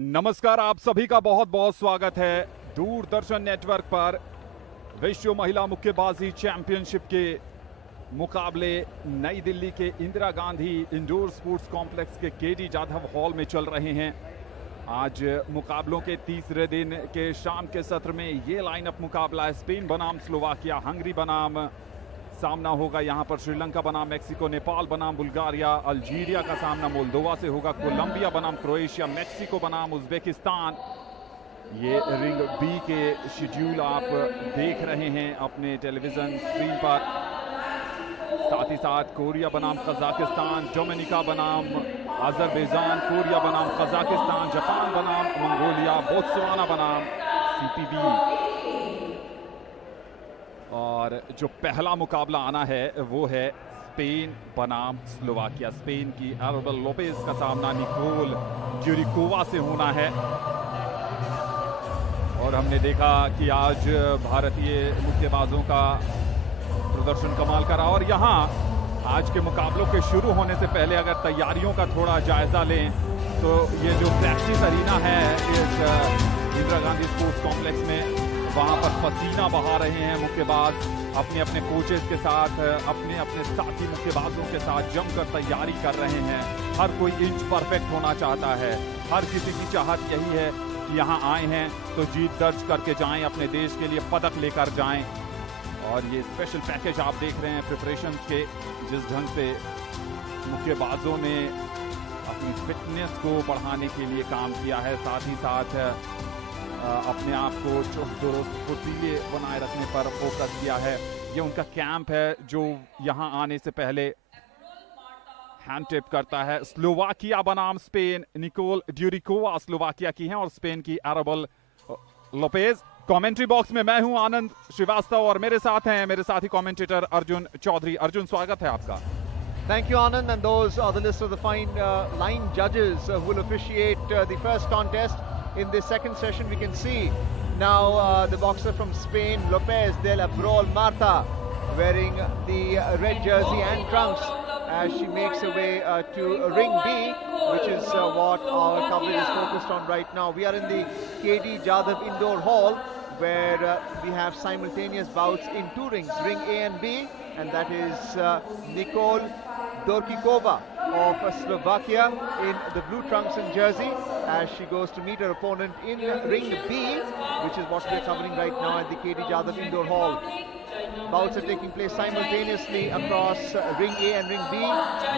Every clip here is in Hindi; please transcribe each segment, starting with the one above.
नमस्कार, आप सभी का बहुत बहुत स्वागत है दूरदर्शन नेटवर्क पर। विश्व महिला मुक्केबाजी चैंपियनशिप के मुकाबले नई दिल्ली के Indira Gandhi indoor sports complex के केडी जाधव हॉल में चल रहे हैं। आज मुकाबलों के तीसरे दिन के शाम के सत्र में ये लाइनअप मुकाबला है। स्पेन बनाम स्लोवाकिया, हंगरी बनाम सामना होगा यहाँ पर श्रीलंका बनाम मेक्सिको, नेपाल बनाम बुल्गारिया, अल्जीरिया का सामना मोल्दोवा से होगा, कोलंबिया बनाम क्रोएशिया, मेक्सिको बनाम उज्बेकिस्तान। ये रिंग बी के शेड्यूल आप देख रहे हैं अपने टेलीविजन स्क्रीन पर। साथ ही साथ कोरिया बनाम कजाकिस्तान, डोमिनिका बनाम अजरबैजान, कोरिया बनाम कजाकिस्तान, जापान बनाम मंगोलिया, बोत्सवाना बनाम सीपीबी। और जो पहला मुकाबला आना है वो है स्पेन बनाम स्लोवाकिया। स्पेन की एराबेल लोपेज का सामना निकोल ड्यूरिकोवा से होना है। और हमने देखा कि आज भारतीय मुक्केबाजों का प्रदर्शन कमाल का रहा। और यहाँ आज के मुकाबलों के शुरू होने से पहले अगर तैयारियों का थोड़ा जायजा लें तो ये जो प्रैक्टिस अरीना है इस इंदिरा गांधी स्पोर्ट्स कॉम्प्लेक्स में, वहां पर पसीना बहा रहे हैं मुक्केबाज अपने अपने कोचेस के साथ, अपने अपने साथी मुक्केबाजों के साथ जमकर तैयारी कर रहे हैं। हर कोई इंच परफेक्ट होना चाहता है। हर किसी की चाहत यही है कि यहाँ आए हैं तो जीत दर्ज करके जाएं, अपने देश के लिए पदक लेकर जाएं। और ये स्पेशल पैकेज आप देख रहे हैं प्रिपरेशंस के, जिस ढंग से मुक्केबाजों ने अपनी फिटनेस को बढ़ाने के लिए काम किया है, साथ ही साथ अपने आप को चुस्त दुरुस्त फुर्तीले बनाए रखने पर फोकस किया है। ये उनका कैंप है जो यहाँ आने से पहले हैंड टिप करता है। स्लोवाकिया बनाम स्पेन, निकोल ड्यूरिकोवा स्लोवाकिया की हैं और स्पेन की एराबेल लोपेज। कमेंट्री बॉक्स में मैं हूं आनंद श्रीवास्तव और मेरे साथ हैं मेरे साथी कमेंटेटर अर्जुन चौधरी। अर्जुन, स्वागत है आपका। Thank you, Anand, and those are the list of the fine line judges who will officiate the first contest. In this second session, we can see now the boxer from Spain, Lopez del Abrol Marta, wearing the red jersey and trunks as she makes her way to ring B, which is what our coverage is focused on right now. We are in the KD Jadhav Indoor Hall, where we have simultaneous bouts in two rings, ring A and B, and that is Nicole Dorkikova of Slovakia in the blue trunks and jersey as she goes to meet her opponent in ring B, which is what we are covering right now at the KD Jadhav Indoor Hall. Bouts are taking place simultaneously across ring A and ring B.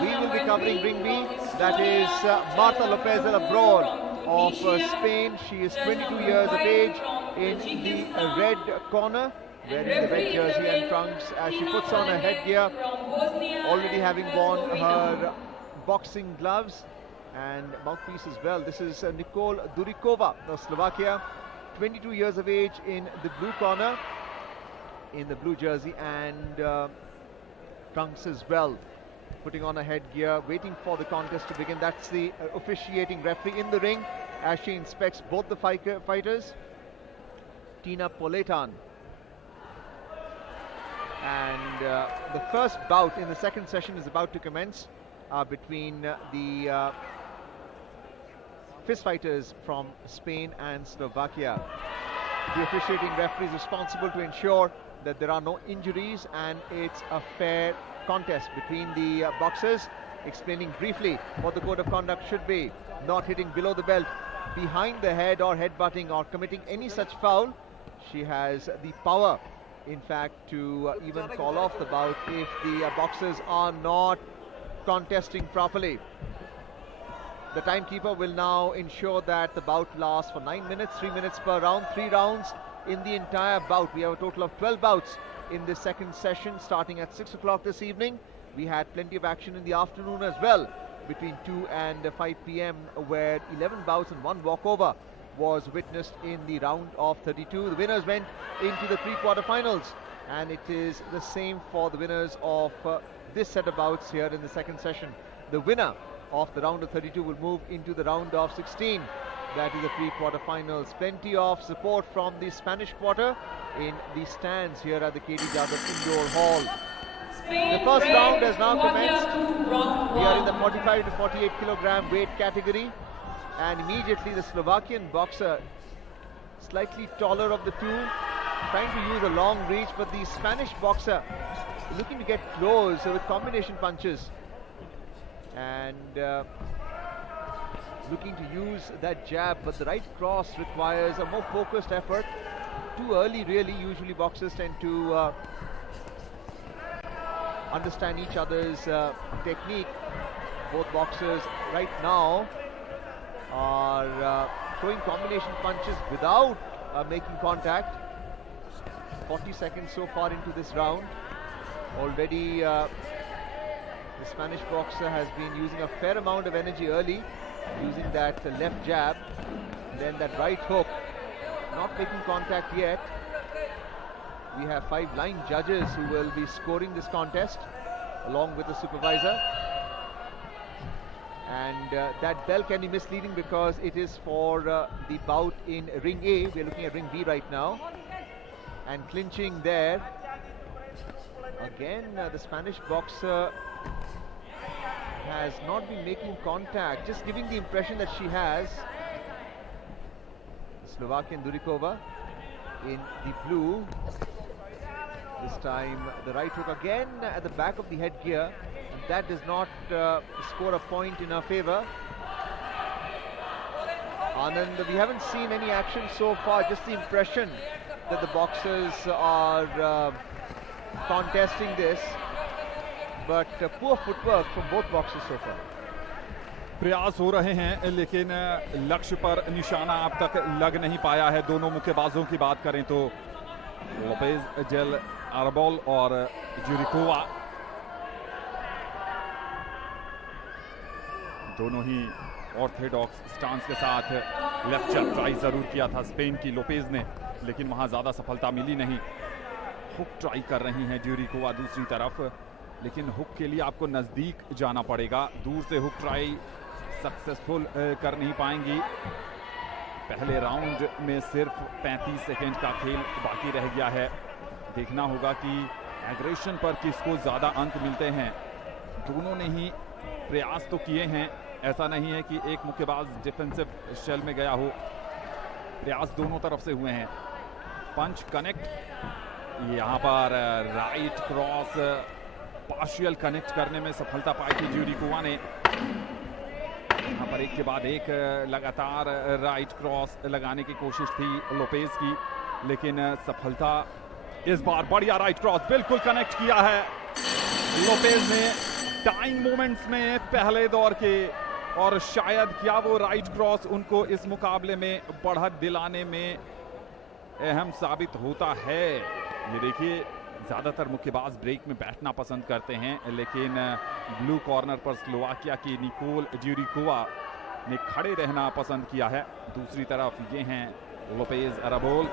We will be covering ring B. That is Marta Lopez del Abrol of Spain. She is 22 years of age in the red corner, wearing the red jersey and trunks as she puts on her headgear, already having worn her boxing gloves and mouthpiece as well. This is Nicole Durikova of Slovakia, 22 years of age in the blue corner, in the blue jersey and trunks as well, putting on a headgear, waiting for the contest to begin. That's the officiating referee in the ring as she inspects both the fighters, Tina Poletan. And the first bout in the second session is about to commence between the fist fighters from Spain and Slovakia. The officiating referee is responsible to ensure that there are no injuries and it's a fair contest between the boxers, explaining briefly what the code of conduct should be: not hitting below the belt, behind the head or headbutting or committing any such foul. She has the power, in fact, to even call off the bout if the boxers are not contesting properly. The timekeeper will now ensure that the bout lasts for 9 minutes, 3 minutes per round, 3 rounds in the entire bout. We have a total of 12 bouts in this second session starting at 6 o'clock this evening. We had plenty of action in the afternoon as well between 2 and 5 p.m. where 11 bouts and 1 walkover was witnessed in the round of 32. The winners went into the pre-quarterfinals, and it is the same for the winners of this set of bouts here in the second session. The winner of the round of 32 will move into the round of 16. That is the pre-quarterfinals. Plenty of support from the Spanish quarter in the stands here at the KD Jadhav Indoor Hall. The first round has now commenced. We are in the 45 to 48 kilogram weight category. And immediately the Slovakian boxer, slightly taller of the two, trying to use a long reach, but the Spanish boxer looking to get close with combination punches and looking to use that jab, but the right cross requires a more focused effort. Too early really. Usually boxers tend to understand each other's technique. Both boxers right now are throwing combination punches without making contact. 40 seconds so far into this round. Already the Spanish boxer has been using a fair amount of energy early, using that left jab, then that right hook, not making contact yet. We have 5 line judges who will be scoring this contest along with the supervisor. And that bell can be misleading because it is for the bout in ring A. We're looking at ring B right now. And clinching there. Again, the Spanish boxer has not been making contact, just giving the impression that she has. The Slovakian Durikova in the blue. This time the right hook again at the back of the headgear. And that does not score a point in her favor. Anand, we haven't seen any action so far, just the impression that the boxers are contesting this, but poor footwork from both boxers so far. प्रयास हो रहे हैं लेकिन लक्ष्य पर निशाना अब तक लग नहीं पाया है। दोनों मुक्केबाजों की बात करें तो लोपेज जेल आरबोल और जुरिकोवा, दोनों ही ऑर्थोडॉक्स स्टांस के साथ लेफ्ट जब ट्राई जरूर किया था स्पेन की लोपेज ने, लेकिन वहां ज्यादा सफलता मिली नहीं। हुक ट्राई कर रही हैं जुरिकोवा दूसरी तरफ, लेकिन हुक के लिए आपको नजदीक जाना पड़ेगा। दूर से हुक ट्राई सक्सेसफुल कर नहीं पाएंगी। पहले राउंड में सिर्फ 35 सेकेंड का खेल बाकी रह गया है। देखना होगा कि एग्रेशन पर किसको ज्यादा अंक मिलते हैं। दोनों ने ही प्रयास तो किए हैं, ऐसा नहीं है कि एक मुक्केबाज डिफेंसिव शेल में गया हो। प्रयास दोनों तरफ से हुए हैं। पंच कनेक्ट, यहाँ पर राइट क्रॉस पार्शियल कनेक्ट करने में सफलता पाई थी जुरिकोवा ने। यहाँ पर एक के बाद एक लगातार राइट क्रॉस लगाने की कोशिश थी लोपेज की, लेकिन सफलता इस बार बढ़िया राइट क्रॉस बिल्कुल कनेक्ट किया है लोपेज ने टाइम मोमेंट्स में पहले दौर के, और शायद क्या वो राइट क्रॉस उनको इस मुकाबले में बढ़त दिलाने में अहम साबित होता है। ये देखिए, ज़्यादातर मुक्केबाज ब्रेक में बैठना पसंद करते हैं, लेकिन ब्लू कॉर्नर पर स्लोवाकिया की निकोल जुरिकोवा ने खड़े रहना पसंद किया है। दूसरी तरफ ये हैं लोपेज अराबोल।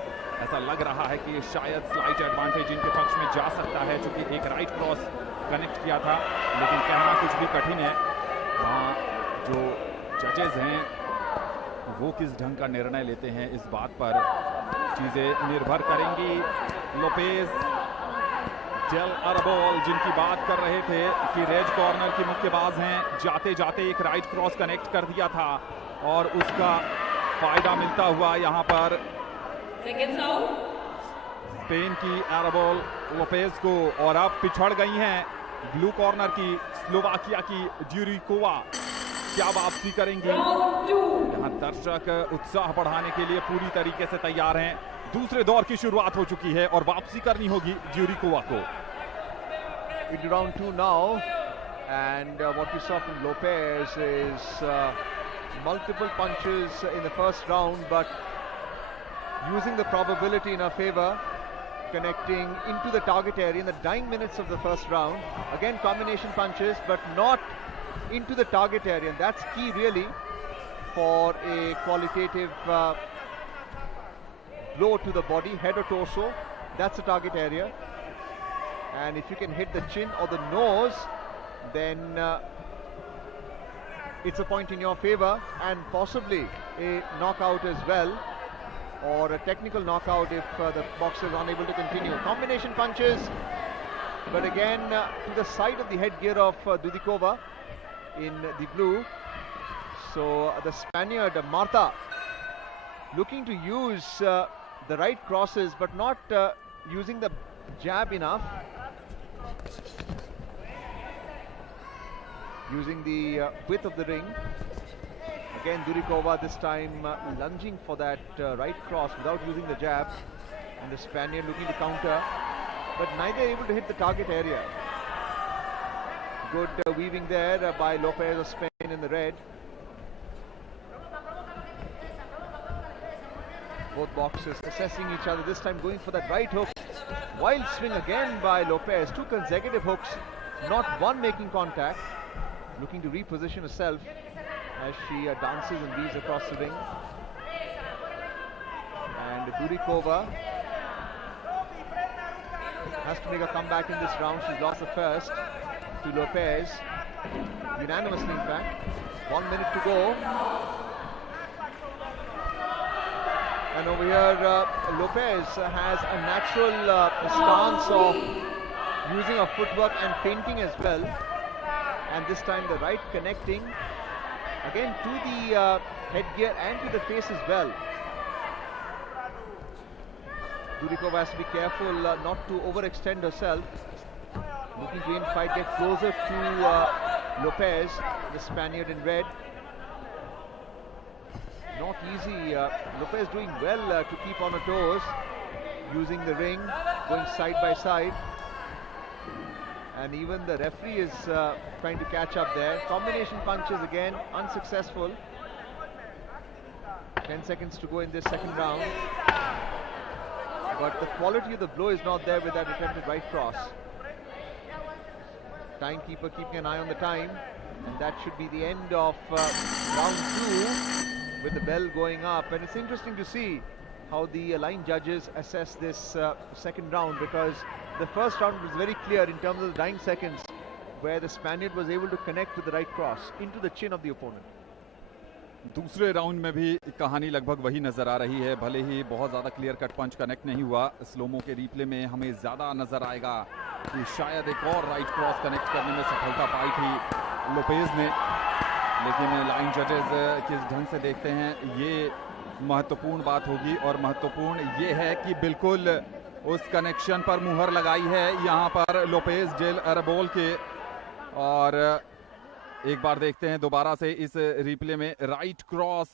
ऐसा लग रहा है कि शायद स्लाइट एडवांटेज इनके पक्ष में जा सकता है, क्योंकि एक राइट क्रॉस कनेक्ट किया था, लेकिन कहना कुछ भी कठिन है। वहाँ जो जजेस हैं वो किस ढंग का निर्णय लेते हैं, इस बात पर चीज़ें निर्भर करेंगी। लोपेज जेल अराबोल, जिनकी बात कर रहे थे कि रेड कॉर्नर की मुक्केबाज हैं, जाते जाते एक राइट क्रॉस कनेक्ट कर दिया था और उसका फायदा मिलता हुआ यहाँ पर स्पेन की अराबोल लोपेज को, और अब पिछड़ गई हैं ब्लू कॉर्नर की स्लोवाकिया की जुरिकोवा। क्या वापसी करेंगी? यहाँ दर्शक उत्साह बढ़ाने के लिए पूरी तरीके से तैयार हैं। दूसरे दौर की शुरुआत हो चुकी है और वापसी करनी होगी जुरिकोवा को। Into round 2 now, and what we saw from Lopez is multiple punches in the first round, but using the probability in her favor, connecting into the target area in the dying minutes of the first round. Again, combination punches, but not into the target area, and that's key really for a qualitative blow to the body, head or torso. That's the target area, and if you can hit the chin or the nose, then it's a point in your favor, and possibly a knockout as well, or a technical knockout if the boxer is unable to continue. Combination punches, but again to the side of the headgear of Dudikova in the blue. So the Spaniard Marta looking to use the right crosses, but not using the jab enough. Using the width of the ring. Again, Durikova this time lunging for that right cross without using the jab. And the Spaniard looking to counter, but neither able to hit the target area. Good weaving there by Lopez of Spain in the red. Both boxers assessing each other, this time going for that right hook. Wild swing again by Lopez, 2 consecutive hooks, not one making contact. Looking to reposition herself as she dances and weaves across the ring. And Durikova has to make a comeback in this round. She's lost the first to Lopez, unanimously in fact. 1 minute to go. And over here, Lopez has a natural stance of using her footwork and feinting as well. And this time the right connecting again to the headgear and to the face as well. Durikova has to be careful not to overextend herself. Looking to in fight, get closer to Lopez, the Spaniard in red. Not easy. Lopez doing well to keep on her toes, using the ring, going side by side. And even the referee is trying to catch up there. Combination punches again, unsuccessful. 10 seconds to go in this second round. But the quality of the blow is not there with that attempted right cross. Timekeeper keeping an eye on the time. And that should be the end of round 2 with the bell going up. And it's interesting to see how the line judges assess this second round, because the first round was very clear in terms of the 9 seconds where the Spaniard was able to connect with the right cross into the chin of the opponent. दूसरे राउंड में भी कहानी लगभग वही नजर आ रही है, भले ही बहुत ज़्यादा क्लियर कट पंच कनेक्ट नहीं हुआ। स्लोमो के रिप्ले में हमें ज़्यादा नजर आएगा कि शायद एक और राइट क्रॉस कनेक्ट करने में सफलता पाई थी लोपेज ने, लेकिन लाइन जजेस किस ढंग से देखते हैं ये महत्वपूर्ण बात होगी। और महत्वपूर्ण ये है कि बिल्कुल उस कनेक्शन पर मुहर लगाई है यहाँ पर लोपेज डेल अरेबोल के। और एक बार देखते हैं दोबारा से इस रिप्ले में, राइट क्रॉस,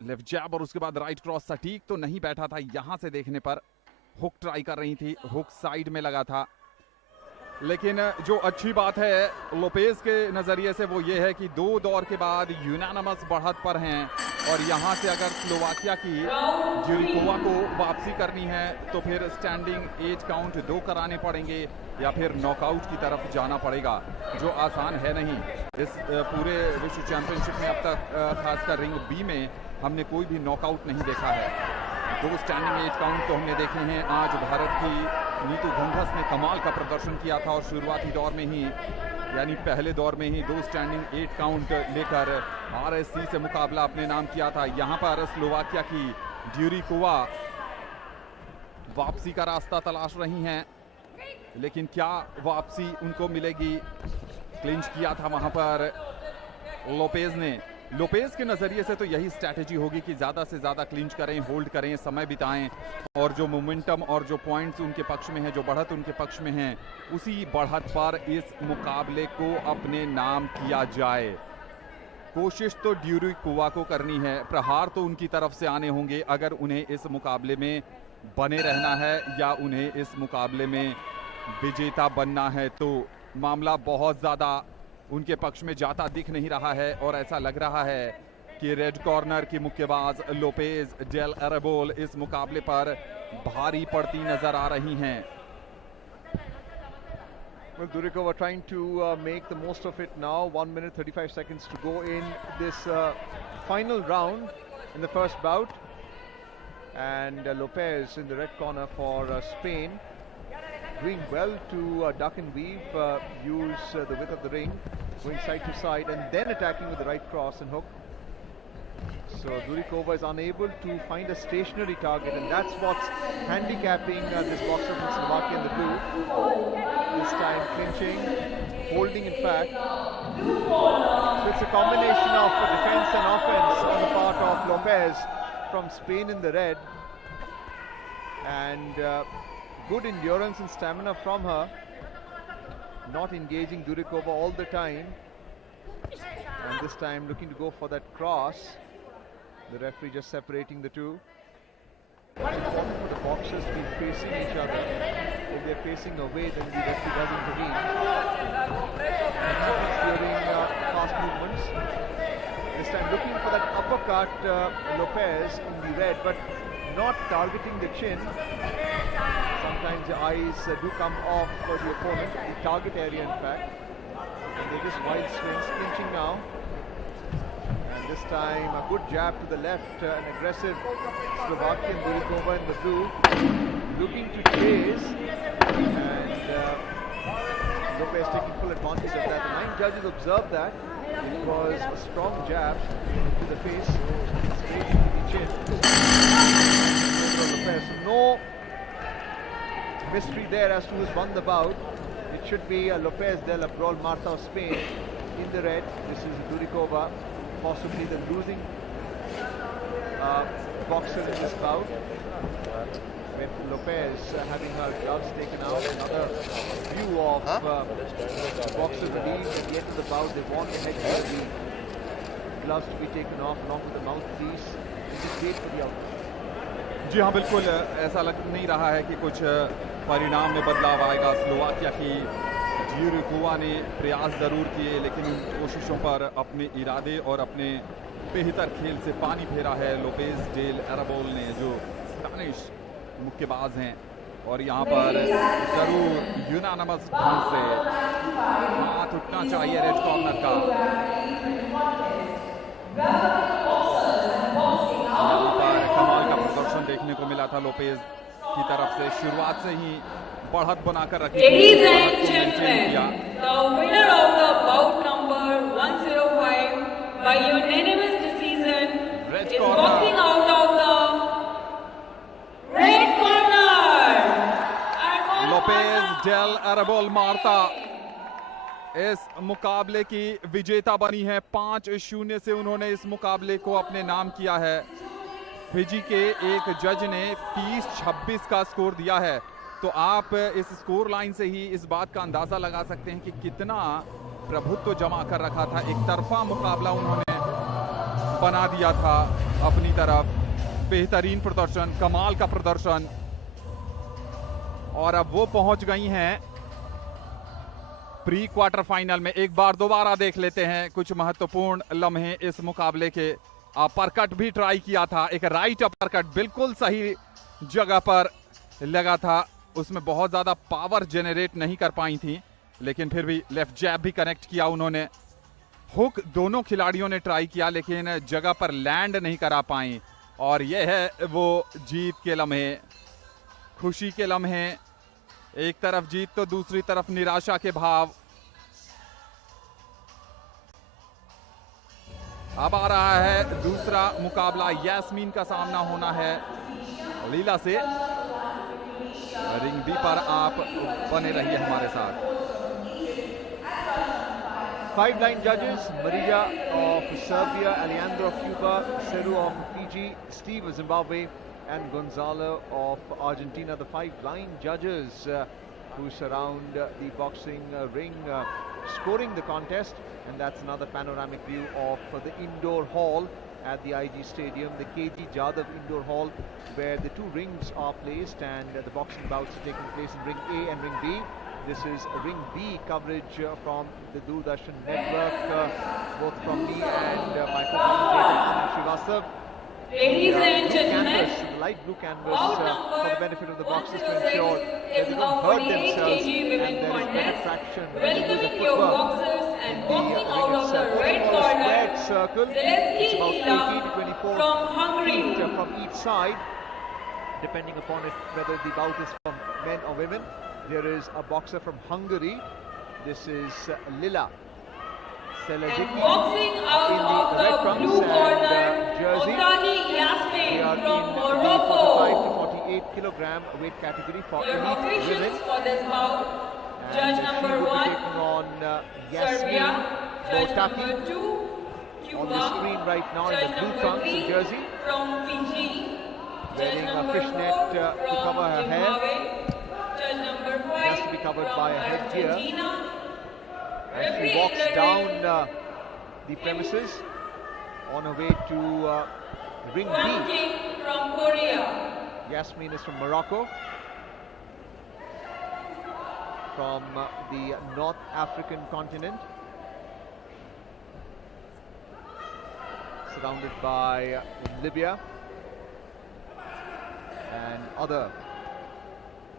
लेफ्ट जैब और उसके बाद राइट क्रॉस सटीक तो नहीं बैठा था। यहां से देखने पर हुक ट्राई कर रही थी, हुक साइड में लगा था। लेकिन जो अच्छी बात है लोपेज के नजरिए से वो ये है कि 2 दौर के बाद यूनानिमस बढ़त पर हैं और यहां से अगर स्लोवाकिया की ज्यूरिकोवा को वापसी करनी है तो फिर स्टैंडिंग 8 काउंट 2 कराने पड़ेंगे या फिर नॉकआउट की तरफ जाना पड़ेगा, जो आसान है नहीं। इस पूरे विश्व चैंपियनशिप में अब तक खासकर रिंग बी में हमने कोई भी नॉकआउट नहीं देखा है। 2 स्टैंडिंग 8 काउंट तो हमने देखे हैं। आज भारत की नीतू घंघस ने कमाल का प्रदर्शन किया था और शुरुआती दौर में ही, यानी पहले दौर में ही 2 स्टैंडिंग 8 काउंट लेकर आरएससी से मुकाबला अपने नाम किया था। यहां पर स्लोवाकिया की ड्यूरिकोवा वापसी का रास्ता तलाश रही हैं, लेकिन क्या वापसी उनको मिलेगी? क्लिंच किया था वहां पर लोपेज ने। लोपेज के नजरिए से तो यही स्ट्रैटेजी होगी कि ज्यादा से ज्यादा क्लिंच करें, होल्ड करें, समय बिताएं और जो मोमेंटम और जो पॉइंट्स उनके पक्ष में है, जो बढ़त उनके पक्ष में है, उसी बढ़त पर इस मुकाबले को अपने नाम किया जाए। कोशिश तो ड्यूरिकोवा को करनी है, प्रहार तो उनकी तरफ से आने होंगे अगर उन्हें इस मुकाबले में बने रहना है या उन्हें इस मुकाबले में विजेता बनना है। तो मामला बहुत ज्यादा उनके पक्ष में जाता दिख नहीं रहा है और ऐसा लग रहा है कि रेड कॉर्नर की मुक्केबाज लोपेज डेल अरेबोल इस मुकाबले पर भारी पड़ती नजर आ रही हैं। Well, Durikova trying to make the most of it now. 1 minute 35 seconds to go in this final round in the first bout. And Lopez in the red corner for Spain, doing well to duck and weave, use the width of the ring, going side to side and then attacking with the right cross and hook. So Durikova is unable to find a stationary target, and that's what's handicapping this boxer from Slovakia in the blue. This time clinching, holding in fact. So it's a combination of defense and offense on the part of Lopez from Spain in the red, and good endurance and stamina from her, not engaging Durikova all the time, and this time looking to go for that cross. The referee just separating the two. It's important for the boxers to be facing each other. If they're facing away, then the referee does intervene. During fast movements. This time looking for that uppercut, Lopez in the red, but not targeting the chin. Sometimes the eyes do come off for the opponent, the target area in fact. And they just wild swings, clinching now. And this time a good jab to the left, an aggressive Slovakian Durikova in the blue, looking to chase, and Lopez taking full advantage of that. The 9 judges observed that. It was a strong jab to the face, straight to the chin. Lopez. So no mystery there as to who's won the bout. It should be Lopez del Abrol Marta of Spain in the red. This is Durikova, possibly the losing boxer in this bout. With Lopez having her gloves taken out. Another view of boxer relieved at the end of the bout. They want the head of the gloves to be taken off along with the mouthpiece. They just wait for the outcome. जी हाँ, बिल्कुल ऐसा लग नहीं रहा है कि कुछ परिणाम में बदलाव आएगा। स्लोवाकिया की ड्यूरिकोवा ने प्रयास ज़रूर किए, लेकिन उन कोशिशों पर अपने इरादे और अपने बेहतर खेल से पानी फेरा है लोपेज डेल एराबोल ने, जो स्पेनिश मुक्केबाज हैं। और यहाँ पर ज़रूर यूनानिमस ढंग से हाथ उठना चाहिए रेड कॉर्नर का। यहाँ पर कमाल का प्रदर्शन देखने को मिला था लोपेज की तरफ से, शुरुआत से ही बढ़त बनाकर रखी थी। Ladies and gentlemen, the winner of the bout number 105 by unanimous decision is walking out of the red corner. Lopez Del एराबोल मार्ता इस मुकाबले की विजेता बनी है। 5-0 से उन्होंने इस मुकाबले को अपने नाम किया है। फिजी के एक जज ने 30-26 का स्कोर दिया है, तो आप इस स्कोर लाइन से ही इस बात का अंदाजा लगा सकते हैं कि कितना प्रभुत्व जमा कर रखा था। एक तरफा मुकाबला उन्होंने बना दिया था अपनी तरफ। बेहतरीन प्रदर्शन, कमाल का प्रदर्शन, और अब वो पहुंच गई हैं प्री क्वार्टर फाइनल में। एक बार दोबारा देख लेते हैं कुछ महत्वपूर्ण लम्हे इस मुकाबले के। अपरकट भी ट्राई किया था, एक राइट अपरकट बिल्कुल सही जगह पर लगा था, उसमें बहुत ज्यादा पावर जनरेट नहीं कर पाई थी, लेकिन फिर भी लेफ्ट जैब भी कनेक्ट किया उन्होंने। हुक दोनों खिलाड़ियों ने ट्राई किया, लेकिन जगह पर लैंड नहीं करा पाई। और यह है वो जीत के लम्हे, खुशी के लम्हे। एक तरफ जीत तो दूसरी तरफ निराशा के भाव। अब आ रहा है दूसरा मुकाबला। यास्मीन का सामना होना है लीला से। रिंग बी पर आप बने रहिए हमारे साथ। 5 line judges: Maria of Serbia, Alejandro of Cuba, Seru of Fiji, Steve of Zimbabwe, and Gonzalo of Argentina. The 5 line judges who surround the boxing ring, scoring the contest. And that's another panoramic view of the indoor hall at the IG Stadium, the KG Jadhav Indoor Hall, where the 2 rings are placed and the boxing bouts are taking place in Ring A and Ring B. This is Ring B coverage from the Doordarshan network, both from me and my co-commentator Anand Srivastav. Ladies and gentlemen, The light blue canvas for the benefit of the boxers to ensure that they don't hurt themselves and there is better traction when they use the footwork in the ring itself. red A squared circle, it's about 18 to 24 from Hungary. feet from each side, depending upon whether the bout is from men or women. There is a boxer from Hungary. This is Lila Selezicki Boxing out in of the red the trunks blue corner, and jersey. Oktani They Yasmin are from in the 45 Morocco. to 48 kilogram weight category for Your elite women. officials for this bout, And judge she number will be 1, taking on Serbia. Yasmin Motaki number 2, on the screen right now in the blue trunks and jersey, from Fiji. wearing a fishnet to cover her hair. Judge number 5 It has to be covered by a headgear. Argentina. As she walks down the premises on her way to ring B. King from Korea. Yasmin is from Morocco, from the North African continent, surrounded by Libya and other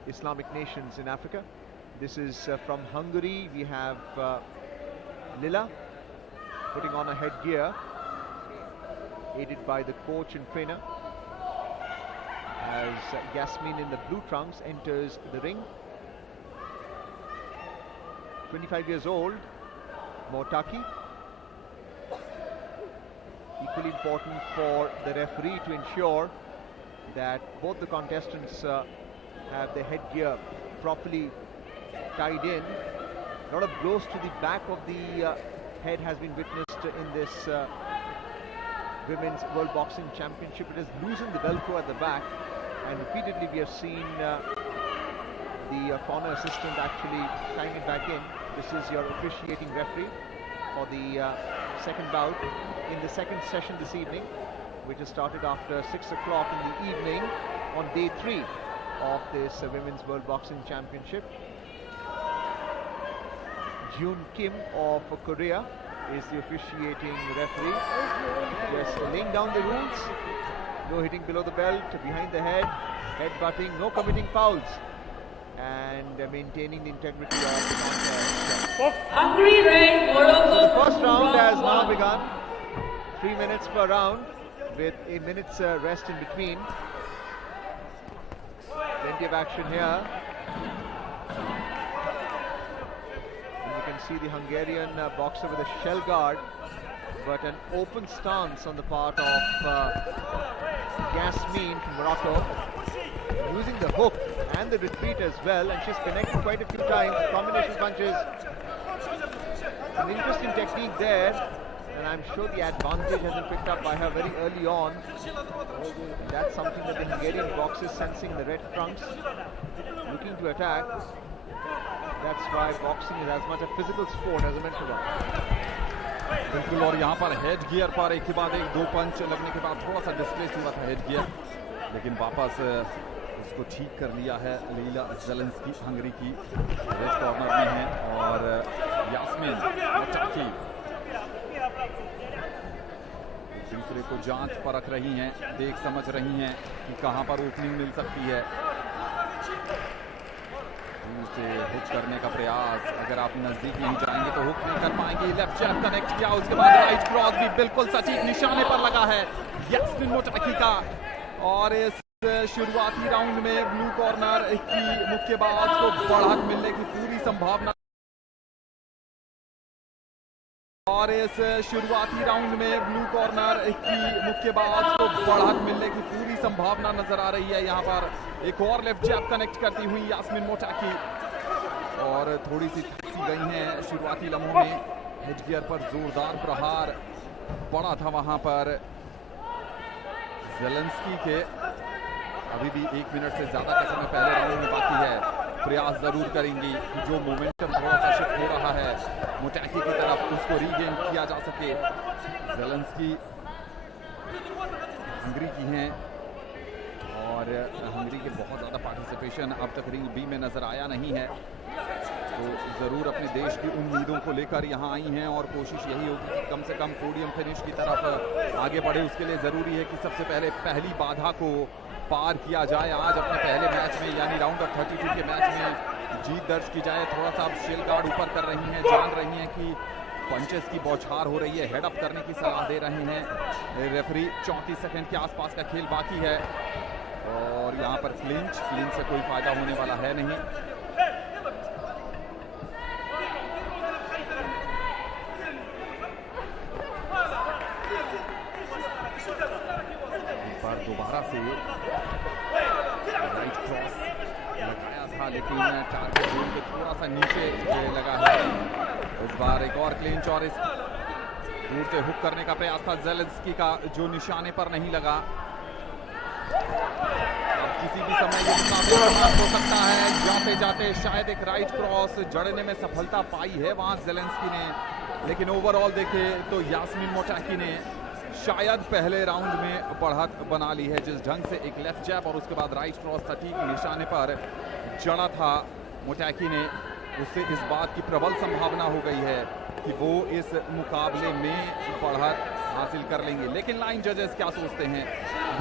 Islamic nations in Africa. This is from Hungary. We have Lila putting on a headgear, aided by the coach and trainer, as Yasmin in the blue trunks enters the ring. 25 years old, Motaki. Equally important for the referee to ensure that both the contestants have their headgear properly tied in. A lot of blows to the back of the head has been witnessed in this Women's World Boxing Championship. It has loosened the Velcro at the back, and repeatedly we have seen the corner assistant actually tying it back in. This is your officiating referee for the second bout in the second session this evening, which has started after 6 o'clock in the evening on day 3 of this Women's World Boxing Championship. Jun Kim of Korea is the officiating referee. Just laying down the rules. No hitting below the belt, behind the head, head-butting, no committing fouls, and maintaining the integrity of the contest. Hungary red, Morocco. So the first round has now begun. 3 minutes per round with a minute's rest in between. Plenty of action here. And you can see the Hungarian boxer with a shell guard, but an open stance on the part of Yasmin from Morocco, using the hook and the retreat as well, and she's connected quite a few times, combination punches. An interesting technique there, and I'm sure the advantage has been picked up by her very early on. That's something that the Hungarian boxers, sensing the red trunks, looking to attack. That's why boxing is as much a physical sport as a mental one. बिल्कुल, और यहाँ पर हेड गियर पर एक के बाद एक 2 पंच लगने के बाद थोड़ा सा डिस्प्लेस हुआ था हेड गियर, लेकिन वापस उसको ठीक कर लिया है लीला ज़ेलेंस्की, हंगरी की रेड कॉर्नर में है, और यास्मीन मोटाकी दूसरे को जांच परख रही हैं, देख समझ रही हैं कि कहां पर ओपनिंग मिल सकती है। से हुक करने का प्रयास, अगर आप नजदीक नहीं जाएंगे तो हुक नहीं कर पाएंगे। लेफ्ट जैब कनेक्ट किया, उसके बाद राइट क्रॉस भी बिल्कुल सटीक निशाने पर लगा है यास्मीन मोटाकी का। और इस शुरुआती राउंड में ब्लू कॉर्नर की मुक्केबाज को बढ़त मिलने की पूरी संभावना, और इस शुरुआती राउंड में ब्लू कॉर्नर की मुक्केबाज को बढ़त मिलने की पूरी संभावना नजर आ रही है। यहाँ पर एक और लेफ्ट जैब कनेक्ट करती हुई यास्मीन मोटाकी, और थोड़ी सी थकी गई हैं शुरुआती लम्हों में। हेडगियर पर जोरदार प्रहार पड़ा था वहां पर ज़ेलेंस्की के। अभी भी 1 मिनट से ज्यादा का समय पहले राउंड में बाकी है। प्रयास जरूर करेंगी जो मोमेंटम थोड़ा सा शिफ्ट हो रहा है मोटाकी की तरफ, उसको रीगेन किया जा सके। ज़ेलेंस्की हंगरी की हैं, और हंगरी के बहुत ज़्यादा पार्टिसिपेशन अब तक रिंग बी में नज़र आया नहीं है, तो ज़रूर अपने देश की उम्मीदों को लेकर यहाँ आई हैं, और कोशिश यही होगी कि कम से कम पोडियम फिनिश की तरफ आगे बढ़े। उसके लिए ज़रूरी है कि सबसे पहले पहली बाधा को पार किया जाए। आज अपने पहले मैच में यानी राउंड ऑफ 32 के मैच में जीत दर्ज की जाए। थोड़ा सा अब शेल गार्ड ऊपर कर रही हैं, जान रही हैं कि पंचेस की बौछार हो रही है, हेड अप करने की सलाह दे रहे हैं रेफरी। 34 सेकंड के आसपास का खेल बाकी है, और यहाँ पर क्लिंच से कोई फायदा होने वाला है नहीं। दोबारा से राइट क्रॉस लगाया था, लेकिन टारगेट जोन के थोड़ा सा नीचे लगा है। इस बार एक और क्लिंच, और इस दूर से हुक करने का प्रयास था जेलेंस्की का, जो निशाने पर नहीं लगा। किसी भी समय ये मुकाबला समाप्त हो सकता है। जाते जाते शायद एक राइट क्रॉस जड़ने में सफलता पाई है वहां जेलेंस्की ने, लेकिन ओवरऑल देखे तो यास्मीन मोटाकी ने शायद पहले राउंड में बढ़त बना ली है। जिस ढंग से एक लेफ्ट जैब और उसके बाद राइट क्रॉस सटीक निशाने पर जड़ा था मोटाकी ने, उससे इस बात की प्रबल संभावना हो गई है कि वो इस मुकाबले में बढ़त हासिल कर लेंगे। लेकिन लाइन जजेस क्या सोचते हैं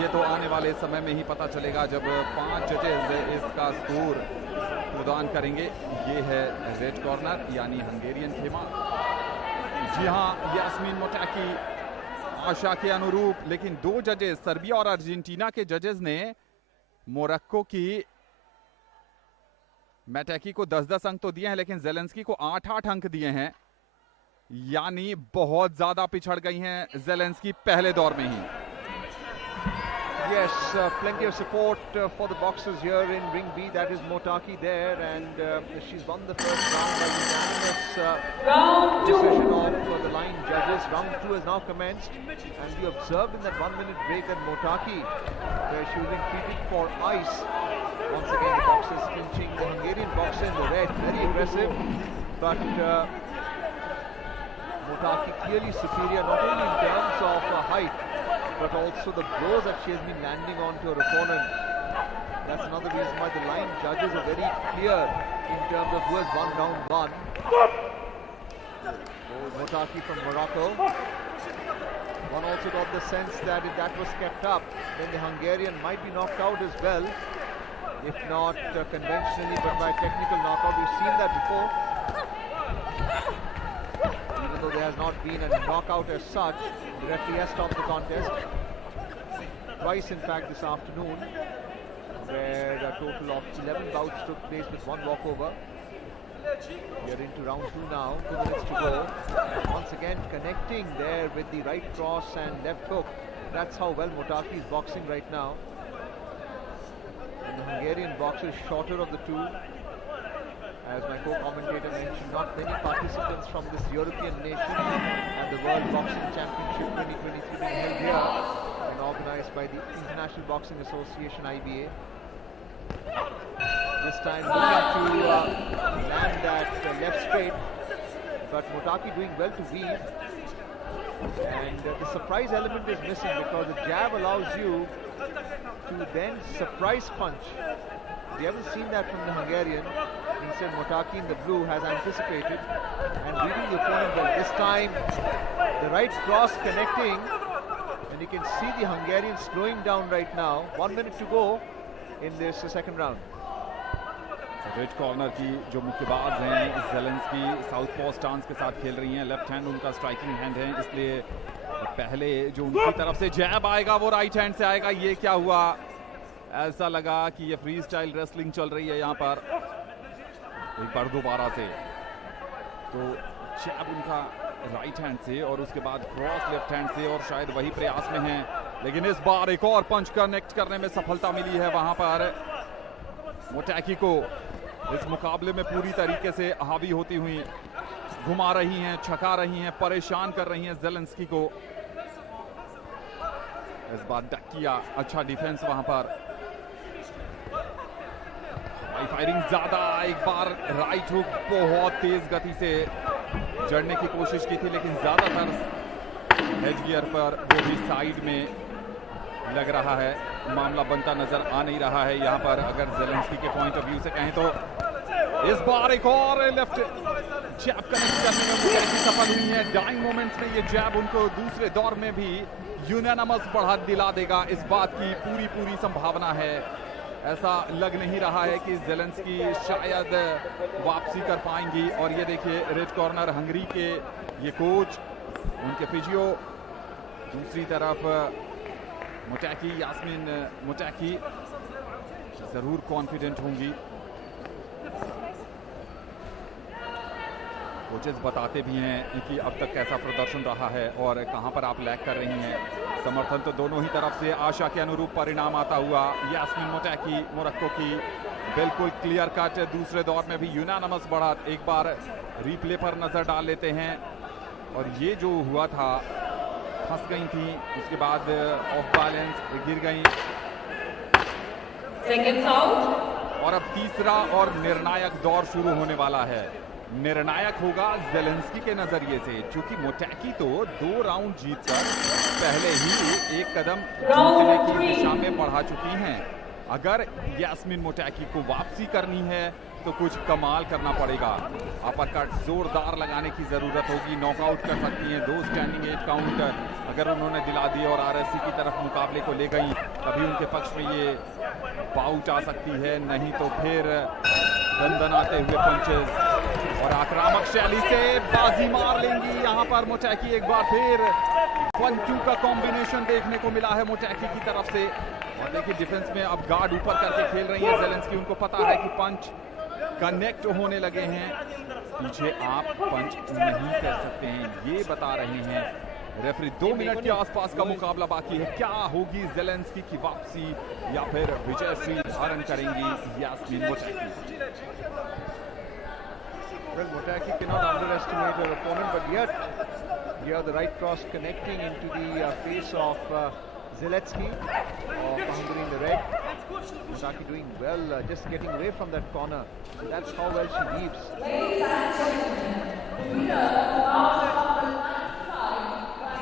ये तो आने वाले समय में ही पता चलेगा, जब 5 जजेस इसका स्कोर प्रदान करेंगे। ये है रेड कॉर्नर यानी हंगेरियन खेमा। जी हाँ, यास्मीन मोटाकी आशा के अनुरूप, लेकिन 2 जजेस सर्बिया और अर्जेंटीना के जजेस ने मोरक्को की मोटाकी को 10-10 अंक तो दिए हैं, लेकिन जेलेंस्की को 8-8 अंक दिए हैं, यानी बहुत ज्यादा पिछड़ गई हैं जेलेंस्की पहले दौर में ही। Yes, plenty of support for the boxers here in Ring B. That is Motaaki there, and she's won the first round by unanimous decision of the line judges. Round 2 has now commenced, and we observed in that 1-minute break that Motaaki, where she was being treated for ice. Once again, the boxers clinching. The Hungarian boxer in the red, very aggressive, but Motaaki clearly superior, not only in terms of height, but also the blows that she has been landing onto her opponent. That's another reason why the line judges are very clear in terms of who has won round 1. Motaaki from Morocco. One also got the sense that if that was kept up, then the Hungarian might be knocked out as well. If not conventionally, but by technical knockout. We've seen that before. Even though there has not been a knockout as such, the referee has stopped the contest twice, in fact, this afternoon, where a total of 11 bouts took place with 1 walkover. We are into round 2 now, 2 minutes to go. And once again connecting there with the right cross and left hook. That's how well Motaaki is boxing right now. And the Hungarian boxer is shorter of the two. As my co-commentator mentioned, not many participants from this European nation and the World Boxing Championship 2023 being held here and organized by the International Boxing Association IBA. This time looking to land that left straight, but Motaaki doing well to weave. And the surprise element is missing, because the jab allows you to then surprise punch. We haven't seen that from the Hungarian. Instead, Motaaki in the blue has anticipated and reading the opponent well. This time, the right cross connecting, and you can see the Hungarian slowing down right now. 1 minute to go in this second round. Red corner की जो मुक्केबाज हैं जेलेंस्की साउथपॉ स्टांस के साथ खेल रही हैं। लेफ्ट हैंड उनका स्ट्राइकिंग हैंड है, इसलिए पहले जो उनकी तरफ से जैब आएगा वो राइट हैंड से आएगा। ये क्या हुआ, ऐसा लगा कि ये फ्री स्टाइल रेसलिंग चल रही है यहाँ पर। एक बार दोबारा से तो जैब उनका राइट हैंड से और उसके बाद क्रॉस लेफ्ट हैंड से, और शायद वही प्रयास में हैं, लेकिन इस बार एक और पंच कनेक्ट करने में सफलता मिली है वहां पर मोटाकी को। इस मुकाबले में पूरी तरीके से हावी होती हुई घुमा रही हैं, छका रही हैं, परेशान कर रही हैं जेलेंस्की को। इस बार डक किया, अच्छा डिफेंस वहां पर। फायरिंग ज्यादा, एक बार राइट हुक बहुत तेज गति से जड़ने की कोशिश की थी, लेकिन ज्यादातर हेड गियर पर वो भी साइड में लग रहा है। मामला बनता नजर आ नहीं रहा है यहाँ पर, अगर जेलेंस्की के पॉइंट ऑफ व्यू से कहें तो। इस बार एक और लेफ्ट जैब कनेक्ट करने में मोटाकी सफल हुई है। डाइंग मोमेंट्स में ये जैब उनको दूसरे दौर में भी यूनानिमस बढ़त दिला देगा, इस बात की पूरी संभावना है। ऐसा लग नहीं रहा है कि जेलेंस्की शायद वापसी कर पाएंगी। और ये देखिए रेड कॉर्नर हंगरी के ये कोच, उनके फिजियो, दूसरी तरफ मोटाकी, यास्मीन मोटाकी जरूर कॉन्फिडेंट होंगी। कोचेस बताते भी हैं कि अब तक कैसा प्रदर्शन रहा है और कहां पर आप लैग कर रही हैं। समर्थन तो दोनों ही तरफ से आशा के अनुरूप परिणाम आता हुआ। यास्मीन मोटाकी मोरक्को की बिल्कुल क्लियर कट दूसरे दौर में भी यूनानिमस बढ़त। एक बार रिप्ले पर नजर डाल लेते हैं। और ये जो हुआ था, फंस गई थी, उसके बाद ऑफ बैलेंस गिर गई। और अब तीसरा और निर्णायक दौर शुरू होने वाला है। निर्णायक होगा ज़ेलेंस्की के नजरिए से, क्योंकि मोटैकी तो 2 राउंड जीतकर पहले ही एक कदम जीतने की दिशा में बढ़ा चुकी हैं। अगर यास्मीन मोटैकी को वापसी करनी है तो कुछ कमाल करना पड़ेगा। अपरकट जोरदार लगाने की जरूरत होगी, नॉकआउट कर सकती हैं। 2 स्टैंडिंग 8 काउंट अगर उन्होंने दिला दिए और आरएससी की तरफ मुकाबले को ले गई, तभी उनके पक्ष में ये बाउट आ सकती है। नहीं तो फिर दंदनाते हुए पंचेस और आक्रामक शैली से बाजी मार लेंगी यहाँ पर मोटैकी। एक बार फिर 1-2 का कॉम्बिनेशन देखने को मिला है मोटैकी की तरफ से। और देखिए डिफेंस में अब गार्ड ऊपर करके खेल रही है ज़ेलेंस्की। उनको पता है कि पंच कनेक्ट होने लगे हैं, पीछे आप पंच नहीं कर सकते हैं, ये बता रहे हैं रेफरी। 2 मिनट के आसपास का मुकाबला बाकी है। क्या होगी ज़ेलेंस्की की वापसी या फिर विजयश्री धारण करेंगी Yasmin मोटैकी? Well, Mottaki cannot underestimate her opponent, but yet here the right cross connecting into the face of Zelensky of Hungary in the red. Mottaki doing well, just getting away from that corner. So that's how well she leaves.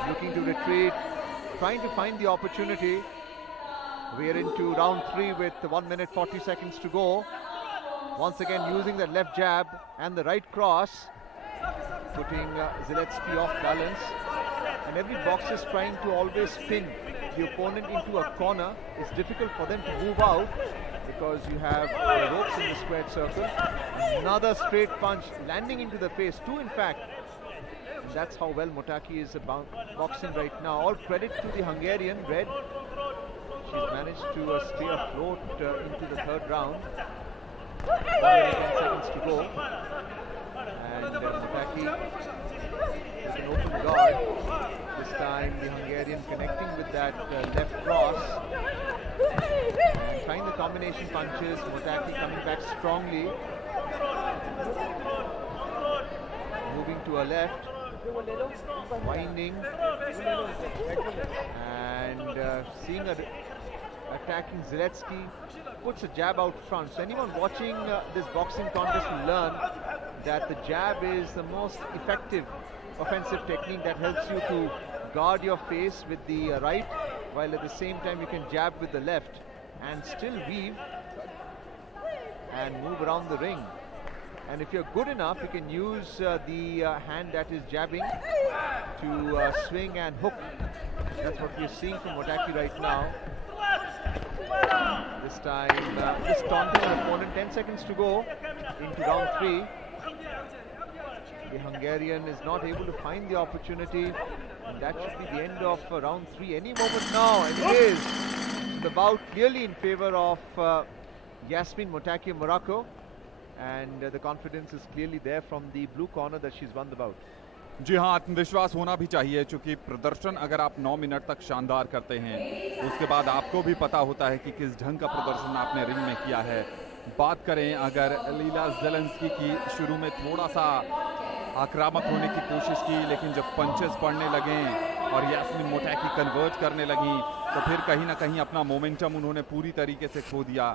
Looking to retreat, trying to find the opportunity. We're into round 3 with 1 minute 40 seconds to go. Once again using that left jab and the right cross, putting Zelensky off balance. And every boxer is trying to always pin the opponent into a corner. It's difficult for them to move out because you have ropes in the squared circle. Another straight punch landing into the face, 2 in fact. And that's how well Mottaki is boxing right now. All credit to the Hungarian red. She's managed to stay afloat into the 3rd round. 1 minute 10 seconds to go, and Mottaki with an open guard. This time the Hungarian connecting with that left cross and trying the combination punches. Mottaki coming back strongly, moving to her left, winding and seeing her attacking Zelensky. Puts a jab out front. So anyone watching this boxing contest will learn that the jab is the most effective offensive technique that helps you to guard your face with the right, while at the same time you can jab with the left and still weave and move around the ring. And if you're good enough, you can use the hand that is jabbing to swing and hook. That's what we're seeing from Mottaki right now. This time, just taunting her opponent. 10 seconds to go into round 3. The Hungarian is not able to find the opportunity, and that should be the end of round 3 any moment now. And it is the bout clearly in favor of Yasmin Mottaki of Morocco, and the confidence is clearly there from the blue corner that she's won the bout. जी हाँ, आत्मविश्वास होना भी चाहिए, क्योंकि प्रदर्शन अगर आप 9 मिनट तक शानदार करते हैं, उसके बाद आपको भी पता होता है कि किस ढंग का प्रदर्शन आपने रिंग में किया है। बात करें अगर लीला ज़ेलेंस्की की, शुरू में थोड़ा सा आक्रामक होने की कोशिश की, लेकिन जब पंचेस पड़ने लगे और यास्मीन मोटैकी कन्वर्ज करने लगी, तो फिर कहीं ना कहीं अपना मोमेंटम उन्होंने पूरी तरीके से खो दिया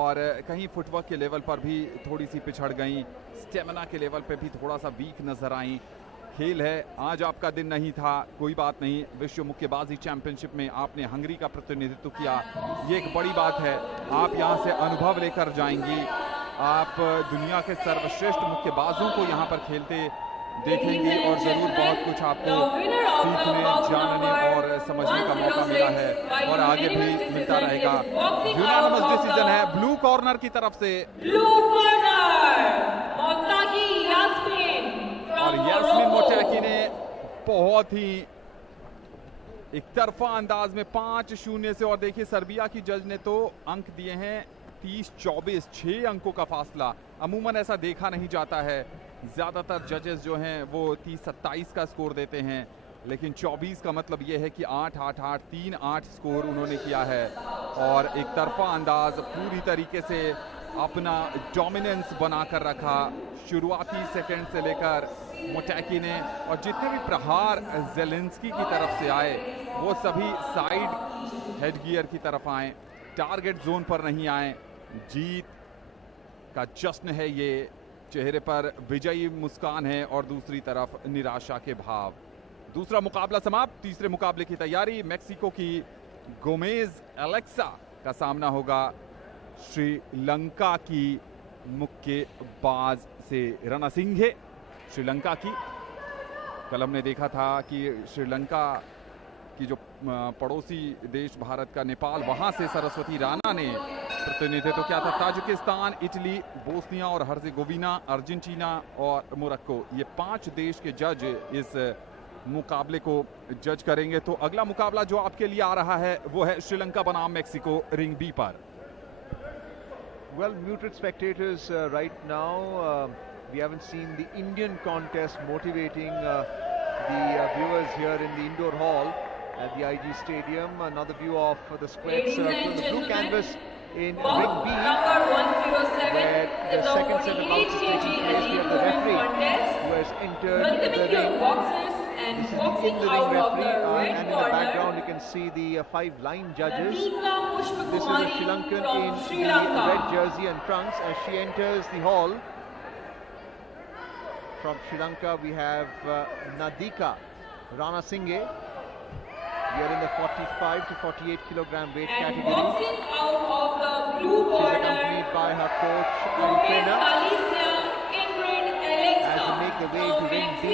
और कहीं फुटवर्क के लेवल पर भी थोड़ी सी पिछड़ गई, स्टेमिना के लेवल पे भी थोड़ा सा वीक नजर आई। खेल है, आज आपका दिन नहीं था, कोई बात नहीं। विश्व मुक्केबाजी चैंपियनशिप में आपने हंगरी का प्रतिनिधित्व किया, ये एक बड़ी बात है। आप यहाँ से अनुभव लेकर जाएंगी, आप दुनिया के सर्वश्रेष्ठ मुक्केबाजों को यहाँ पर खेलते देखेंगी और जरूर बहुत कुछ आपको सीखने, जानने और समझने का मौका मिला है और आगे भी मिलता रहेगा। यूनानिमस डिसीजन है ब्लू कॉर्नर की तरफ से, और यास्मीन मोटैकी ने बहुत ही एक तरफा अंदाज में 5-0 से, और देखिए सर्बिया की जज ने तो अंक दिए हैं 30-24, 6 अंकों का फासला। अमूमन ऐसा देखा नहीं जाता है, ज्यादातर जजेस जो हैं वो 30-27 का स्कोर देते हैं, लेकिन 24 का मतलब ये है कि 8-8-8 3-8 स्कोर उन्होंने किया है और एक तरफा अंदाज पूरी तरीके से अपना डोमिनेंस बनाकर रखा। शुरुआती सेकंड से लेकर मोटैकी ने, और जितने भी प्रहार जेलेंस्की की तरफ से आए वो सभी साइड हेडगियर की तरफ आए, टारगेट जोन पर नहीं आए। जीत का जश्न है ये, चेहरे पर विजयी मुस्कान है और दूसरी तरफ निराशा के भाव। दूसरा मुकाबला समाप्त, तीसरे मुकाबले की तैयारी। मेक्सिको की गोमेज एलेक्सा का सामना होगा श्रीलंका की मुक्केबाज से रणसिंघे। श्रीलंका की, कल हमने देखा था कि श्रीलंका की जो पड़ोसी देश भारत का नेपाल, वहां से सरस्वती राणा ने प्रतिनिधित्व किया था। ताजिकिस्तान, इटली, बोस्निया और हर्जेगोविना, अर्जेंटीना और मोरक्को, ये 5 देश के जज इस मुकाबले को जज करेंगे। तो अगला मुकाबला जो आपके लिए आ रहा है वो है श्रीलंका बनाम मेक्सिको, रिंग बी पर। Well, muted spectators right now. We haven't seen the Indian contest motivating the viewers here in the indoor hall at the IG Stadium. Another view of the square circle, the blue canvas in ring B, where the second set of bouts is taking place. We have the referee who has entered the ring. This is the in-the-ring referee, and in the background you can see the 5 line judges. This is a Sri Lankan in the red jersey and trunks as she enters the hall. From Sri Lanka we have Nadika Ranasinghe. We are in the 45 to 48 kilogram weight category. She's accompanied by her coach and trainer as they make the way to ring B.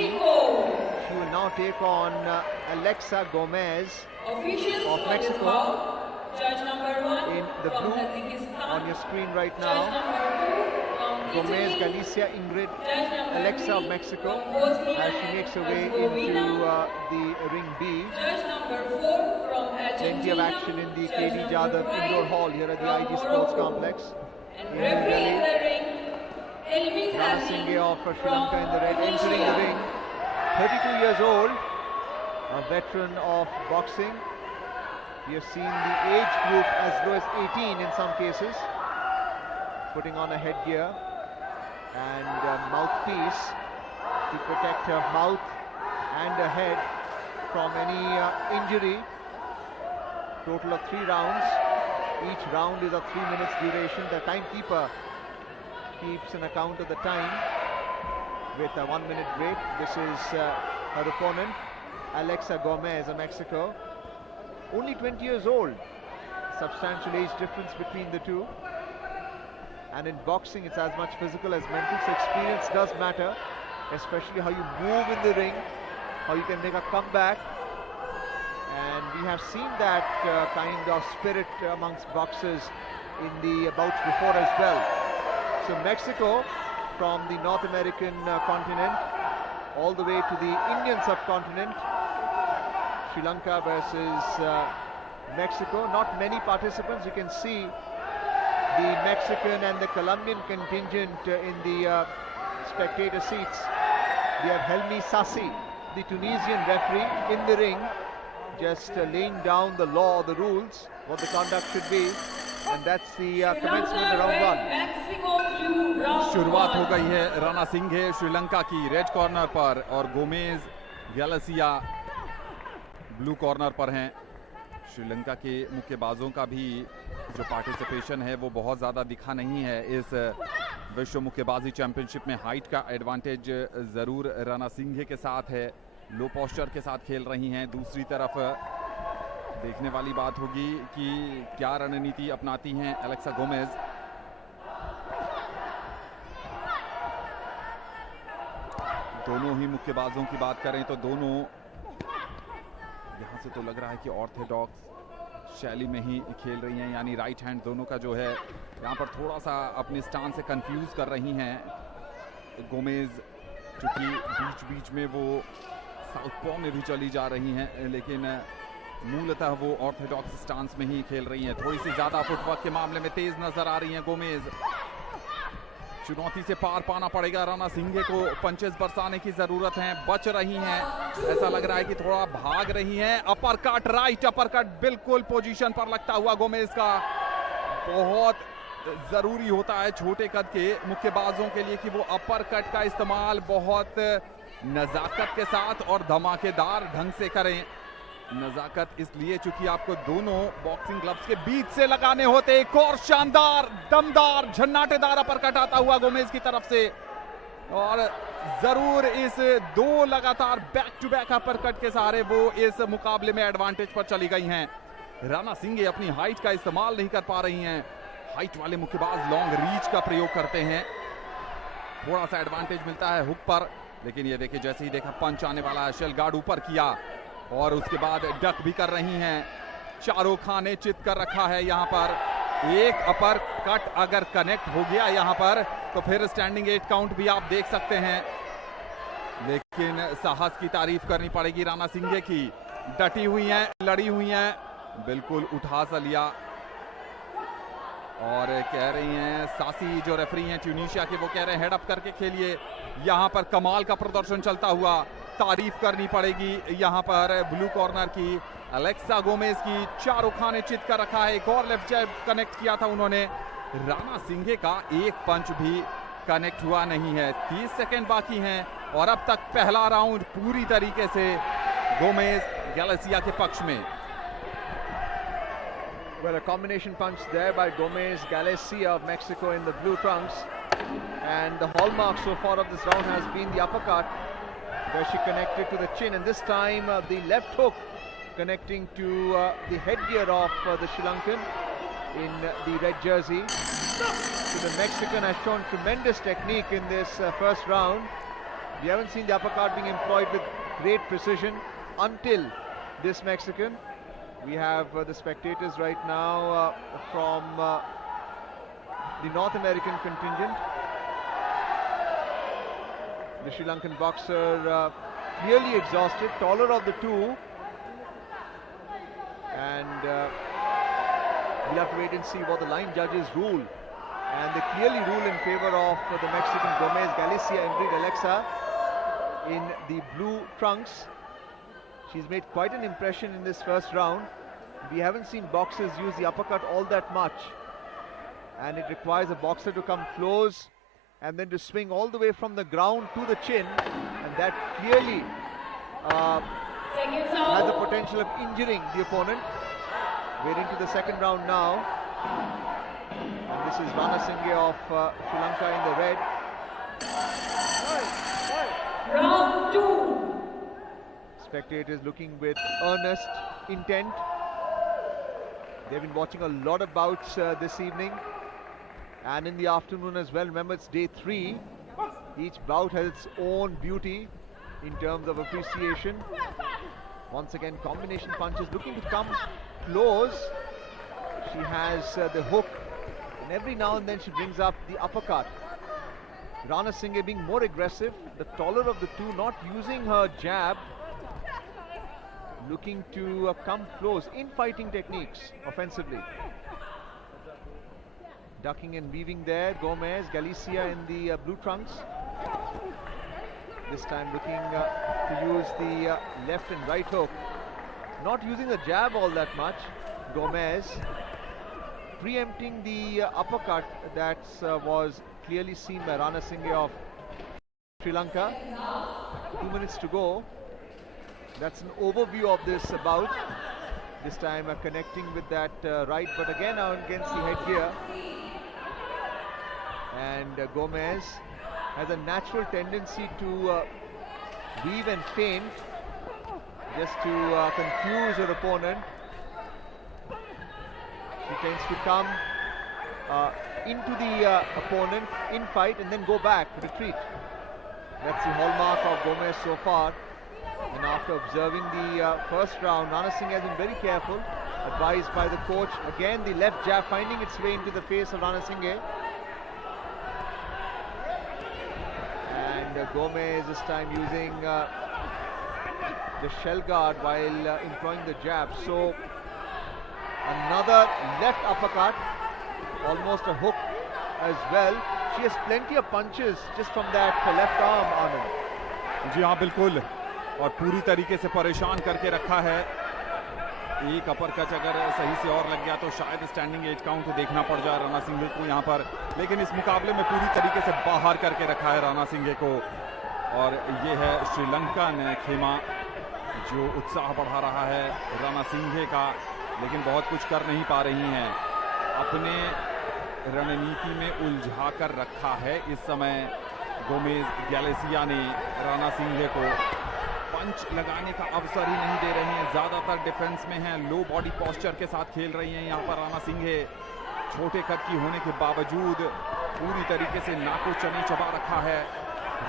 She will now take on Alexa Gomez of Mexico in the blue on your screen right now. Gomez, Galicia, Ingrid, Alexa of Mexico as she makes her way into the ring B. Plenty of action in the KD Jadhav indoor hall here at the IG Sports Complex in New Delhi. Ranasinghe of Sri Lanka in the red, entering the ring. 32 years old, a veteran of boxing. We have seen the age group as low as 18 in some cases. Putting on a headgear and a mouthpiece to protect her mouth and her head from any injury. Total of 3 rounds. Each round is of 3 minutes duration. The timekeeper keeps an account of the time with a 1 minute break. This is her opponent, Alexa Gomez of Mexico. Only 20 years old. Substantial age difference between the two. And in boxing, it's as much physical as mental. So experience does matter, especially how you move in the ring, how you can make a comeback. And we have seen that kind of spirit amongst boxers in the bouts before as well. So Mexico, from the North American continent all the way to the Indian subcontinent. Sri Lanka versus Mexico. Not many participants. You can see the Mexican and the Colombian contingent in the spectator seats. We have Helmi Sassi, the Tunisian referee, in the ring, just laying down the law, the rules, what the conduct should be. And that's the commencement of round 1. शुरुआत हो गई है रणसिंघे श्रीलंका की रेड कॉर्नर पर और गोमेज गैलेसिया ब्लू कॉर्नर पर हैं। श्रीलंका के मुक्केबाजों का भी जो पार्टिसिपेशन है वो बहुत ज़्यादा दिखा नहीं है इस विश्व मुक्केबाजी चैंपियनशिप में। हाइट का एडवांटेज ज़रूर रणसिंघे के साथ है, लो पोस्चर के साथ खेल रही हैं। दूसरी तरफ देखने वाली बात होगी कि क्या रणनीति अपनाती हैं एलेक्सा गोमेज। दोनों ही मुक्केबाजों की बात करें तो दोनों यहां से तो लग रहा है कि ऑर्थोडॉक्स शैली में ही खेल रही हैं, यानी राइट हैंड दोनों का जो है यहां पर थोड़ा सा अपने स्टांस से कंफ्यूज कर रही हैं गोमेज, क्योंकि बीच बीच में वो साउथपॉ में भी चली जा रही हैं, लेकिन मूलतः वो ऑर्थोडॉक्स स्टांस में ही खेल रही हैं। थोड़ी सी ज्यादा फुटवर्क के मामले में तेज नजर आ रही हैं गोमेज। चुनौती से पार पाना पड़ेगा रणसिंघे को, पंचेस बरसाने की जरूरत है। बच रही हैं, ऐसा लग रहा है कि थोड़ा भाग रही हैं। Upper cut, right upper cut बिल्कुल पोजीशन पर लगता हुआ गोमेज का। बहुत जरूरी होता है छोटे कद के मुक्केबाजों के लिए कि वो अपर कट का इस्तेमाल बहुत नजाकत के साथ और धमाकेदार ढंग से करें। नजाकत इसलिए चूंकि आपको दोनों बॉक्सिंग ग्लव्स के बीच से लगाने होते। एक और शानदार, दमदार, झन्नाटेदार अपरकट आता हुआ गोमेज की तरफ से, और जरूर इस 2 लगातार बैक टू बैक अपरकट के सहारे वो इस मुकाबले में एडवांटेज पर चली गई हैं। राणा सिंह अपनी हाइट का इस्तेमाल नहीं कर पा रही हैं। हाइट वाले मुक्केबाज लॉन्ग रीच का प्रयोग करते हैं, थोड़ा सा एडवांटेज मिलता है हुक पर। लेकिन ये देखिए, जैसे ही देखा पंच आने वाला है, शेल गार्ड ऊपर किया और उसके बाद डक भी कर रही हैं। चारों खाने चित कर रखा है यहाँ पर। एक अपर कट अगर कनेक्ट हो गया यहाँ पर तो फिर स्टैंडिंग 8 काउंट भी आप देख सकते हैं। लेकिन साहस की तारीफ करनी पड़ेगी राणा सिंह की। डटी हुई हैं, लड़ी हुई हैं, बिल्कुल उठा सा लिया। और कह रही हैं सासी जो रेफरी हैं ट्यूनीशिया के, वो कह रहे हैं हेड अप करके खेलिए। यहाँ पर कमाल का प्रदर्शन चलता हुआ, तारीफ करनी पड़ेगी यहाँ पर ब्लू कॉर्नर की अलेक्सा गोमेज की। चारों खाने चित कर रखा है। एक और लेफ्ट जैब कनेक्ट किया था उन्होंने। राणा सिंह का एक पंच भी कनेक्ट हुआ नहीं है। 30 सेकेंड बाकी हैं और अब तक पहला राउंड पूरी तरीके से गोमेज गैलेसिया के पक्ष में। Well, a combination punch there by Gomez Galicia of Mexico in the blue trunks, and the hallmark so far of this round has been the uppercut where she connected to the chin, and this time the left hook connecting to the headgear of the Sri Lankan in the red jersey. So the Mexican has shown tremendous technique in this first round. We haven't seen the uppercut being employed with great precision until this Mexican. We have the spectators right now from the North American contingent. The Sri Lankan boxer clearly exhausted, taller of the two, and we'll have to wait and see what the line judges rule. And they clearly rule in favor of the Mexican Gomez Galicia Ingrid Alexa in the blue trunks. She's made quite an impression in this first round. We haven't seen boxers use the uppercut all that much, and it requires a boxer to come close and then to swing all the way from the ground to the chin, and that clearly has the potential of injuring the opponent. We're into the second round now, and this is Rana Singhe of Sri Lanka in the red. Round 2. Spectators looking with earnest intent. They've been watching a lot of bouts this evening and in the afternoon as well. Remember, it's day 3. Each bout has its own beauty in terms of appreciation. Once again, combination punches looking to come close. She has the hook, and every now and then she brings up the uppercut. Rana Singhe being more aggressive, the taller of the two, not using her jab, looking to come close in fighting techniques offensively. Ducking and weaving there, Gomez Galicia in the blue trunks. This time looking to use the left and right hook. Not using the jab all that much, Gomez. Preempting the uppercut that was clearly seen by Rana Singhe of Sri Lanka. 2 minutes to go. That's an overview of this bout. This time connecting with that right, but again now against the headgear. And Gomez has a natural tendency to weave and feint just to confuse her opponent. She tends to come into the opponent in fight and then go back, retreat. That's the hallmark of Gomez so far. And after observing the first round, Rana Singhe has been very careful, advised by the coach. Again, the left jab finding its way into the face of Rana Singhe. And Gomez this time using the shell guard while employing the jab. So another left uppercut, almost a hook as well. She has plenty of punches just from that left arm, Anand. जी हाँ, बिल्कुल, और पूरी तरीके से परेशान करके रखा है। एक अपर कच अगर सही से और लग गया तो शायद स्टैंडिंग 8 काउंट देखना पड़ जाए राणा सिंह को यहाँ पर, लेकिन इस मुकाबले में पूरी तरीके से बाहर करके रखा है राणा सिंह को। और ये है श्रीलंकन खेमा जो उत्साह बढ़ा रहा है राणा सिंघे का, लेकिन बहुत कुछ कर नहीं पा रही हैं। अपने रणनीति में उलझा कर रखा है इस समय गोमेज गैलेसिया ने। राणा सिंघे को पंच लगाने का अवसर ही नहीं दे रहे हैं, ज्यादातर डिफेंस में हैं, लो बॉडी पोस्चर के साथ खेल रही हैं यहाँ पर राणा सिंघे। छोटे कद की होने के बावजूद पूरी तरीके से नाको चने चबा रखा है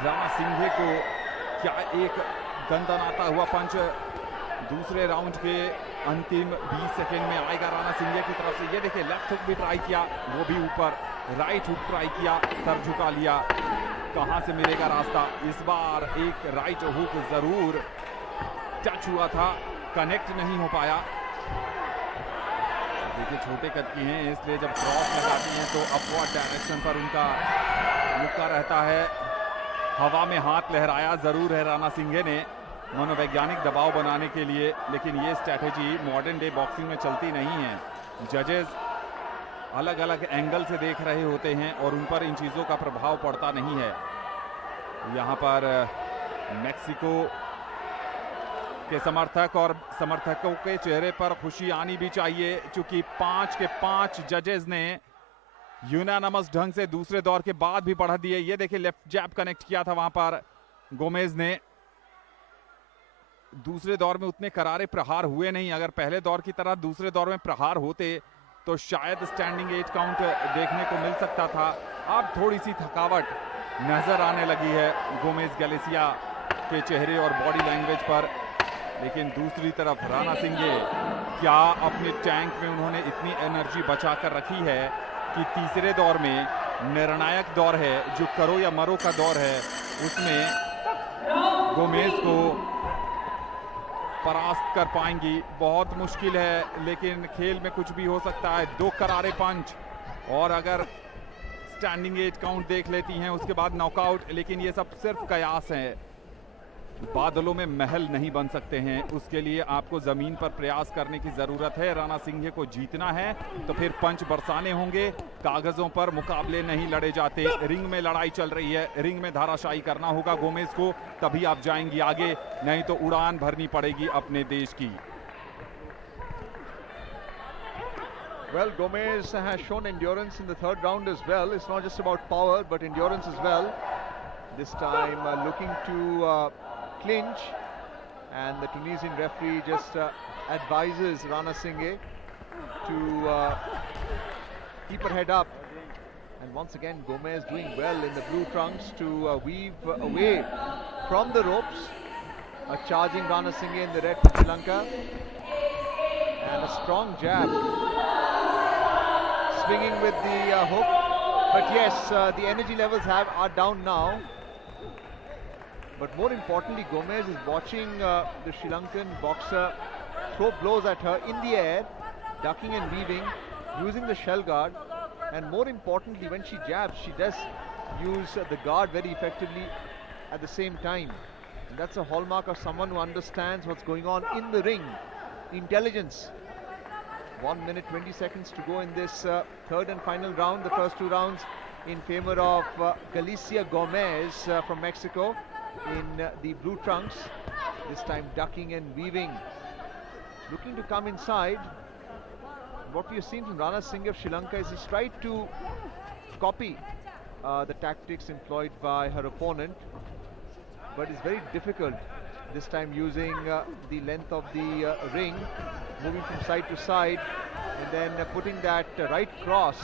राणा सिंघे को। क्या एक गंदनाता हुआ पंच दूसरे राउंड के अंतिम 20 सेकेंड में आएगा राणा सिंघे की तरफ से। ये देखिए लेफ्ट हुक भी ट्राई किया, वो भी ऊपर, राइट हुक ट्राई किया, सर झुका लिया, कहां से मिलेगा रास्ता। इस बार एक राइट हुक जरूर टच हुआ था, कनेक्ट नहीं हो पाया। देखिए छोटे कद की हैं, इसलिए जब क्रॉस लगाती हैं तो अपवर्ड डायरेक्शन पर उनका मुक्का रहता है। हवा में हाथ लहराया जरूर है राणा सिंघे ने मनोवैज्ञानिक दबाव बनाने के लिए, लेकिन ये स्ट्रैटेजी मॉडर्न डे बॉक्सिंग में चलती नहीं है। जजेस अलग अलग एंगल से देख रहे होते हैं और उन पर इन चीज़ों का प्रभाव पड़ता नहीं है। यहाँ पर मेक्सिको के समर्थक और समर्थकों के चेहरे पर खुशी आनी भी चाहिए, क्योंकि 5 के 5 जजेस ने यूनानिमस ढंग से दूसरे दौर के बाद भी बढ़ा दिए। ये देखिए लेफ्ट जैब कनेक्ट किया था वहां पर गोमेज ने। दूसरे दौर में उतने करारे प्रहार हुए नहीं, अगर पहले दौर की तरह दूसरे दौर में प्रहार होते तो शायद स्टैंडिंग 8 काउंट देखने को मिल सकता था। अब थोड़ी सी थकावट नजर आने लगी है गोमेज गैलेसिया के चेहरे और बॉडी लैंग्वेज पर, लेकिन दूसरी तरफ राणा सिंघे, क्या अपने टैंक में उन्होंने इतनी एनर्जी बचा कर रखी है कि तीसरे दौर में निर्णायक दौर है, जो करो या मरो का दौर है, उसमें गोमेज को परास्त कर पाएंगी। बहुत मुश्किल है, लेकिन खेल में कुछ भी हो सकता है। 2 करारे पंच और अगर स्टैंडिंग 8 काउंट देख लेती हैं उसके बाद नॉकआउट, लेकिन ये सब सिर्फ कयास है। बादलों में महल नहीं बन सकते हैं, उसके लिए आपको जमीन पर प्रयास करने की जरूरत है। राणा सिंघे को जीतना है तो फिर पंच बरसाने होंगे, कागजों पर मुकाबले नहीं लड़े जाते। रिंग में लड़ाई चल रही है, रिंग में धाराशायी करना होगा गोमेज को, तभी आप जाएंगी आगे, नहीं तो उड़ान भरनी पड़ेगी अपने देश की। Well, Gomez has shown endurance in the third round as well. It's not just about power, but endurance as well. This time looking to clinch, and the Tunisian referee just advises Rana Singhe to keep her head up. And once again, Gomez doing well in the blue trunks to weave away from the ropes. A charging Rana Singhe in the red for Sri Lanka, and a strong jab, swinging with the hook. But yes, the energy levels are down now. But more importantly, Gomez is watching the Sri Lankan boxer throw blows at her in the air, ducking and weaving, using the shell guard. And more importantly, when she jabs, she does use the guard very effectively at the same time. And that's a hallmark of someone who understands what's going on in the ring. Intelligence. 1 minute 20 seconds to go in this third and final round. The first 2 rounds in favor of Galicia Gomez from Mexico in the blue trunks, this time ducking and weaving, looking to come inside. What we have seen from Rana Singhe of Sri Lanka is he's tried to copy the tactics employed by her opponent, but it's very difficult this time, using the length of the ring, moving from side to side, and then putting that right cross.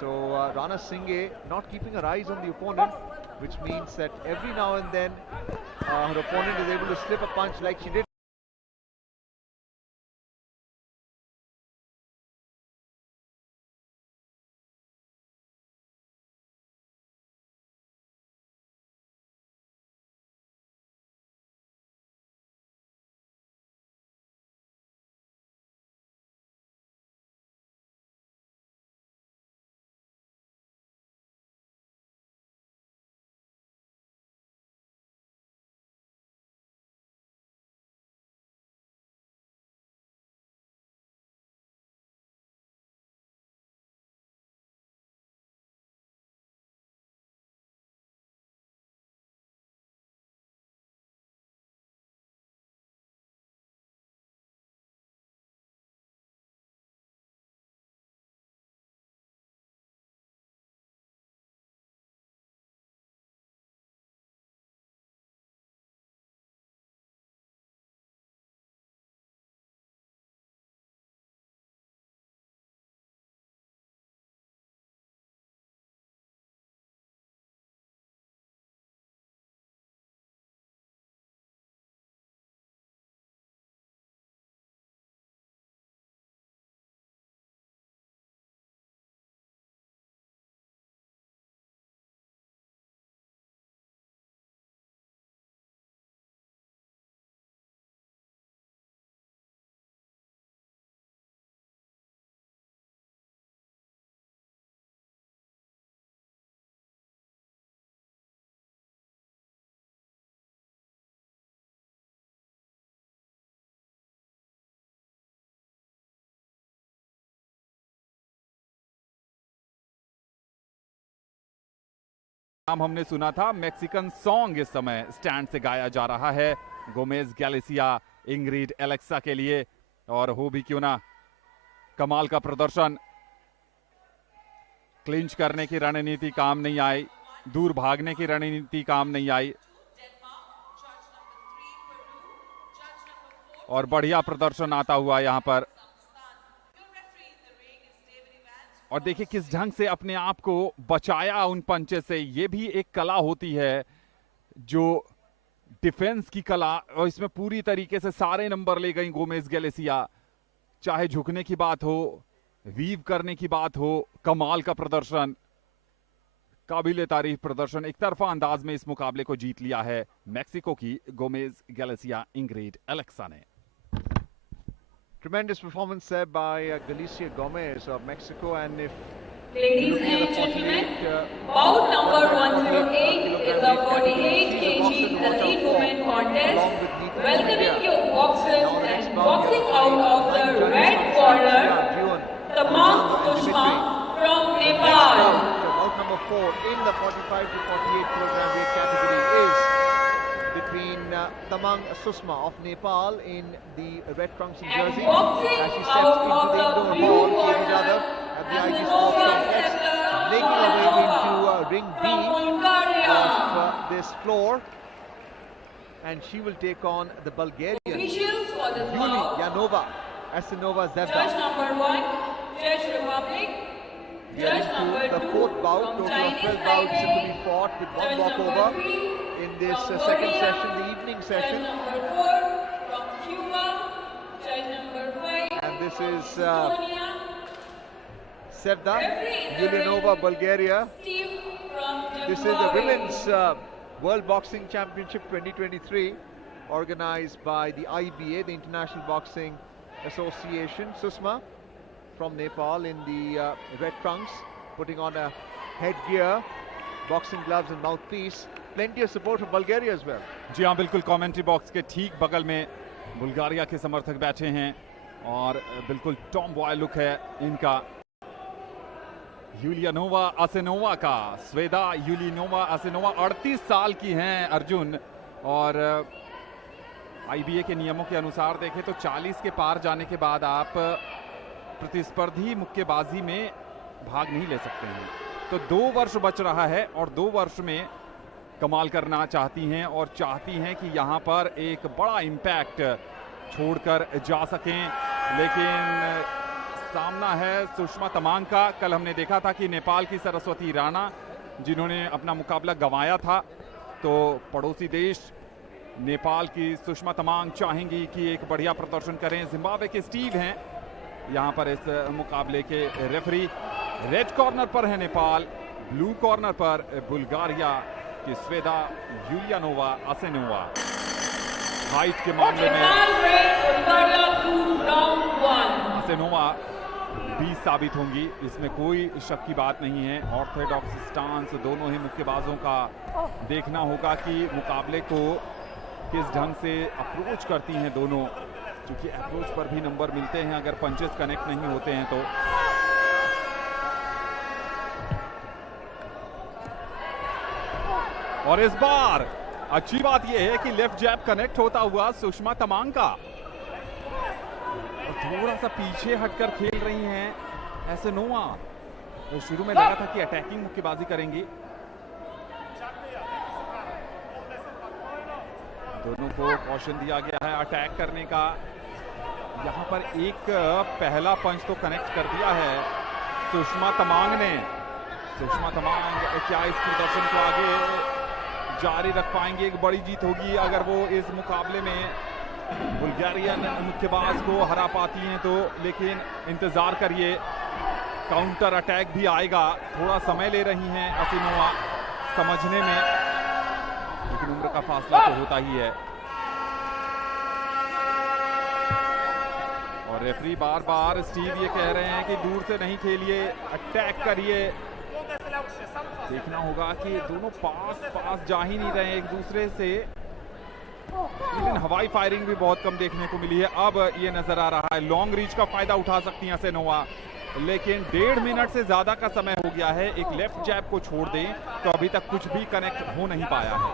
So Rana Singhe not keeping her eyes on the opponent, which means that every now and then her opponent is able to slip a punch like she did नाम हमने सुना था। मैक्सिकन सॉन्ग इस समय स्टैंड से गाया जा रहा है गोमेज गैलेसिया इंग्रिड एलेक्सा के लिए, और हो भी क्यों ना, कमाल का प्रदर्शन। क्लिंच करने की रणनीति काम नहीं आई, दूर भागने की रणनीति काम नहीं आई, और बढ़िया प्रदर्शन आता हुआ यहां पर। और देखिए किस ढंग से अपने आप को बचाया उन पंचे से। ये भी एक कला होती है, जो डिफेंस की कला, और इसमें पूरी तरीके से सारे नंबर ले गई गोमेज गैलेसिया। चाहे झुकने की बात हो, वीव करने की बात हो, कमाल का प्रदर्शन, काबिले तारीफ प्रदर्शन। एक तरफा अंदाज में इस मुकाबले को जीत लिया है मैक्सिको की गोमेज गैलेसिया इंग्रिड एलेक्सा ने। Tremendous performance there by Galicia Gomez of Mexico, and if Ladies and gentlemen, bout number 108 is a 48 kg elite women contest. Welcoming your boxers and boxing out of the red corner, Tamang Sushma from Nepal. Bout number 4 in the 45 to 48 kilogram weight category is between Tamang Susma of Nepal in the red trunks and jersey, as she steps into the indoor hall, each other at the IG Sports Complex, making her way into ring B of this floor, and she will take on the Bulgarian Yulianova Asinova Zevda. Judge number 1, Judge Republic. We are into the fourth bout, total of 12 bouts to be fought with one walkover in this second session, the evening session. Judge number 4 from Cuba. Judge number 5 And this is Estonia. Sevda Yulianova, Bulgaria. Steve from This is the Women's World Boxing Championship 2023, organized by the IBA, the International Boxing Association. Susma from Nepal in the red trunks, putting on a headgear, boxing gloves and mouthpiece. Plenty of support from Bulgaria as well. जी हाँ, बिल्कुल कमेंट्री बॉक्स के ठीक बगल में बुल्गारिया के समर्थक बैठे हैं, और बिल्कुल टॉम बॉय लुक है इनका। यूलियानोवा आसेनोवा का, स्वेदा यूलियानोवा आसेनोवा 38 साल की हैं अर्जुन, और IBA के नियमों के अनुसार देखें तो 40 के पार जाने के बाद आप प्रतिस्पर्धी मुक्केबाजी में भाग नहीं ले सकते हैं। तो 2 वर्ष बच रहा है, और 2 वर्ष में कमाल करना चाहती हैं, और चाहती हैं कि यहाँ पर एक बड़ा इम्पैक्ट छोड़कर जा सकें। लेकिन सामना है सुषमा तमांग का। कल हमने देखा था कि नेपाल की सरस्वती राणा, जिन्होंने अपना मुकाबला गंवाया था, तो पड़ोसी देश नेपाल की सुषमा तमांग चाहेंगी कि एक बढ़िया प्रदर्शन करें। जिम्बाब्वे के स्टीव हैं यहाँ पर इस मुकाबले के रेफरी। रेड कॉर्नर पर है नेपाल, ब्लू कॉर्नर पर बुल्गारिया की स्वेदा यूलियानोवा आसेनोवा। हाइट के मामले में आसेनोवा 20 साबित होंगी, इसमें कोई शक की बात नहीं है। ऑर्थोडॉक्स स्टांस दोनों ही मुक्केबाजों का देखना होगा कि मुकाबले को किस ढंग से अप्रोच करती हैं दोनों, क्योंकि अप्रोच पर भी नंबर मिलते हैं अगर पंचेस कनेक्ट नहीं होते हैं तो। और इस बार अच्छी बात यह है कि लेफ्ट जैब कनेक्ट होता हुआ सुषमा तमांग का, और थोड़ा सा पीछे हटकर खेल रही हैं आसेनोवा। तो शुरू में लगा था कि अटैकिंग मुक्केबाजी करेंगी, दोनों को कॉशन दिया गया है अटैक करने का। यहाँ पर एक पहला पंच तो कनेक्ट कर दिया है सुषमा तमांग ने। सुषमा तमांग क्या इस प्रदर्शन को आगे जारी रख पाएंगे? एक बड़ी जीत होगी अगर वो इस मुकाबले में बुल्गारियन मुक्केबाज को हरा पाती हैं तो, लेकिन इंतजार करिए, काउंटर अटैक भी आएगा। थोड़ा समय ले रही हैं आसेनोवा समझने में, लेकिन उम्र का फासला तो होता ही है। और रेफरी बार बार स्टीव ये कह रहे हैं कि दूर से नहीं खेलिए, अटैक करिए। देखना होगा कि दोनों पास जा ही नहीं रहे एक दूसरे से, लेकिन हवाई फायरिंग भी बहुत कम देखने को मिली है। अब ये नजर आ रहा है लॉन्ग रीच का फायदा उठा सकती हैं आसेनोवा। लेकिन 1.5 मिनट से ज्यादा का समय हो गया है। एक लेफ्ट जैब को छोड़ दें तो अभी तक कुछ भी कनेक्ट हो नहीं पाया है।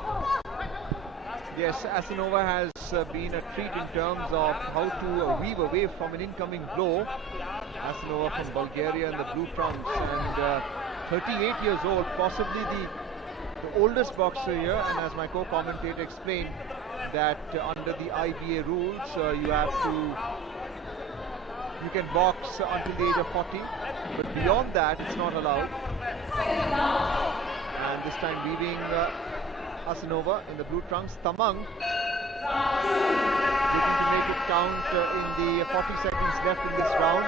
Yes, Asinova has been a treat in terms of how to weave away from an incoming blow. Asinova from Bulgaria in the blue trunks, and 38 years old, possibly the oldest boxer here. And as my co-commentator explained, that under the IBA rules, you can box until the age of 40, but beyond that, it's not allowed. And this time weaving Asinova in the blue trunks. Tamang looking to make it count in the 40 seconds left in this round.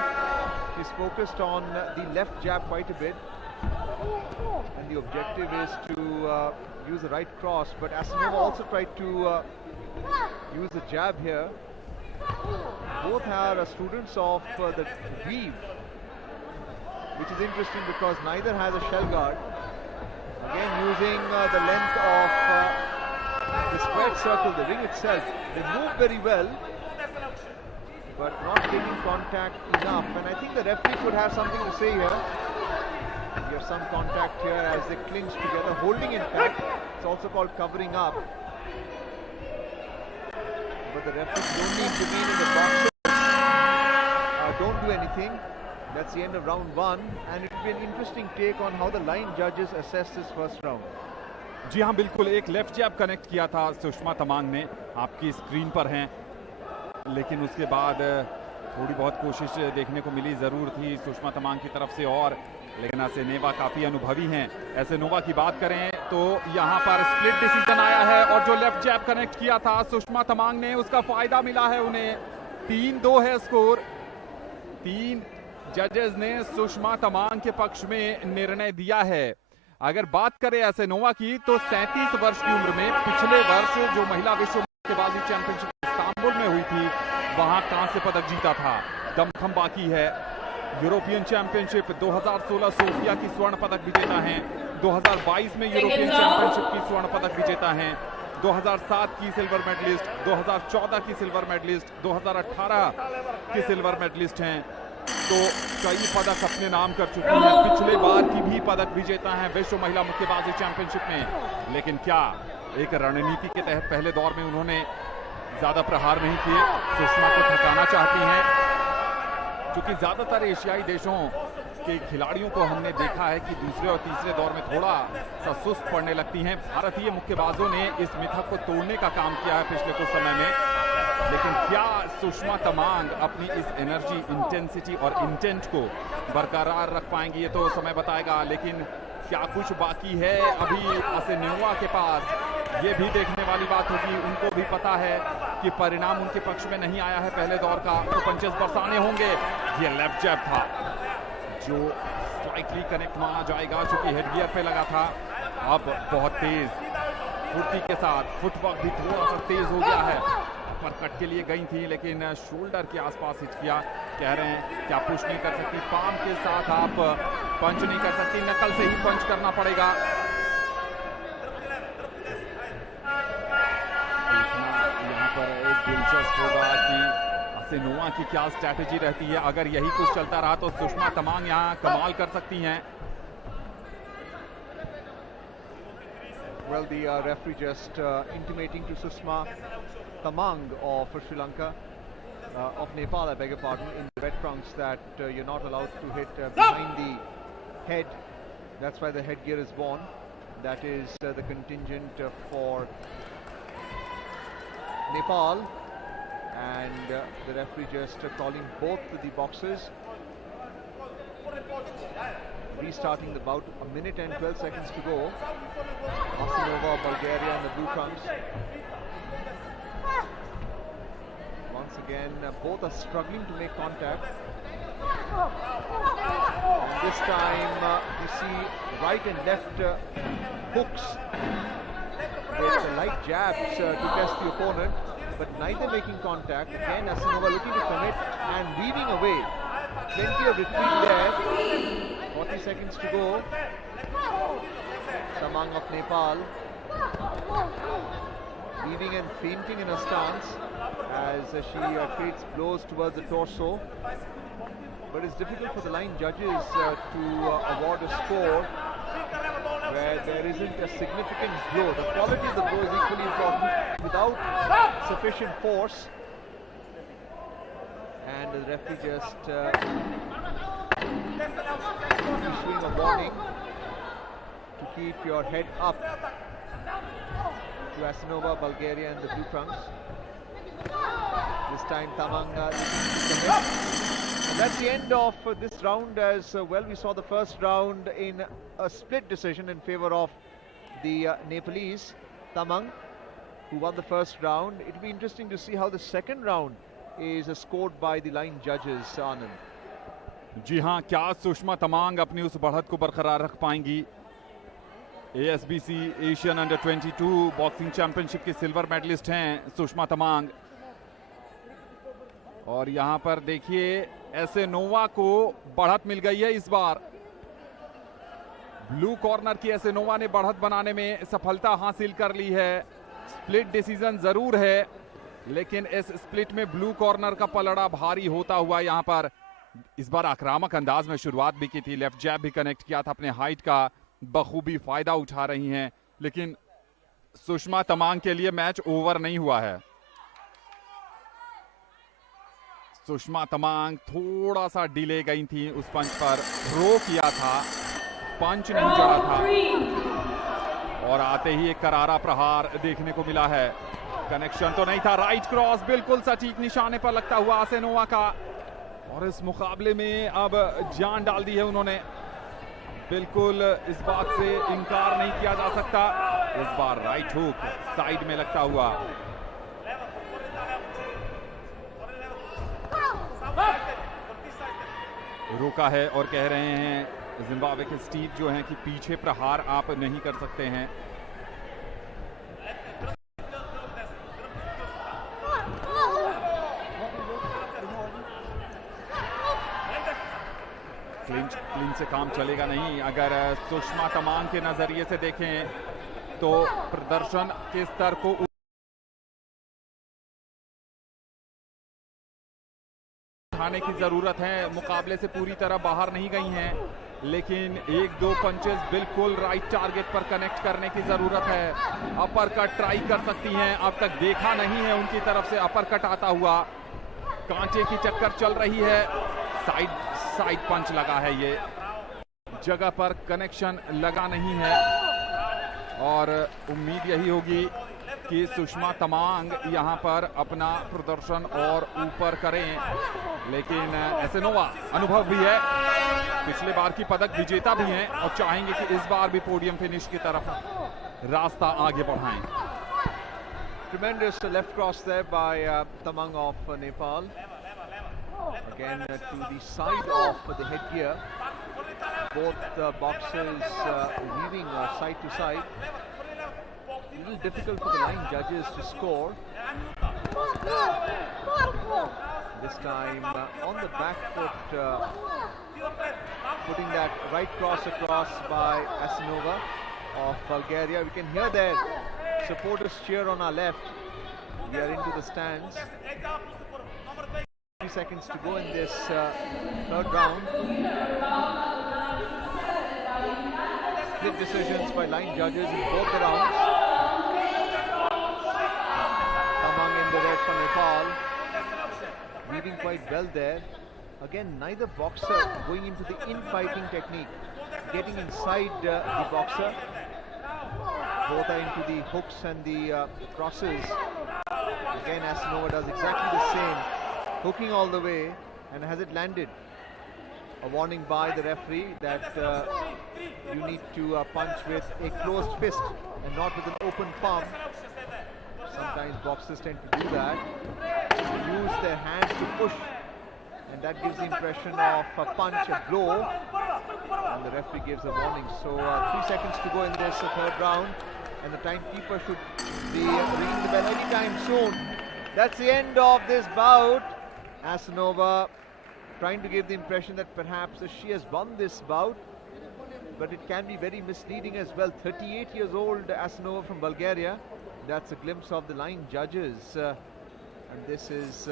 She's focused on the left jab quite a bit, and the objective is to use the right cross, but Asinova also tried to use the jab here. Both are students of the weave, which is interesting because neither has a shell guard. Again, using the length of the squared circle, the ring itself. They move very well, but not taking contact enough. And I think the referee could have something to say here. You have some contact here as they clinch together, holding in fact. It's also called covering up. But the referees don't need to be in the boxers. Don't do anything. That's the end of round one, and it will be an interesting take on how the line judges assess this first round. जी हाँ, बिल्कुल। एक लेफ्ट जैब कनेक्ट किया था सुषमा तमांग ने, आपकी स्क्रीन पर हैं, लेकिन उसके बाद थोड़ी बहुत कोशिश देखने को मिली जरूर थी सुषमा तमांग की तरफ से, और लेकिन असेनोवा काफी अनुभवी हैं। असेनोवा की बात करें तो यहाँ पर स्प्लिट डिसीजन आया है, और जो लेफ्ट जैब कनेक्ट किया था सुषमा तमांग ने, उसका फायदा मिला है उन्हें। 3-2 है स्कोर। 3 जजेस ने सुषमा तमांग के पक्ष में निर्णय दिया है। अगर बात करें असेनोवा की, तो 37 वर्ष की उम्र में पिछले वर्ष जो महिला विश्व मुक्केबाजी चैंपियनशिप इस्तांबुल में हुई थी, वहां कांस्य पदक जीता था। दमखम बाकी है। यूरोपियन चैंपियनशिप 2016 सोफिया की स्वर्ण पदक विजेता हैं। 2022 में यूरोपियन चैंपियनशिप की स्वर्ण पदक विजेता हैं। 2007 की सिल्वर मेडलिस्ट, 2014 की सिल्वर मेडलिस्ट, 2018 की सिल्वर मेडलिस्ट हैं। तो कई पदक अपने नाम कर चुकी हैं। पिछले बार की भी पदक विजेता हैं विश्व महिला मुक्केबाजी चैंपियनशिप में। लेकिन क्या एक रणनीति के तहत पहले दौर में उन्होंने ज्यादा प्रहार नहीं किए, सुषमा को थकाना चाहती हैं। क्योंकि ज्यादातर एशियाई देशों के खिलाड़ियों को हमने देखा है कि दूसरे और तीसरे दौर में थोड़ा सा सुस्त पड़ने लगती हैं। भारतीय मुक्केबाजों ने इस मिथक को तोड़ने का काम किया है पिछले कुछ समय में। लेकिन क्या सुषमा तमांग अपनी इस एनर्जी, इंटेंसिटी और इंटेंट को बरकरार रख पाएंगी, ये तो समय बताएगा। लेकिन क्या कुछ बाकी है अभी असेनोवा के पास, ये भी देखने वाली बात होगी। उनको भी पता है कि परिणाम उनके पक्ष में नहीं आया है पहले दौर का, तो पंचेस बरसाने होंगे। ये लेफ्ट जैब था जो स्लाइटली कनेक्ट माना जाएगा, चूंकि हेडगियर पे लगा था। अब बहुत तेज फुर्ती के साथ फुटवर्क भी थोड़ा सा तेज हो गया है। पर कट के लिए गई थी, लेकिन शोल्डर के आसपास हिट किया। कह रहे हैं कि आप पुश नहीं कर सकती, पाम के साथ आप पंच नहीं कर सकती, नकल से ही पंच करना पड़ेगा। यहाँ पर एक दिलचस्प होगा कि असेनोवा की क्या स्ट्रैटेजी रहती है। अगर यही कुछ चलता रहा तो सुषमा तमांग यहाँ कमाल कर सकती हैं। Well, the referee just intimating to Sushma Tamang of Sri Lanka, of Nepal, I beg your pardon, in the red trunks, that you're not allowed to hit behind the head. That's why the headgear is worn. That is the contingent for Nepal, and the referee just calling both the boxers. Restarting the bout, a minute and 12 seconds to go. Asinova, Bulgaria in the blue trunks. Once again, both are struggling to make contact. And this time, you see right and left hooks with light jabs to test the opponent, but neither making contact. Again, Asinova looking to commit and weaving away. Plenty of retreat there. 40 seconds to go. Tamang of Nepal. weaving and feinting in her stance as she trades blows towards the torso. But it's difficult for the line judges to award a score where there isn't a significant blow. The quality of the blow is equally important. Without sufficient force, and the referee just issuing a warning to keep your head up to Asanova, Bulgaria, and the blue trunks. This time Tamang looking to commit. And that's the end of this round as well. We saw the first round in a split decision in favor of the Nepalese, Tamang, who won the first round. It'll be interesting to see how the second round is scored by the line judges, Anand. जी हाँ, क्या सुषमा तमांग अपनी उस बढ़त को बरकरार रख पाएंगी? ASBC Asian under 22 boxing championship की सिल्वर मेडलिस्ट हैं सुषमा तमांग। और यहां पर देखिए एसेनोवा को बढ़त मिल गई है इस बार। ब्लू कॉर्नर की एसेनोवा ने बढ़त बनाने में सफलता हासिल कर ली है। स्प्लिट डिसीजन जरूर है, लेकिन इस स्प्लिट में ब्लू कॉर्नर का पलड़ा भारी होता हुआ यहां पर इस बार आक्रामक अंदाज में शुरुआत भी की थी। लेफ्ट जैब भी कनेक्ट किया था, अपने हाइट का बखूबी फायदा उठा रही हैं। लेकिन सुषमा तमांग के लिए मैच ओवर नहीं हुआ है। सुषमा तमांग थोड़ा सा डिले गई थी उस पंच पर, थ्रो किया था, पंच नहीं जड़ा था और आते ही एक करारा प्रहार देखने को मिला है। कनेक्शन तो नहीं था, राइट क्रॉस बिल्कुल सटीक निशाने पर लगता हुआ आसेनोवा का। और इस मुकाबले में अब जान डाल दी है उन्होंने, बिल्कुल इस बात से इनकार नहीं किया जा सकता। इस बार राइट हुक साइड में लगता हुआ। रोका है और कह रहे हैं जिम्बाब्वे के स्टीव जो हैं कि पीछे प्रहार आप नहीं कर सकते हैं। क्लिंच से काम चलेगा नहीं। अगर सुषमा तमांग के नजरिए से देखें तो प्रदर्शन के स्तर को उठाने की जरूरत है। मुकाबले से पूरी तरह बाहर नहीं गई हैं, लेकिन एक दो पंचेस बिल्कुल राइट टारगेट पर कनेक्ट करने की जरूरत है। अपर कट ट्राई कर सकती हैं, अब तक देखा नहीं है उनकी तरफ से अपर कट आता हुआ। कांटे की चक्कर चल रही है, साइड पंच लगा है, ये जगह पर कनेक्शन लगा नहीं है। और उम्मीद यही होगी कि सुषमा तमांग यहां पर अपना प्रदर्शन और ऊपर करें, लेकिन एसेनोवा अनुभव भी है, पिछले बार की पदक विजेता भी हैं और चाहेंगे कि इस बार भी पोडियम फिनिश की तरफ रास्ता आगे बढ़ाएं। Tremendous left cross there by Tamang of Nepal. Again to the side of the headgear. Both boxers weaving side to side. A little difficult for the line judges to score. This time on the back foot, putting that right cross across by Asanova of Bulgaria. We can hear their supporters cheer on our left. We are into the stands. 3 seconds to go in this third round. Split decisions by line judges in both the rounds. Tamang in the red for Nepal, weaving quite well there. Again, neither boxer going into the infighting technique, getting inside the boxer. Both are into the hooks and the crosses. Again, Asanova does exactly the same, hooking all the way, and has it landed? A warning by the referee that you need to punch with a closed fist and not with an open palm. Sometimes boxers tend to do that, use their hands to push, and that gives the impression of a punch, a blow, and the referee gives a warning. So 3 seconds to go in this third round, and the timekeeper should be ringing the bell anytime soon. That's the end of this bout. Asanova trying to give the impression that perhaps she has won this bout, but it can be very misleading as well. 38 years old Asanova from Bulgaria, That's a glimpse of the line judges, and this is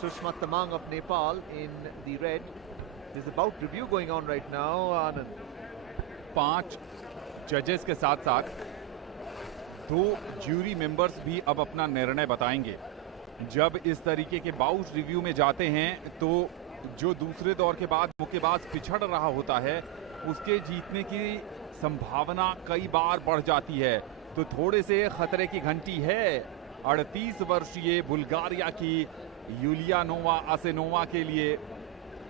Sushma Tamang of Nepal in the red. There's a bout review going on right now, Anand. 5 जजेस के साथ साथ 2 ज्यूरी मेंबर्स भी अब अपना निर्णय बताएंगे। जब इस तरीके के बाउट रिव्यू में जाते हैं तो जो दूसरे दौर के बाद मुक्केबाज पिछड़ रहा होता है उसके जीतने की संभावना कई बार बढ़ जाती है। तो थोड़े से खतरे की घंटी है। 38 वर्षीय बुल्गारिया की यूलियानोवा असेनोवा के लिए।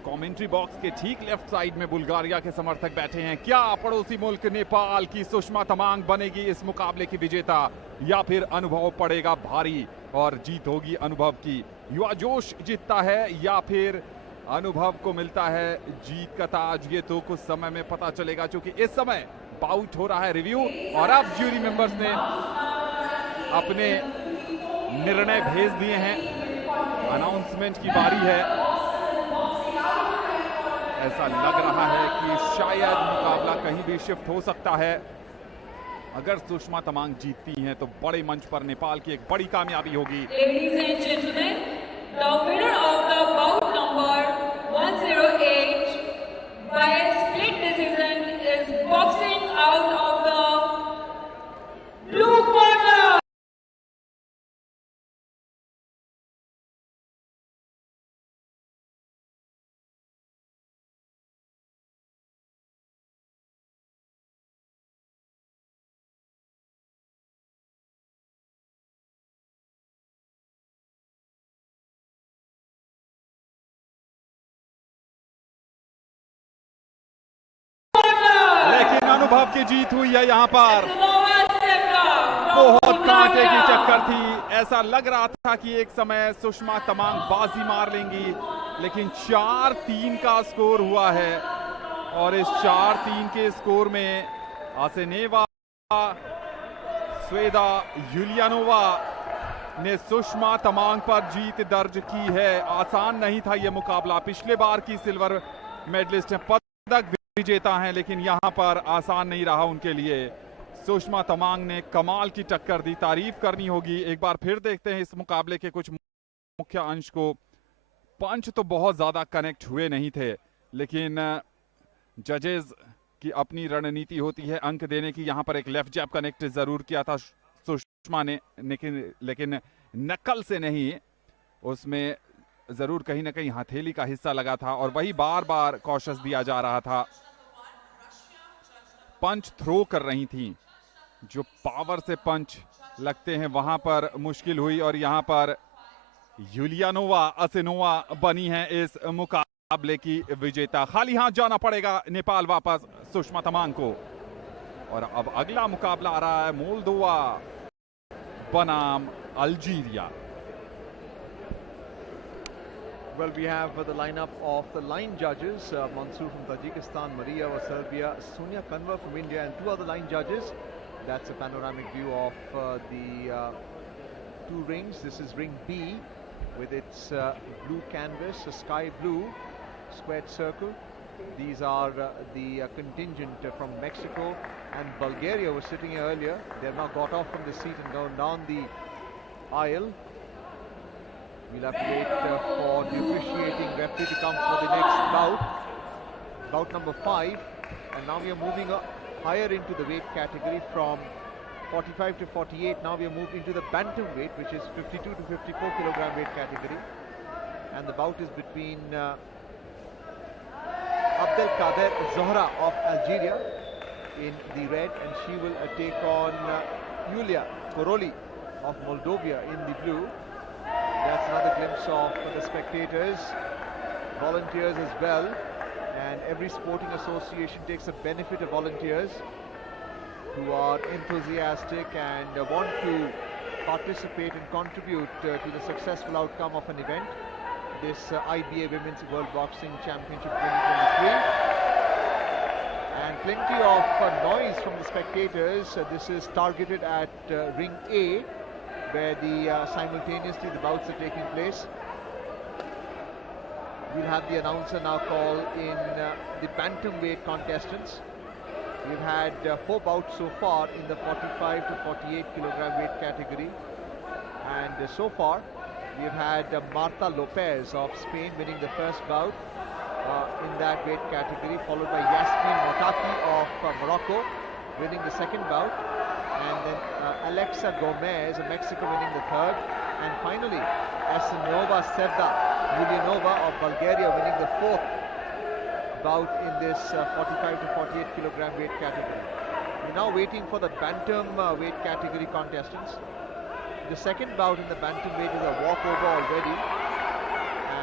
कमेंट्री बॉक्स के ठीक लेफ्ट साइड में बुल्गारिया के समर्थक बैठे हैं। क्या पड़ोसी मुल्क नेपाल की सुषमा तमांग बनेगी इस मुकाबले की विजेता, या फिर अनुभव पड़ेगा भारी और जीत होगी अनुभव की? युवा जोश जीतता है या फिर अनुभव को मिलता है जीत का ताज? ये तो कुछ समय में पता चलेगा, क्योंकि इस समय बाउट हो रहा है रिव्यू और अब ज्यूरी मेंबर्स ने अपने निर्णय भेज दिए हैं। अनाउंसमेंट की बारी है। ऐसा लग रहा है कि शायद मुकाबला कहीं भी शिफ्ट हो सकता है। अगर सुषमा तमांग जीतती हैं तो बड़े मंच पर नेपाल की एक बड़ी कामयाबी होगी। Ladies and gentlemen, the winner of the bout number 108 by a split decision is boxing out of the blue corner. लेकिन अनुभव की जीत हुई है यहाँ पर। बहुत कांटे की चक्कर थी। ऐसा लग रहा था कि एक समय सुषमा तमांग बाजी मार लेंगी, लेकिन 4-3 का स्कोर हुआ है और इस 4-3 के स्कोर में आसेनेवा स्वेदा यूलियानोवा ने सुषमा तमांग पर जीत दर्ज की है। आसान नहीं था यह मुकाबला। पिछले बार की सिल्वर मेडलिस्ट है, पदक विजेता हैं, लेकिन यहां पर आसान नहीं रहा उनके लिए। सुषमा तमांग ने कमाल की टक्कर दी, तारीफ करनी होगी। एक बार फिर देखते हैं इस मुकाबले के कुछ मुख्य अंश को। पंच तो बहुत ज्यादा कनेक्ट हुए नहीं थे, लेकिन जजेस की अपनी रणनीति होती है अंक देने की। यहां पर एक लेफ्ट जैब कनेक्ट जरूर किया था सुषमा ने, लेकिन नकल से नहीं, उसमें जरूर कहीं ना कहीं हथेली का हिस्सा लगा था और वही बार बार कॉशस दिया जा रहा था। पंच थ्रो कर रही थी, जो पावर से पंच लगते हैं वहां पर मुश्किल हुई और यहां पर यूलियानोवा असेनोवा बनी है इस मुकाबले की विजेता। खाली हाथ जाना पड़ेगा नेपाल वापस सुषमा तमांग को। और अब अगला मुकाबला आ रहा है मोल्दोवा बनाम Algeria. Well, we have the lineup of the line judges, Mansoor from Tajikistan, Maria of Serbia, Sonia Kanwar from India, and 2 other line judges. That's a panoramic view of the 2 rings. This is ring B with its blue canvas, a sky blue squared circle. These are the contingent from Mexico and Bulgaria were sitting here earlier. They have now got off from the seat and gone down the aisle. We'll have to wait for the officiating referee to come for the next bout number 5. And now we are moving higher into the weight category from 45 to 48. Now we are moving into the bantamweight, which is 52 to 54 kilogram weight category. And the bout is between Abdelkader Zohra of Algeria in the red, and she will take on Yulia Koroli of Moldova in the blue. That's another glimpse of the spectators, volunteers as well, and every sporting association takes a benefit of volunteers who are enthusiastic and want to participate and contribute to the successful outcome of an event, this IBA Women's World Boxing Championship 2023. And plenty of noise from the spectators. This is targeted at ring A, where simultaneously the bouts are taking place. We'll have the announcer now call in the bantamweight contestants. We've had 4 bouts so far in the 45 to 48 kilogram weight category, and so far we've had Marta Lopez of Spain winning the first bout in that weight category, followed by Yasmin Motaki of Morocco winning the second bout, and then Alexa Gomez of Mexico winning the third, and finally Asinova Sevda Yulianova of Bulgaria winning the fourth bout in this 45 to 48 kilogram weight category. We're now waiting for the bantam weight category contestants. The second bout in the bantam weight is a walkover already,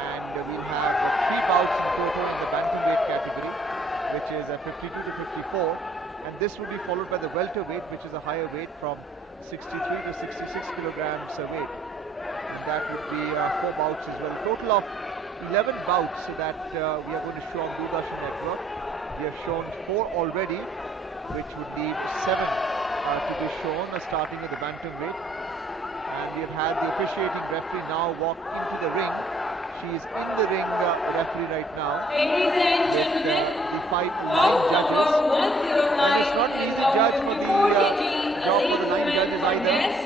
and we'll have 3 bouts in total in the bantam weight category, which is 52 to 54, and this will be followed by the welterweight, which is a higher weight from 63 to 66 kilograms weight, and that would be 4 bouts as well. A total of 11 bouts that we are going to show on Doordarshan Network. We have shown 4 already, which would leave 7 to be shown, starting with the bantamweight. And we have had the officiating referee now walk into the ring. She is in the ring, referee right now, Ladies and with gentlemen, the 5 bout judges. number And it's not an 109 easy is judge of for the 54 kg job for the 9 elite judges women either. contest.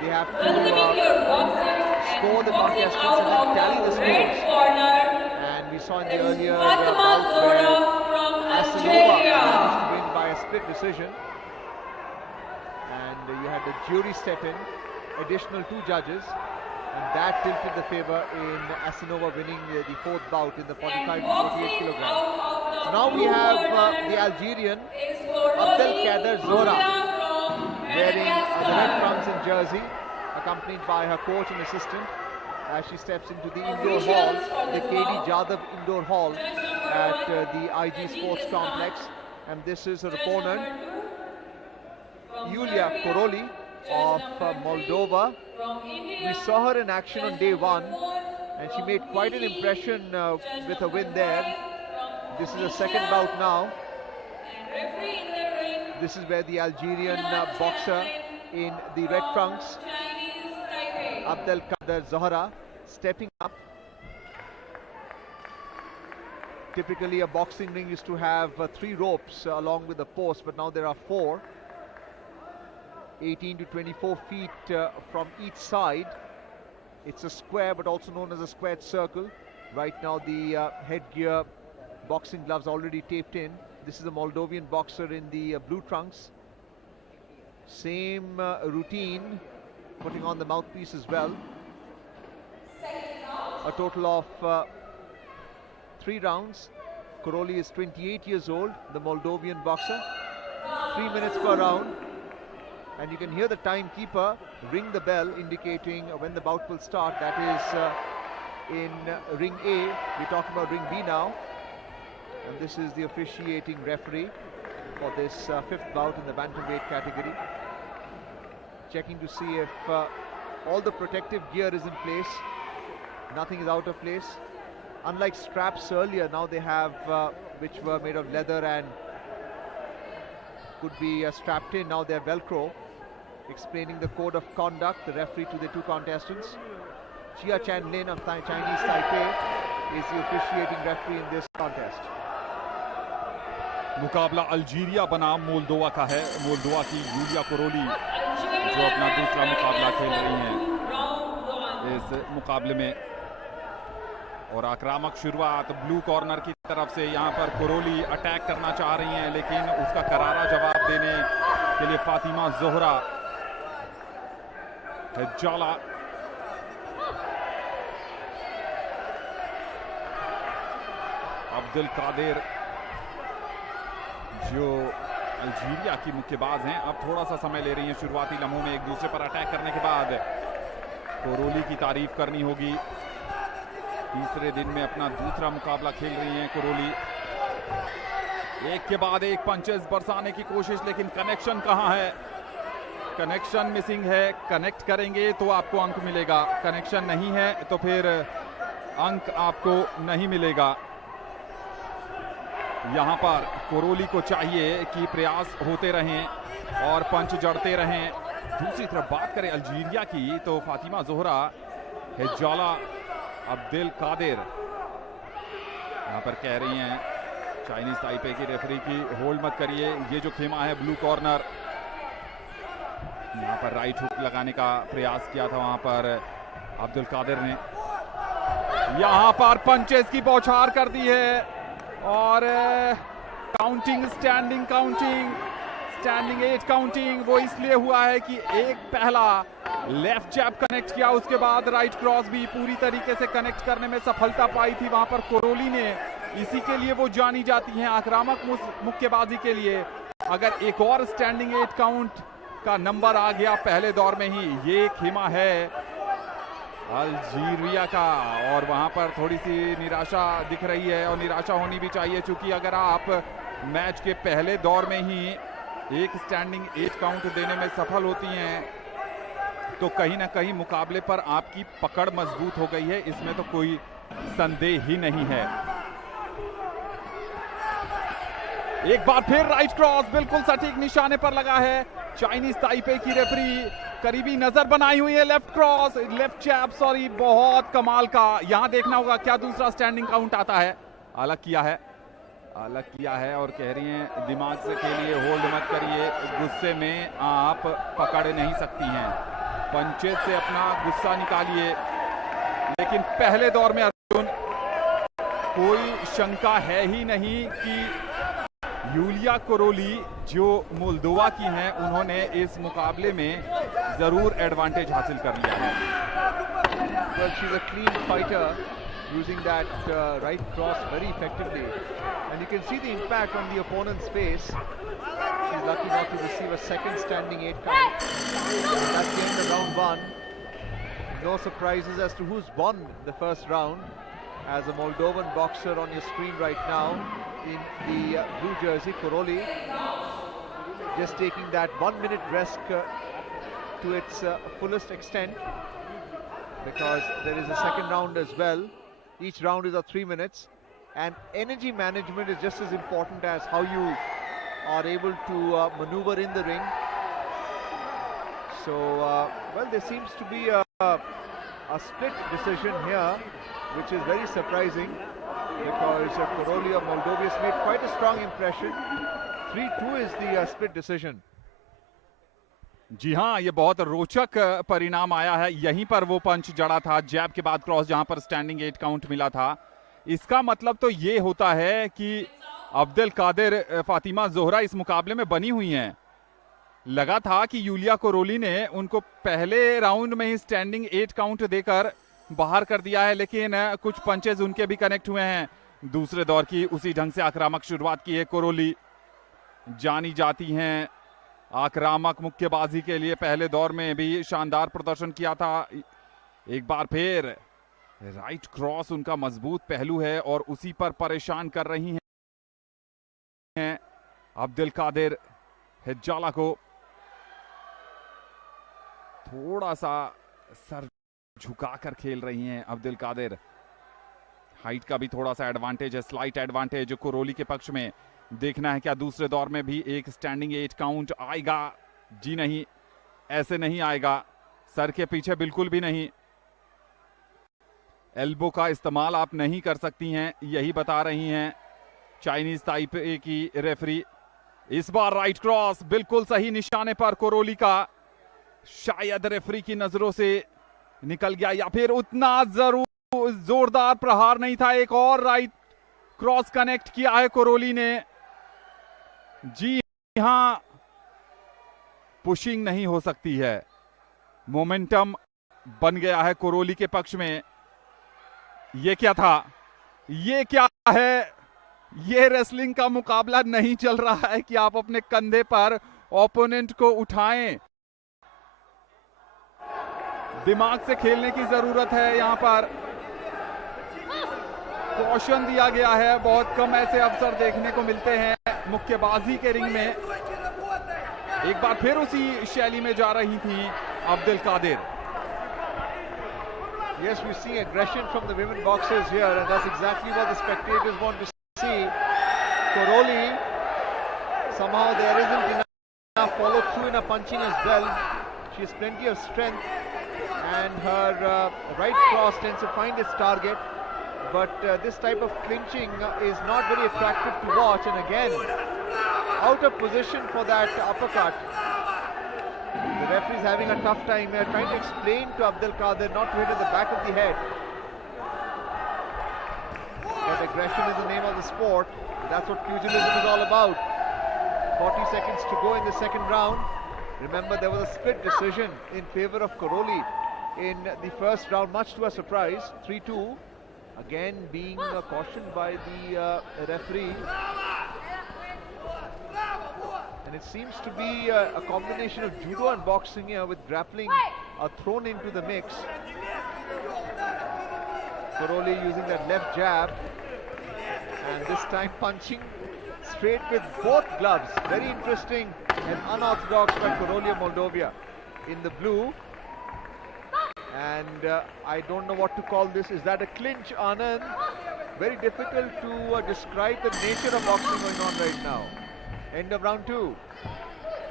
They have to Welcoming your boxers score and the boxing contestants out and then of tally the the red scores. corner And we saw in the is earlier Fatima bout where Zora from Asinova Algeria. managed to win by a split decision. And you had the jury step in, additional 2 judges, and that tilted the favor in Asinova winning the 4th bout in the 45 to 48 kilograms. So now we have the Algerian Abdelkader Zora wearing the red trunks and jersey, accompanied by her coach and assistant as she steps into the indoor hall, the KD Jadhav indoor hall at the IG Sports Complex. And this is her opponent, Yulia Koroli of Moldova. We saw her in action on day 1, and she made quite an impression with a win there. This is the second bout now. This is where the Algerian boxer in the red trunks, Abdelkader Zahra, stepping up. Typically a boxing ring used to have 3 ropes along with the post, but now there are 4. 18 to 24 feet from each side. It's a square, but also known as a squared circle. Right now the headgear, boxing gloves already taped in. This is a Moldovan boxer in the blue trunks. Same routine, putting on the mouthpiece as well. A total of 3 rounds. Koroli is 28 years old, the Moldovan boxer. 3 minutes per round. And you can hear the timekeeper ring the bell indicating when the bout will start. That is in ring A. We're talking about ring B now. And this is the officiating referee for this 5th bout in the bantamweight category. Checking to see if all the protective gear is in place. Nothing is out of place. Unlike straps earlier, now they have which were made of leather and could be strapped in. Now they're Velcro. Explaining the code of conduct, the referee to the 2 contestants. Chia Chan Lin of Chinese Taipei is the officiating referee in this contest. मुकाबला अल्जीरिया बनाम मोल्दोवा का है। मोल्दोवा की यूलिया कोरोली जो अपना दूसरा मुकाबला खेल रही हैं इस मुकाबले में, और आक्रामक शुरुआत ब्लू कॉर्नर की तरफ से। यहाँ पर कोरोली अटैक करना चाह रही हैं, लेकिन उसका करारा जवाब देने के लिए फातिमा जोहरा जाला अब्दुल कादिर जो अल्जीरिया की मुक्केबाज हैं, अब थोड़ा सा समय ले रही हैं शुरुआती लम्हों में एक दूसरे पर अटैक करने के बाद। कोरोली की तारीफ करनी होगी, तीसरे दिन में अपना दूसरा मुकाबला खेल रही हैं कोरोली। एक के बाद एक पंचेस बरसाने की कोशिश, लेकिन कनेक्शन कहां है? कनेक्शन मिसिंग है। कनेक्ट करेंगे तो आपको अंक मिलेगा, कनेक्शन नहीं है तो फिर अंक आपको नहीं मिलेगा। यहाँ पर कोरोली को चाहिए कि प्रयास होते रहें और पंच जड़ते रहें। दूसरी तरफ बात करें अल्जीरिया की तो फातिमा जोहरा, हिजाला अब्दुल कादिर यहाँ पर कह रही हैं चाइनीज ताइपे की रेफरी की होल्ड मत करिए। ये जो खेमा है ब्लू कॉर्नर, यहाँ पर राइट हुक लगाने का प्रयास किया था वहां पर अब्दुल कादिर ने। यहाँ पर पंचेस की बौछार कर दी है और counting, standing counting, standing 8 counting वो इसलिए हुआ है कि एक पहला लेफ्ट जैब कनेक्ट किया, उसके बाद राइट क्रॉस भी पूरी तरीके से कनेक्ट करने में सफलता पाई थी वहां पर कोरोली ने। इसी के लिए वो जानी जाती हैं आक्रामक मुक्केबाजी के लिए। अगर एक और स्टैंडिंग 8 काउंट का नंबर आ गया पहले दौर में ही, ये खेमा है अल्जीरिया का, और वहां पर थोड़ी सी निराशा दिख रही है और निराशा होनी भी चाहिए, क्योंकि अगर आप मैच के पहले दौर में ही एक स्टैंडिंग 8 काउंट देने में सफल होती हैं तो कहीं ना कहीं मुकाबले पर आपकी पकड़ मजबूत हो गई है, इसमें तो कोई संदेह ही नहीं है। एक बार फिर राइट क्रॉस बिल्कुल सटीक निशाने पर लगा है। चाइनीज ताइपे की रेफरी करीबी नजर बनाई हुई है। लेफ्ट क्रॉस, लेफ्ट जैब, सॉरी, बहुत कमाल का। यहां देखना होगा क्या दूसरा स्टैंडिंग काउंट आता है। अलग किया है, अलग किया है और कह रही हैं दिमाग से खेलिए, होल्ड मत करिए, गुस्से में आप पकड़ नहीं सकती हैं। पंचेस से अपना गुस्सा निकालिए। लेकिन पहले दौर में अर्जुन कोई शंका है ही नहीं कि यूलिया कोरोली जो मोल्दोवा की हैं, उन्होंने इस मुकाबले में जरूर एडवांटेज हासिल कर लिया है। Well, she's a clean fighter, using that right cross very effectively, and you can see the impact on the opponent's face. She's lucky not to receive a second standing 8 count. That's the end of round 1. No surprises as to who's won the first round, as a Moldovan boxer on your screen right now in the blue jersey, Koroli, just taking that 1 minute rest to its fullest extent, because there is a second round as well. Each round is of 3 minutes, and energy management is just as important as how you are able to maneuver in the ring. So, well, there seems to be a split decision here, which is very surprising, because Koroli of Moldova has made quite a strong impression. 3-2 is the split decision. जी हाँ, ये बहुत रोचक परिणाम आया है। यहीं पर वो पंच जड़ा था, जैब के बाद क्रॉस, जहां पर स्टैंडिंग 8 काउंट मिला था। इसका मतलब तो ये होता है कि अब्दुल कादिर, फातिमा जोहरा इस मुकाबले में बनी हुई हैं। लगा था कि यूलिया कोरोली ने उनको पहले राउंड में ही स्टैंडिंग 8 काउंट देकर बाहर कर दिया है, लेकिन कुछ पंचेज उनके भी कनेक्ट हुए हैं। दूसरे दौर की उसी ढंग से आक्रामक शुरुआत की है कोरोली, जानी जाती हैं आक्रामक मुक्केबाजी के लिए। पहले दौर में भी शानदार प्रदर्शन किया था। एक बार फिर राइट क्रॉस उनका मजबूत पहलू है और उसी पर परेशान कर रही हैं अब्दुल कादिर हिज्जाला को। थोड़ा सा सर झुकाकर खेल रही हैं अब्दुल कादिर। हाइट का भी थोड़ा सा एडवांटेज है, स्लाइट एडवांटेज कोरोली के पक्ष में। देखना है क्या दूसरे दौर में भी एक स्टैंडिंग 8 काउंट आएगा। जी नहीं, ऐसे नहीं आएगा, सर के पीछे बिल्कुल भी नहीं। एल्बो का इस्तेमाल आप नहीं कर सकती हैं, यही बता रही हैं चाइनीज ताइपे की रेफरी। इस बार राइट क्रॉस बिल्कुल सही निशाने पर कोरोली का, शायद रेफरी की नजरों से निकल गया या फिर उतना जरूर जोरदार प्रहार नहीं था। एक और राइट क्रॉस कनेक्ट किया है कोरोली ने। जी हां, पुशिंग नहीं हो सकती है, मोमेंटम बन गया है कोरोली के पक्ष में। ये क्या था, ये क्या है, ये रेसलिंग का मुकाबला नहीं चल रहा है कि आप अपने कंधे पर ओपोनेंट को उठाएं। दिमाग से खेलने की जरूरत है। यहां पर कॉशन दिया गया है। बहुत कम ऐसे अवसर देखने को मिलते हैं मुक्केबाजी के रिंग में। एक बार फिर उसी शैली में जा रही थी Abdul Qadir. Yes, we see aggression from the women boxers here, and that's exactly what the spectators want to see. Koroli, somehow there isn't enough follow through in her punching as well. She has plenty of strength, and her right cross tends to find its target. but this type of clinching is not very attractive to watch. And again, out of position for that uppercut. The referee is having a tough time here, trying to explain to Abdul Qadir not to hit at the back of the head. But aggression is the name of the sport. That's what pugilism is all about. 40 seconds to go in the second round. Remember, there was a split decision in favor of Karoli in the first round, much to our surprise. 3-2. Again, being cautioned by the referee. And it seems to be a combination of judo and boxing here, with grappling thrown into the mix. Karoli using that left jab, and this time punching straight with both gloves. Very interesting and unorthodox by Karoli of Moldova in the blue. And I don't know what to call this. Is that a clinch, Anand? Very difficult to describe the nature of boxing going on right now. End of round 2.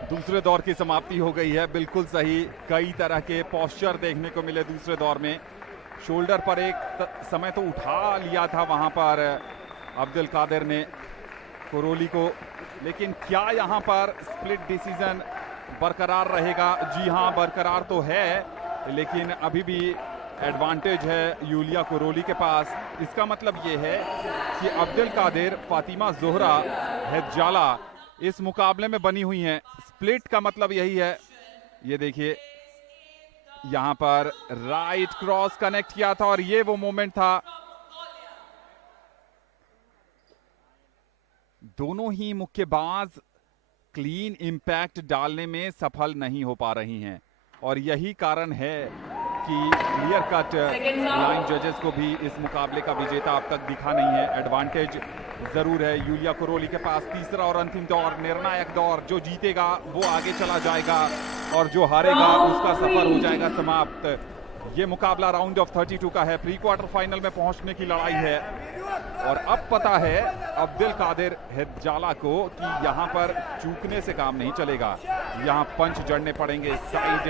दूसरे दौर की समाप्ति हो गई है, बिल्कुल सही। कई तरह के पोस्चर देखने को मिले दूसरे दौर में। शोल्डर पर एक समय तो उठा लिया था वहां पर अब्दुल कादिर ने कोरोली को, लेकिन क्या यहां पर स्प्लिट डिसीजन बरकरार रहेगा? जी हां, बरकरार तो है, लेकिन अभी भी एडवांटेज है यूलिया कोरोली के पास। इसका मतलब ये है कि अब्दुल कादिर, फातिमा जोहरा, हेदजाला इस मुकाबले में बनी हुई हैं। स्प्लिट का मतलब यही है। ये देखिए, यहां पर राइट क्रॉस कनेक्ट किया था और ये वो मोमेंट था। दोनों ही मुक्केबाज क्लीन इंपैक्ट डालने में सफल नहीं हो पा रही हैं, और यही कारण है कि क्लियर कट लाइन जजेस को भी इस मुकाबले का विजेता अब तक दिखा नहीं है। एडवांटेज जरूर है यूलिया कोरोली के पास। तीसरा और अंतिम दौर, निर्णायक दौर। जो जीतेगा वो आगे चला जाएगा और जो हारेगा उसका सफर हो जाएगा समाप्त। ये मुकाबला राउंड ऑफ 32 का है। प्री क्वार्टर फाइनल में पहुंचने की लड़ाई है, और अब पता है अब्दुल कादिर हेदजाला को कि यहां पर चूकने से काम नहीं चलेगा। यहां पंच जड़ने पड़ेंगे। साइड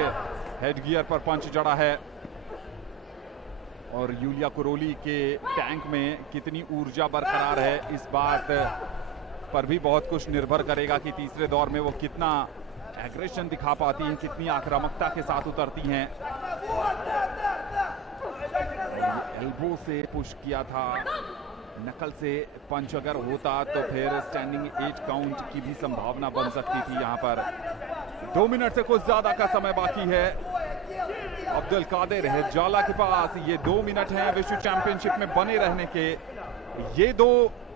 हेड गियर पर पंच जड़ा है, और यूलिया कोरोली के टैंक में कितनी ऊर्जा बरकरार है, इस बात पर भी बहुत कुछ निर्भर करेगा कि तीसरे दौर में वो कितना एग्रेशन दिखा पाती हैं, कितनी आक्रामकता के साथ उतरती हैं। एल्बो से पुश किया था, नकल से पंच अगर होता तो फिर स्टैंडिंग 8 काउंट की भी संभावना बन सकती थी। यहां पर 2 मिनट से कुछ ज्यादा का समय बाकी है अब्दुल कादिर हेदजाला के पास। ये 2 मिनट हैं विश्व चैंपियनशिप में बने रहने के। ये 2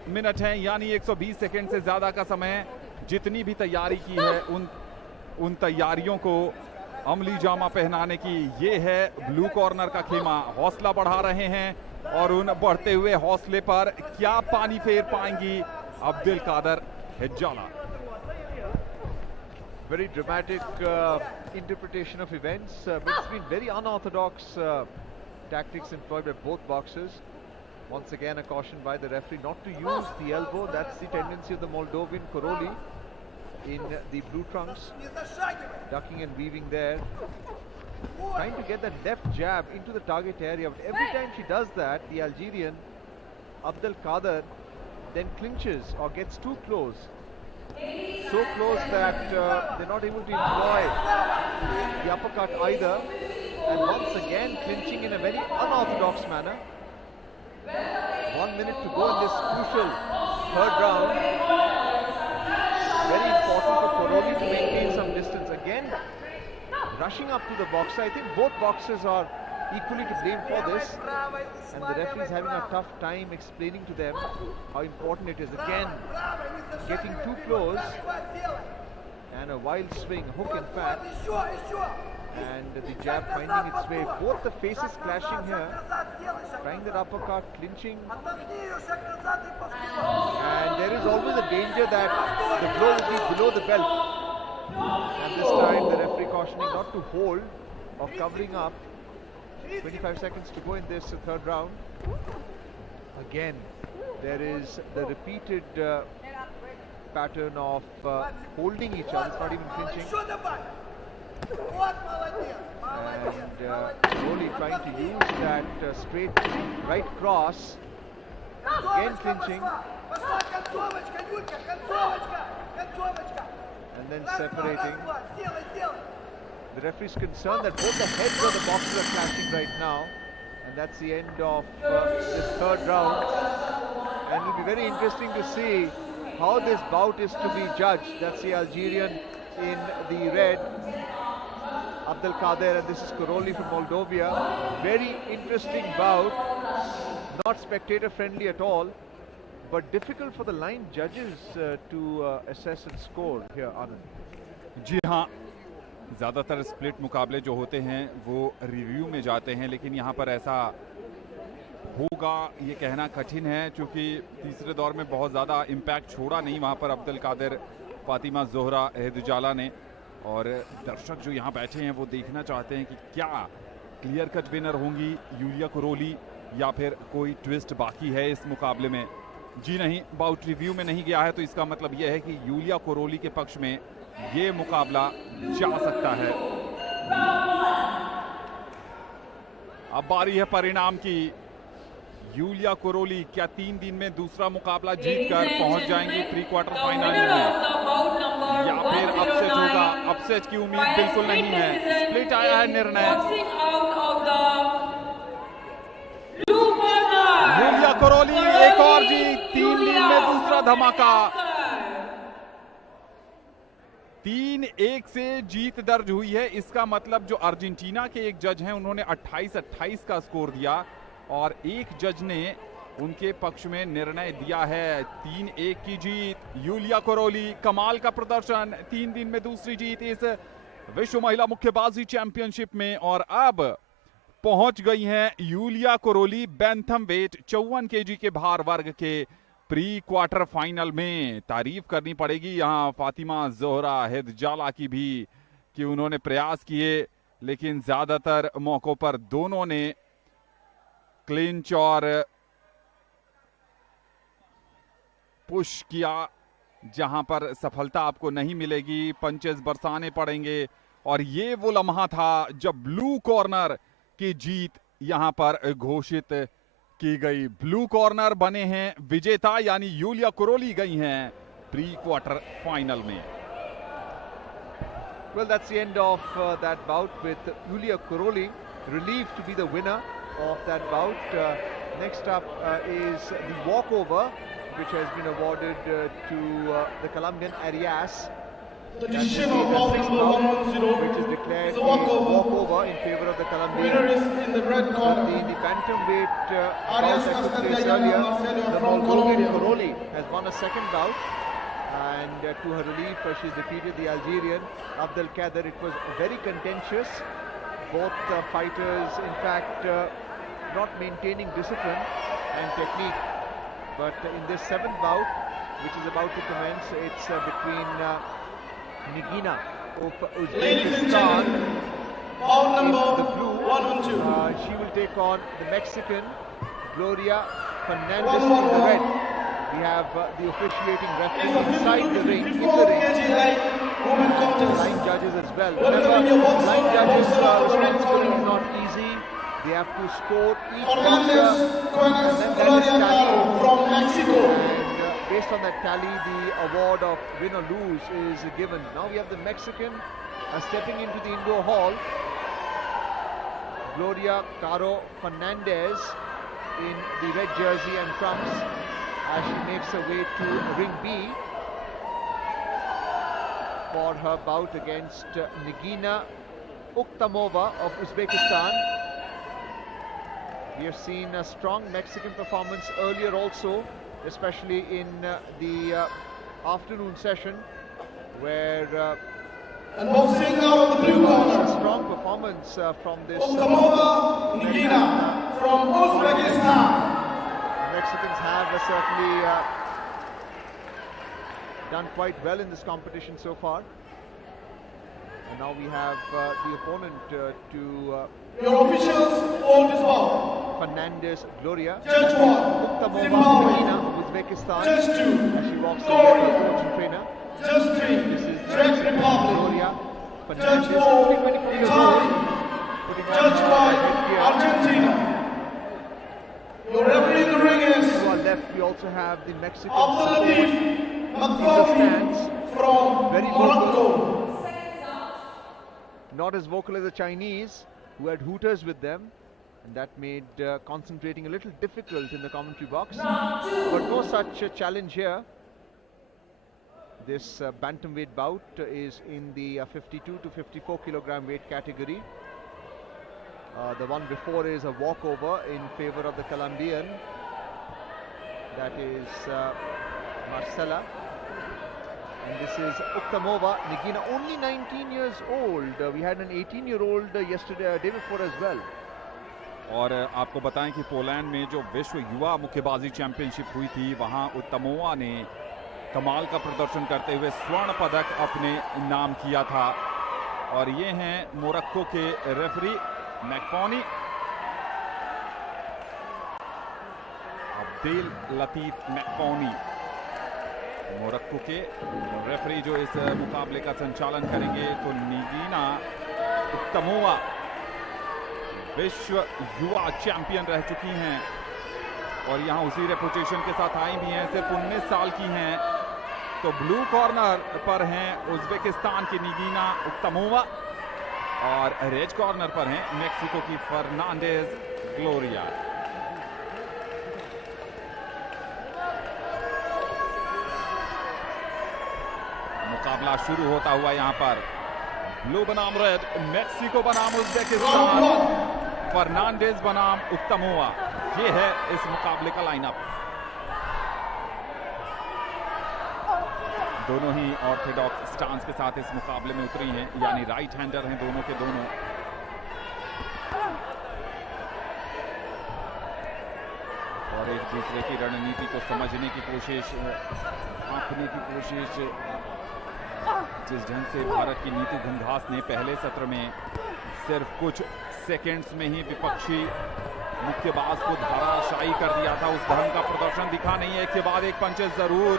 मिनट हैं, यानी 120 सेकेंड से ज्यादा का समय। जितनी भी तैयारी की है उन तैयारियों को अमली जामा पहनाने की ये है ब्लू कॉर्नर का खेमा। हौसला बढ़ा रहे हैं, और उन बढ़ते हुए हौसले पर क्या पानी फेर पाएंगी Abdul Qadir हेदजाला। Very dramatic interpretation of events, but it's been very unorthodox tactics employed by both boxers. Once again, a caution by the referee not to use the elbow. That's the tendency of the Moldovan Karoli in the blue trunks, ducking and weaving there, trying to get that left jab into the target area. But every time she does that, the Algerian Abdul Qadir then clinches or gets too close. So close that they're not able to employ the uppercut either, and once again clinching in a very unorthodox manner. 1 minute to go in this crucial third round. Very important for Karoli to maintain some distance. Again, rushing up to the boxer. I think both boxers are equally to blame for this, and the referee is having a tough time explaining to them how important it is. Again, getting too close, and a wild swing, hook in fact, and the jab finding its way. Both the faces clashing here, trying that uppercut, clinching, and there is always a danger that the blow will be below the belt, and this time the referee cautioning not to hold or covering up. 25 seconds to go in this third round. Again, there is the repeated pattern of holding each other. It's not even clinching. And Karoli trying to use that straight right cross Again clinching. And then separating. The referee is concerned that both the heads of the boxers are clashing right now. And that's the end of this third round. And it will be very interesting to see how this bout is to be judged. That's the Algerian in the red, Abdel Kader, and this is Karoli from Moldova. Very interesting bout. Not spectator friendly at all, but difficult for the line judges to assess and score here, Anand. जी हाँ, ज़्यादातर स्प्लिट मुकाबले जो होते हैं वो रिव्यू में जाते हैं, लेकिन यहाँ पर ऐसा होगा ये कहना कठिन है, क्योंकि तीसरे दौर में बहुत ज़्यादा इम्पैक्ट छोड़ा नहीं वहाँ पर अब्दुल कादिर, फातिमा ज़ोहरा, अहदुजाला ने। और दर्शक जो यहाँ बैठे हैं वो देखना चाहते हैं कि क्या क्लियर कट विनर होंगी यूलिया कुरोली या फिर कोई ट्विस्ट बाकी है इस मुकाबले में। जी नहीं, बाउट रिव्यू में नहीं गया है, तो इसका मतलब यह है कि यूलिया कुरोली के पक्ष में ये मुकाबला जा सकता है। अब बारी है परिणाम की। यूलिया कुरोली क्या 3 दिन में दूसरा मुकाबला जीतकर पहुंच जाएंगी प्री क्वार्टर फाइनल में, या फिर अपसेट होगा? अपसेट की उम्मीद बिल्कुल नहीं है। स्प्लिट आया है निर्णय। यूलिया कुरोली एक और जीत, 3 दिन में दूसरा धमाका। 3-1 से जीत दर्ज हुई है। इसका मतलब जो अर्जेंटीना के एक जज हैं उन्होंने 28-28 का स्कोर दिया और एक जज ने उनके पक्ष में निर्णय दिया है। 3-1 की जीत। यूलिया कुरोली कमाल का प्रदर्शन, 3 दिन में दूसरी जीत इस विश्व महिला मुक्केबाजी चैंपियनशिप में। और अब पहुंच गई हैं Yulia Kuroli Bentham wait 54 KG के भार वर्ग के प्री क्वार्टर फाइनल में। तारीफ करनी पड़ेगी यहां फातिमा ज़ोहरा अहदुजाला की भी कि उन्होंने प्रयास किए, लेकिन ज्यादातर मौकों पर दोनों ने क्लिंच और पुश किया। जहां पर सफलता आपको नहीं मिलेगी, पंचेस बरसाने पड़ेंगे। और ये वो लम्हा था जब ब्लू कॉर्नर की जीत यहां पर घोषित की गई। ब्लू कॉर्नर बने हैं विजेता, यानी यूलिया कुरोली गई हैं प्री क्वार्टर फाइनल में। Well, that's the end of that bout with Yulia Kuroli, relieved to be the winner of that bout. Next up is the walkover, which has been awarded to the Colombian Arias. The decision of bout number 110 which is declared is a a walkover in favor of the Colombian. Winner is in the red corner. The bantamweight bout Arias that took place Castella earlier, Marcelo the from Moldovan Colombia. Kuroli has won a second bout, and to her relief she's defeated the Algerian Abdel Kader. It was very contentious. Both fighters in fact not maintaining discipline and technique, but in this 7th bout, which is about to commence, it's between Nigina of Uzbekistan Bout in number the blue. 112. She will take on the Mexican Gloria Fernandez in the red. We have the officiating referee inside the ring, in the ring. Line judges as well. Remember, line judges' responsibility is not easy. They have to score each boxer, and then that is tallied. From Mexico. And based on that tally, the award of win or lose is given. Now we have the Mexican stepping into the indoor hall. Gloria Caro Fernandez in the red jersey and trumps as she makes her way to ring B for her bout against Nigina Uktamova of Uzbekistan. We have seen a strong Mexican performance earlier also, especially in the afternoon session, where And boxing out of the blue corner. a strong performance from this Uktamova Nigina from Uzbekistan. The Mexicans have certainly done quite well in this competition so far. And now we have the opponent to Your officials hold this bout. Fernandez Gloria. Judge 1, Uktamova Zimbabwe. Nigina of Uzbekistan. Judge 2, As she walks in Glory. with her coach and trainer. Judge 3, This is Czech Republic. Gloria Judge Fernandez, 4, only 24 years old. Italy. Putting on Judge her 5, headgear. Argentina. Your referee in the ring is To our left also have the Mexican Abdulatif support in the Magfafi stands. from Very Morocco. Not as vocal as the Chinese, who had hooters with them, and that made concentrating a little difficult in the commentary box. But no such challenge here. This bantamweight bout is in the 52 to 54 kilogram weight category. The one before is a walkover in favor of the Colombian. That is Marcela. And this is Uktamova, Nigina, only 19 years old. We had an 18-year-old yesterday, day before as well. और आपको बताएं कि पोलैंड में जो विश्व युवा मुक्केबाजी चैंपियनशिप हुई थी, वहां उत्तमोवा ने कमाल का प्रदर्शन करते हुए स्वर्ण पदक अपने नाम किया था। और ये हैं मोरक्को के रेफरी मैकफोनी, अब्दुल लतीफ मैकफोनी, मोरक्को के रेफरी जो इस मुकाबले का संचालन करेंगे। तो निगीना उत्तमोवा विश्व युवा चैंपियन रह चुकी हैं और यहां उसी रेपुटेशन के साथ आई भी हैं। सिर्फ 19 साल की हैं। तो ब्लू कॉर्नर पर हैं उज्बेकिस्तान की निगीना उत्तमोवा और रेड कॉर्नर पर हैं मेक्सिको की फर्नांडेज ग्लोरिया। मुकाबला शुरू होता हुआ यहां पर ब्लू बनाम रेड, मेक्सिको बनाम उज्बेकिस्तान, फर्नांडेज बनाम उत्तमोवा। ये है इस मुकाबले का लाइनअप। दोनों ही ऑर्थोडॉक्स स्टांस के साथ इस मुकाबले में उतरी हैं, यानी राइट हैंडर हैं दोनों के दोनों। और एक दूसरे की रणनीति को समझने की कोशिश, आंकने की कोशिश। जिस ढंग से भारत की नीतू घंघास ने पहले सत्र में सिर्फ कुछ सेकेंड्स में ही विपक्षी मुक्केबाज को धराशायी कर दिया था, उस ढंग का प्रदर्शन दिखा नहीं है। एक के बाद एक पंचेस जरूर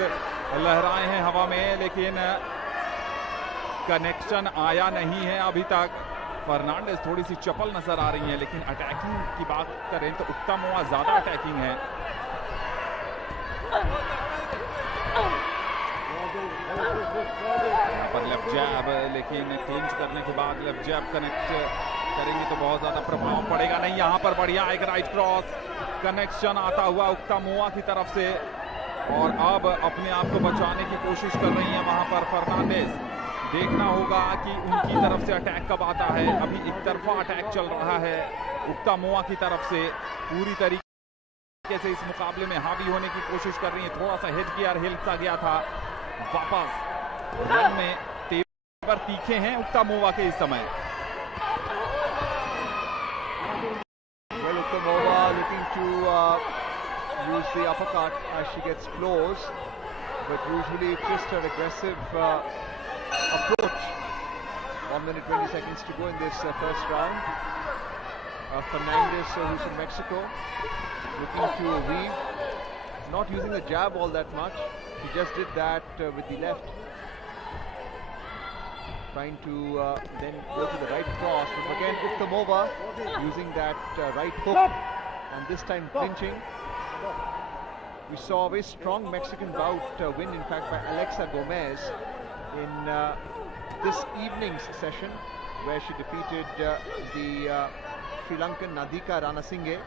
लहराए हैं हवा में, लेकिन कनेक्शन आया नहीं है अभी तक। फर्नांडेज थोड़ी सी चपल नजर आ रही है, लेकिन अटैकिंग की बात करें तो उत्तमोवा ज्यादा अटैकिंग है। यहाँ पर लेफ्ट जैब, लेकिन क्लिंच करने के बाद लेफ्ट जैब कनेक्ट करेंगे तो बहुत ज्यादा प्रभाव पड़ेगा नहीं। यहाँ पर बढ़िया एक राइट क्रॉस कनेक्शन आता हुआ उत्तमोवा की तरफ से, और अब अपने आप को बचाने की कोशिश कर रही है वहां पर फर्नांडेज। देखना होगा कि उनकी तरफ से अटैक कब आता है। अभी एक तरफा अटैक चल रहा है उत्तमोवा की तरफ से, पूरी तरीके से इस मुकाबले में हावी होने की कोशिश कर रही है। थोड़ा सा हेड गियर हिलता गया था, वापस रन में तेवर तीखे हैं उत्तमोवा के इस समय। Well, Uktamova looking to use the uppercut as she gets close, but usually it's just her aggressive approach. 1 minute 20 seconds to go in this first round. Fernandez, who's from Mexico, looking to weave, not using the jab all that much. He just did that with the left, trying to then go to the right cross. But again, Uktamova using that right hook, and this time clinching. We saw a very strong Mexican bout win, in fact, by Alexa Gomez in this evening's session, where she defeated the Sri Lankan Nadika Ranasinghe.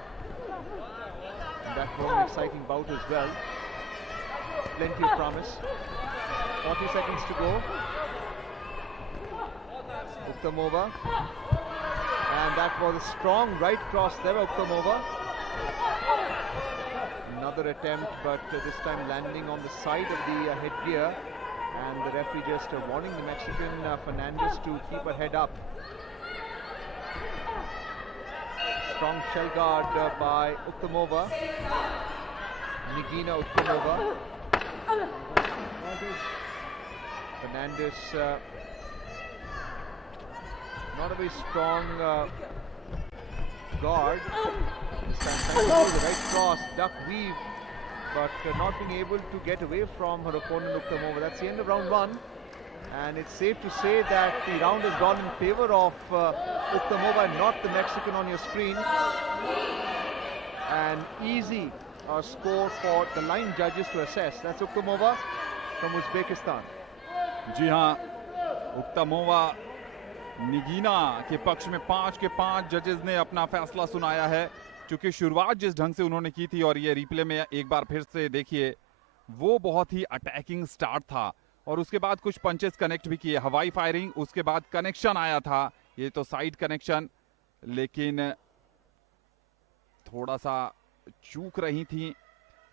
That was an exciting bout as well. Plenty of promise. 40 seconds to go. Uktamova, and that was a strong right cross there, Uktamova. Another attempt, but this time landing on the side of the headgear, and the referee just warning the Mexican Fernandez to keep her head up. Strong shell guard by Uktamova, Nigina Uktamova. Fernandez not a very strong guard. This time trying to do the right cross, duck weave, but not being able to get away from her opponent Uktamova. That's the end of round one, and it's safe to say that the round has gone in favor of Uktamova and not the Mexican on your screen. An easy score for the line judges to assess. That's Uktamova from Uzbekistan. जी हाँ, उक्तामोवा निगीना के पक्ष में 5 के 5 जजेस ने अपना फैसला सुनाया है। क्योंकि शुरुआत जिस ढंग से उन्होंने की थी, और ये रिप्ले में एक बार फिर से देखिए, वो बहुत ही अटैकिंग स्टार्ट था और उसके बाद कुछ पंचेस कनेक्ट भी किए, हवाई फायरिंग, उसके बाद कनेक्शन आया था, ये तो साइड कनेक्शन, लेकिन थोड़ा सा चूक रही थी।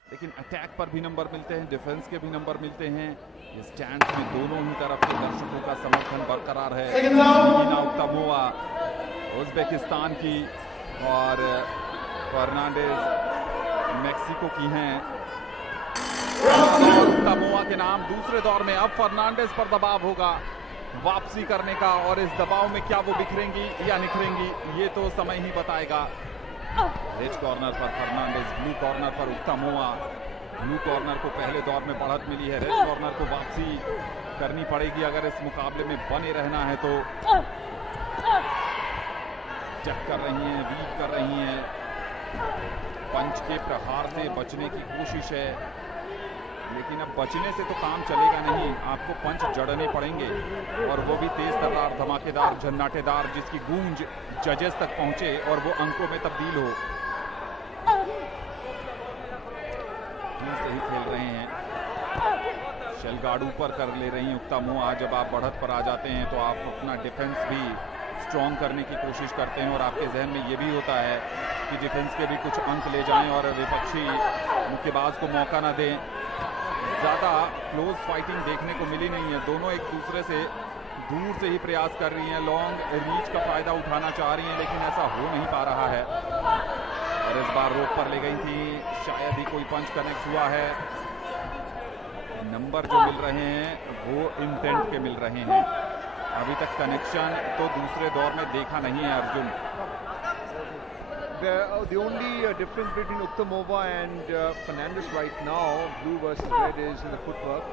लेकिन अटैक पर भी नंबर मिलते हैं, डिफेंस के भी नंबर मिलते हैं। ये स्टैंड्स में दोनों ही तरफ के दर्शकों का समर्थन बरकरार है। निगीना उक्तामोवा उज़्बेकिस्तान की और फर्नांडेज मैक्सिको की हैं। उक्तामोवा के नाम दूसरे दौर में। अब फर्नांडेज पर दबाव होगा वापसी करने का, और इस दबाव में क्या वो बिखरेंगी या निखरेंगी, ये तो समय ही बताएगा। रेड कॉर्नर पर फर्नांडेज, ब्लू कॉर्नर पर उक्तामोवा। ब्लू कॉर्नर को पहले दौर में बढ़त मिली है, रेड कॉर्नर को वापसी करनी पड़ेगी अगर इस मुकाबले में बने रहना है तो। चेक कर रही हैं, रीड कर रही हैं, पंच के प्रहार से बचने की कोशिश है, लेकिन अब बचने से तो काम चलेगा नहीं, आपको पंच जड़ने पड़ेंगे, और वो भी तेज तर्रार, धमाकेदार, झन्नाटेदार, जिसकी गूंज जजेस तक पहुंचे और वो अंकों में तब्दील हो। सही खेल रहे हैं, शेल गार्ड ऊपर कर ले रही हैं उक्तामोवा। जब आप बढ़त पर आ जाते हैं तो आप अपना डिफेंस भी स्ट्रॉन्ग करने की कोशिश करते हैं, और आपके जहन में ये भी होता है कि डिफेंस के भी कुछ अंक ले जाएं और विपक्षी मुक्केबाज को मौका ना दें। ज़्यादा क्लोज फाइटिंग देखने को मिली नहीं है, दोनों एक दूसरे से दूर से ही प्रयास कर रही हैं, लॉन्ग रीच का फायदा उठाना चाह रही हैं, लेकिन ऐसा हो नहीं पा रहा है। और इस बार रोक पर ले गई थी, शायद ही कोई पंच कनेक्ट हुआ है। नंबर जो मिल रहे हैं वो इंटेंट के मिल रहे हैं, अभी तक कनेक्शन तो दूसरे दौर में देखा नहीं है Arjun. The only difference between Uktamova and Fernandes right now, blue versus red, is in the footwork.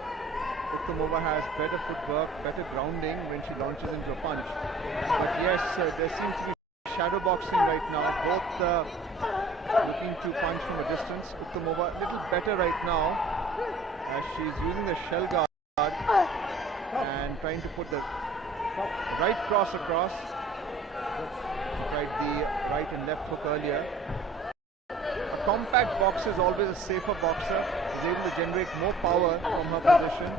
Uktamova has better footwork, better grounding when she launches into a punch. But yes, there seems to be shadow boxing right now, both looking to punch from a distance. Uktamova a little better right now as she's using the shell guard and trying to put the right cross across. Tried the right and left hook earlier. A compact boxer is always a safer boxer, is able to generate more power from her position.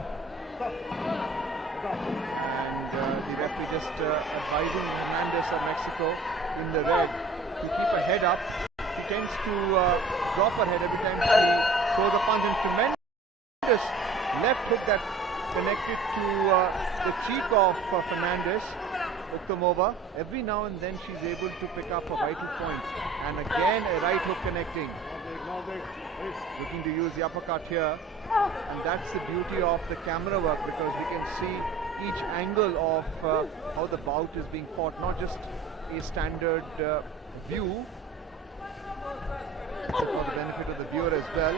And the referee just advising Hernandez of Mexico in the red to keep her head up. She tends to drop her head every time she throws a punch, and tremendous left hook that connected to the cheek of Fernandes. Uktamova, every now and then she's able to pick up a vital point, and again a right hook connecting. Looking to use the uppercut here, and that's the beauty of the camera work, because we can see each angle of how the bout is being fought, not just a standard view, for the benefit of the viewer as well.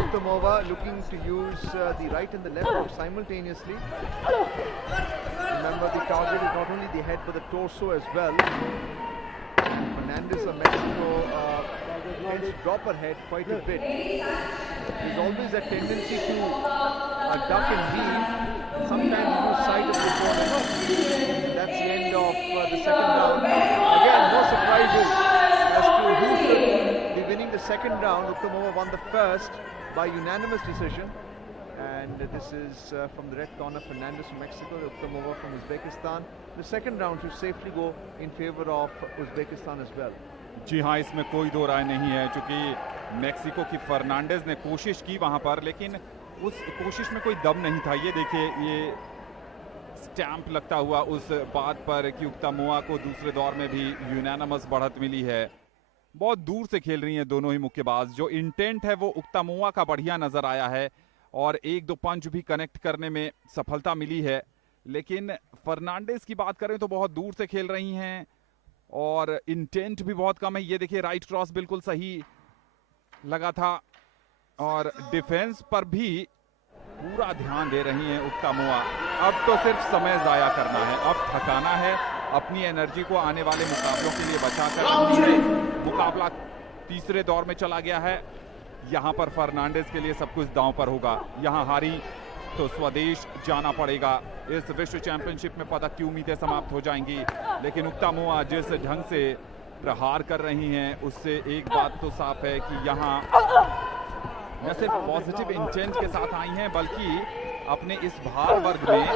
Uktamova looking to use the right and the left hook simultaneously. Remember, the target is not only the head but the torso as well. Fernandes of Mexico tends to drop her head quite a bit. There's always a tendency to duck and weave, and sometimes lose sight of the opponent. That's the end of the second round. Again, no surprises as to who should be winning the second round. Uktamova won the first by unanimous decision. And this is from the red corner, Fernandes from Mexico, Uktamova from Uzbekistan. The second round should safely go in favor of Uzbekistan as well. जी हाँ, इसमें कोई दो राय नहीं है, क्योंकि मैक्सिको की फर्नांडेज ने कोशिश की वहां पर, लेकिन उस कोशिश में कोई दम नहीं था। ये देखिए, ये स्टैंप लगता हुआ उस बात पर कि उक्तामोवा को दूसरे दौर में भी यूनानिमस बढ़त मिली है। बहुत दूर से खेल रही हैं दोनों ही मुक्केबाज। जो इंटेंट है वो उक्तामोवा का बढ़िया नजर आया है, और एक दो पंच भी कनेक्ट करने में सफलता मिली है, लेकिन फर्नांडेज की बात करें तो बहुत दूर से खेल रही हैं और इंटेंट भी बहुत कम है। ये देखिए, राइट क्रॉस बिल्कुल सही लगा था, और डिफेंस पर भी पूरा ध्यान दे रही हैं उक्तामोवा। अब तो सिर्फ समय जाया करना है, अब थकाना है, अपनी एनर्जी को आने वाले मुकाबलों के लिए बचा कर रखनी है। मुकाबला तीसरे दौर में चला गया है। यहाँ पर फर्नांडिस के लिए सब कुछ दांव पर होगा। यहाँ हारी तो स्वदेश जाना पड़ेगा। इस विश्व चैंपियनशिप में पदक की उम्मीदें समाप्त हो जाएंगी, लेकिन उक्तामोआ जिस ढंग से प्रहार कर रही हैं उससे एक बात तो साफ है कि यहाँ न सिर्फ पॉजिटिव इंटेंट के साथ आई हैं बल्कि अपने इस भार वर्ग में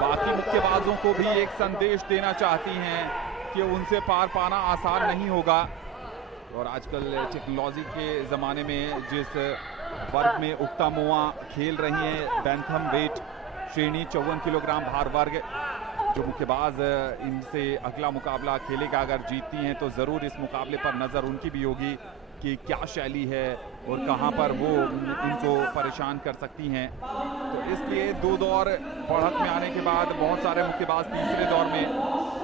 बाकी मुक्केबाजों को भी एक संदेश देना चाहती हैं कि उनसे पार पाना आसान नहीं होगा। और आजकल टेक्नोलॉजी के ज़माने में जिस वर्ग में उक्तामोआ खेल रही हैं, बैंथम वेट श्रेणी 54 किलोग्राम भार वर्ग, जो मुक्केबाज इनसे अगला मुकाबला खेलेगा अगर जीतती हैं तो ज़रूर इस मुकाबले पर नज़र उनकी भी होगी कि क्या शैली है और कहां पर वो इनको परेशान कर सकती हैं। तो इसलिए दो दौर बढ़त में आने के बाद बहुत सारे मुक्केबाज तीसरे दौर में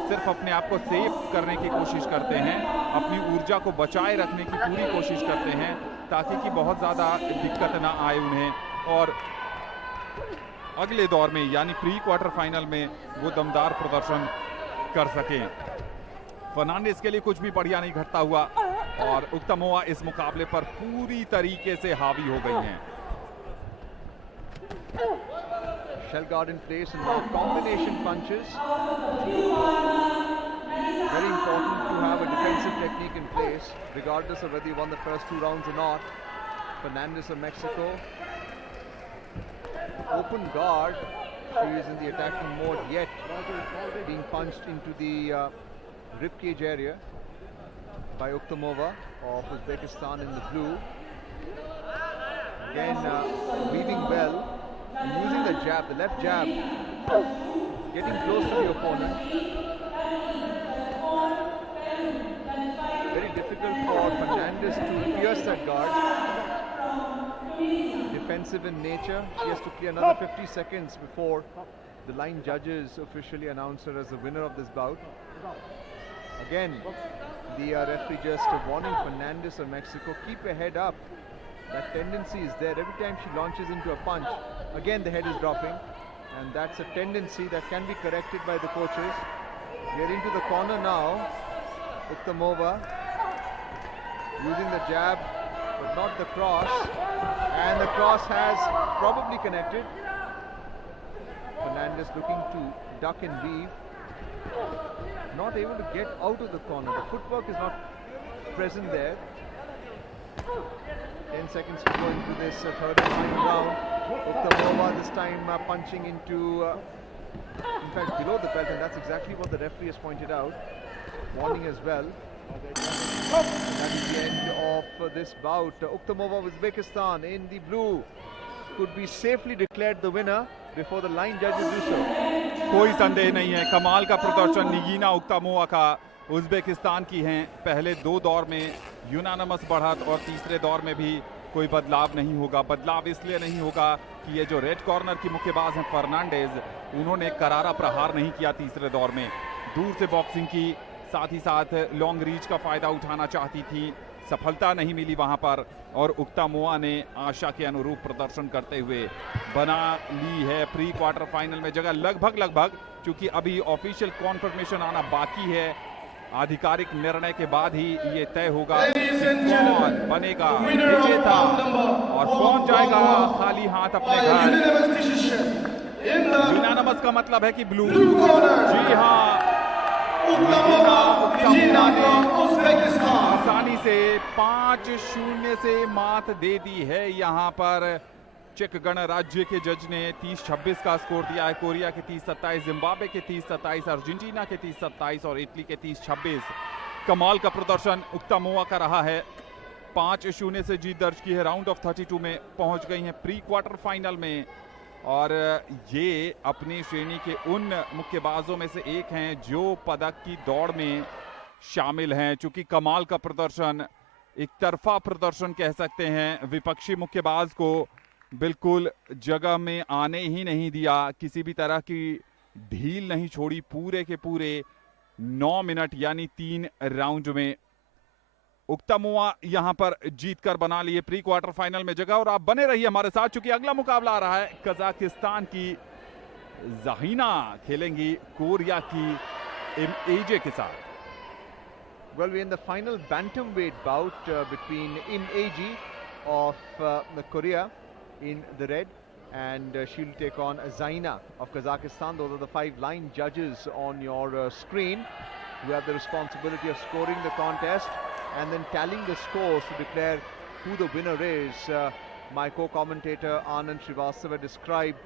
सिर्फ अपने आप को सेव करने की कोशिश करते हैं, अपनी ऊर्जा को बचाए रखने की पूरी कोशिश करते हैं ताकि कि बहुत ज़्यादा दिक्कत ना आए उन्हें, और अगले दौर में यानी प्री क्वार्टर फाइनल में वो दमदार प्रदर्शन कर सकें। फर्नांडिस के लिए कुछ भी बढ़िया नहीं घटता हुआ और उक्तामोआ इस मुकाबले पर पूरी तरीके से हावी हो गई हैं। Shell guard in place and now combination punches. Very important to have a defensive technique in place, regardless of whether you won the first 2 rounds or not. Fernandez of Mexico. Open guard. She is in the attacking mode yet, being punched into the ribcage area by Ukhtamova of Uzbekistan in the blue. Again weaving well and using the jab, the left jab, getting close to the opponent. Very difficult for Fernandez to pierce that guard. Defensive in nature. She has to clear another 50 seconds before the line judges officially announce her as the winner of this bout. Again, the referee just warning Fernandez of Mexico, keep your head up. That tendency is there. Every time she launches into a punch, again the head is dropping. And that's a tendency that can be corrected by the coaches. Get into the corner now. Ukhtamova using the jab, but not the cross. And the cross has probably connected. Fernandez looking to duck and weave. Not able to get out of the corner. The footwork is not present there. 10 seconds to go into this third and final round. Ukhtamova this time punching into, in fact, below the belt, and that's exactly what the referee has pointed out. Warning as well. And that is the end of this bout. Ukhtamova of Uzbekistan in the blue could be safely declared the winner before the line judges do so. कोई संदेह नहीं है, कमाल का प्रदर्शन निगीना उक्तामोआ का उज़्बेकिस्तान की हैं। पहले 2 दौर में यूनानिमस बढ़त और तीसरे दौर में भी कोई बदलाव नहीं होगा। बदलाव इसलिए नहीं होगा कि ये जो रेड कॉर्नर की मुक्केबाज हैं फर्नांडेज, उन्होंने करारा प्रहार नहीं किया तीसरे दौर में, दूर से बॉक्सिंग की, साथ ही साथ लॉन्ग रीच का फायदा उठाना चाहती थी, सफलता नहीं मिली वहां पर, और उक्तामोआ ने आशा के अनुरूप प्रदर्शन करते हुए बना ली है प्री क्वार्टर फाइनल में जगह। लगभग चूंकि अभी ऑफिशियल कॉन्फर्मेशन आना बाकी है, आधिकारिक निर्णय के बाद ही ये तय होगा कि कौन बनेगा विजेता और कौन जाएगा खाली हाथ अपने घर। यूनानिमस का मतलब है कि ब्लू। जी हाँ, आसानी से 5-0 से मात दे दी है यहाँ पर चेक गणराज्य के जज ने 30-26 का स्कोर दिया है। कोरिया के 30-27, जिम्बाब्वे के 30-27, अर्जेंटीना के 30-27 और इटली के 30-26। कमाल का प्रदर्शन उक्तामोआ का रहा है। 5-0 से जीत दर्ज की है। राउंड ऑफ 32 में पहुंच गई हैं प्री क्वार्टर फाइनल में, और ये अपनी श्रेणी के उन मुक्केबाजों में से एक हैं जो पदक की दौड़ में शामिल हैं। चूंकि कमाल का प्रदर्शन, एक तरफा प्रदर्शन कह सकते हैं, विपक्षी मुक्केबाज को बिल्कुल जगह में आने ही नहीं दिया, किसी भी तरह की ढील नहीं छोड़ी। पूरे के पूरे 9 मिनट यानी 3 राउंड में उक्तामोआ यहां पर जीतकर बना लिए प्री क्वार्टर फाइनल में जगह। और आप बने रहिए हमारे साथ, चूंकि अगला मुकाबला आ रहा है कजाकिस्तान की ज़हीना खेलेंगी कोरिया की एजे के साथ। Well, we're in the final bantamweight bout between Im Aji of the Korea in the red, and she'll take on Zaina of Kazakhstan. Those are the 5 line judges on your screen who have the responsibility of scoring the contest and then tallying the scores to declare who the winner is. My co-commentator Anand Srivastava described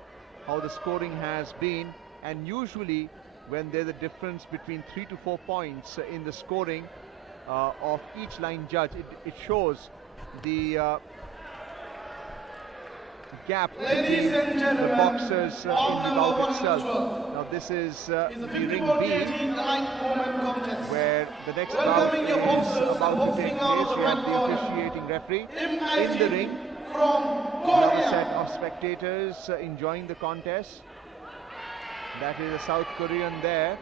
how the scoring has been, and usually when there's a difference between 3 to 4 points in the scoring of each line judge, it shows the gap between the boxers in the bout itself. Now this is the ring B, where the next bout is about to take place. We have the officiating referee in the ring. Another set of spectators enjoying the contest. That is a South Korean there,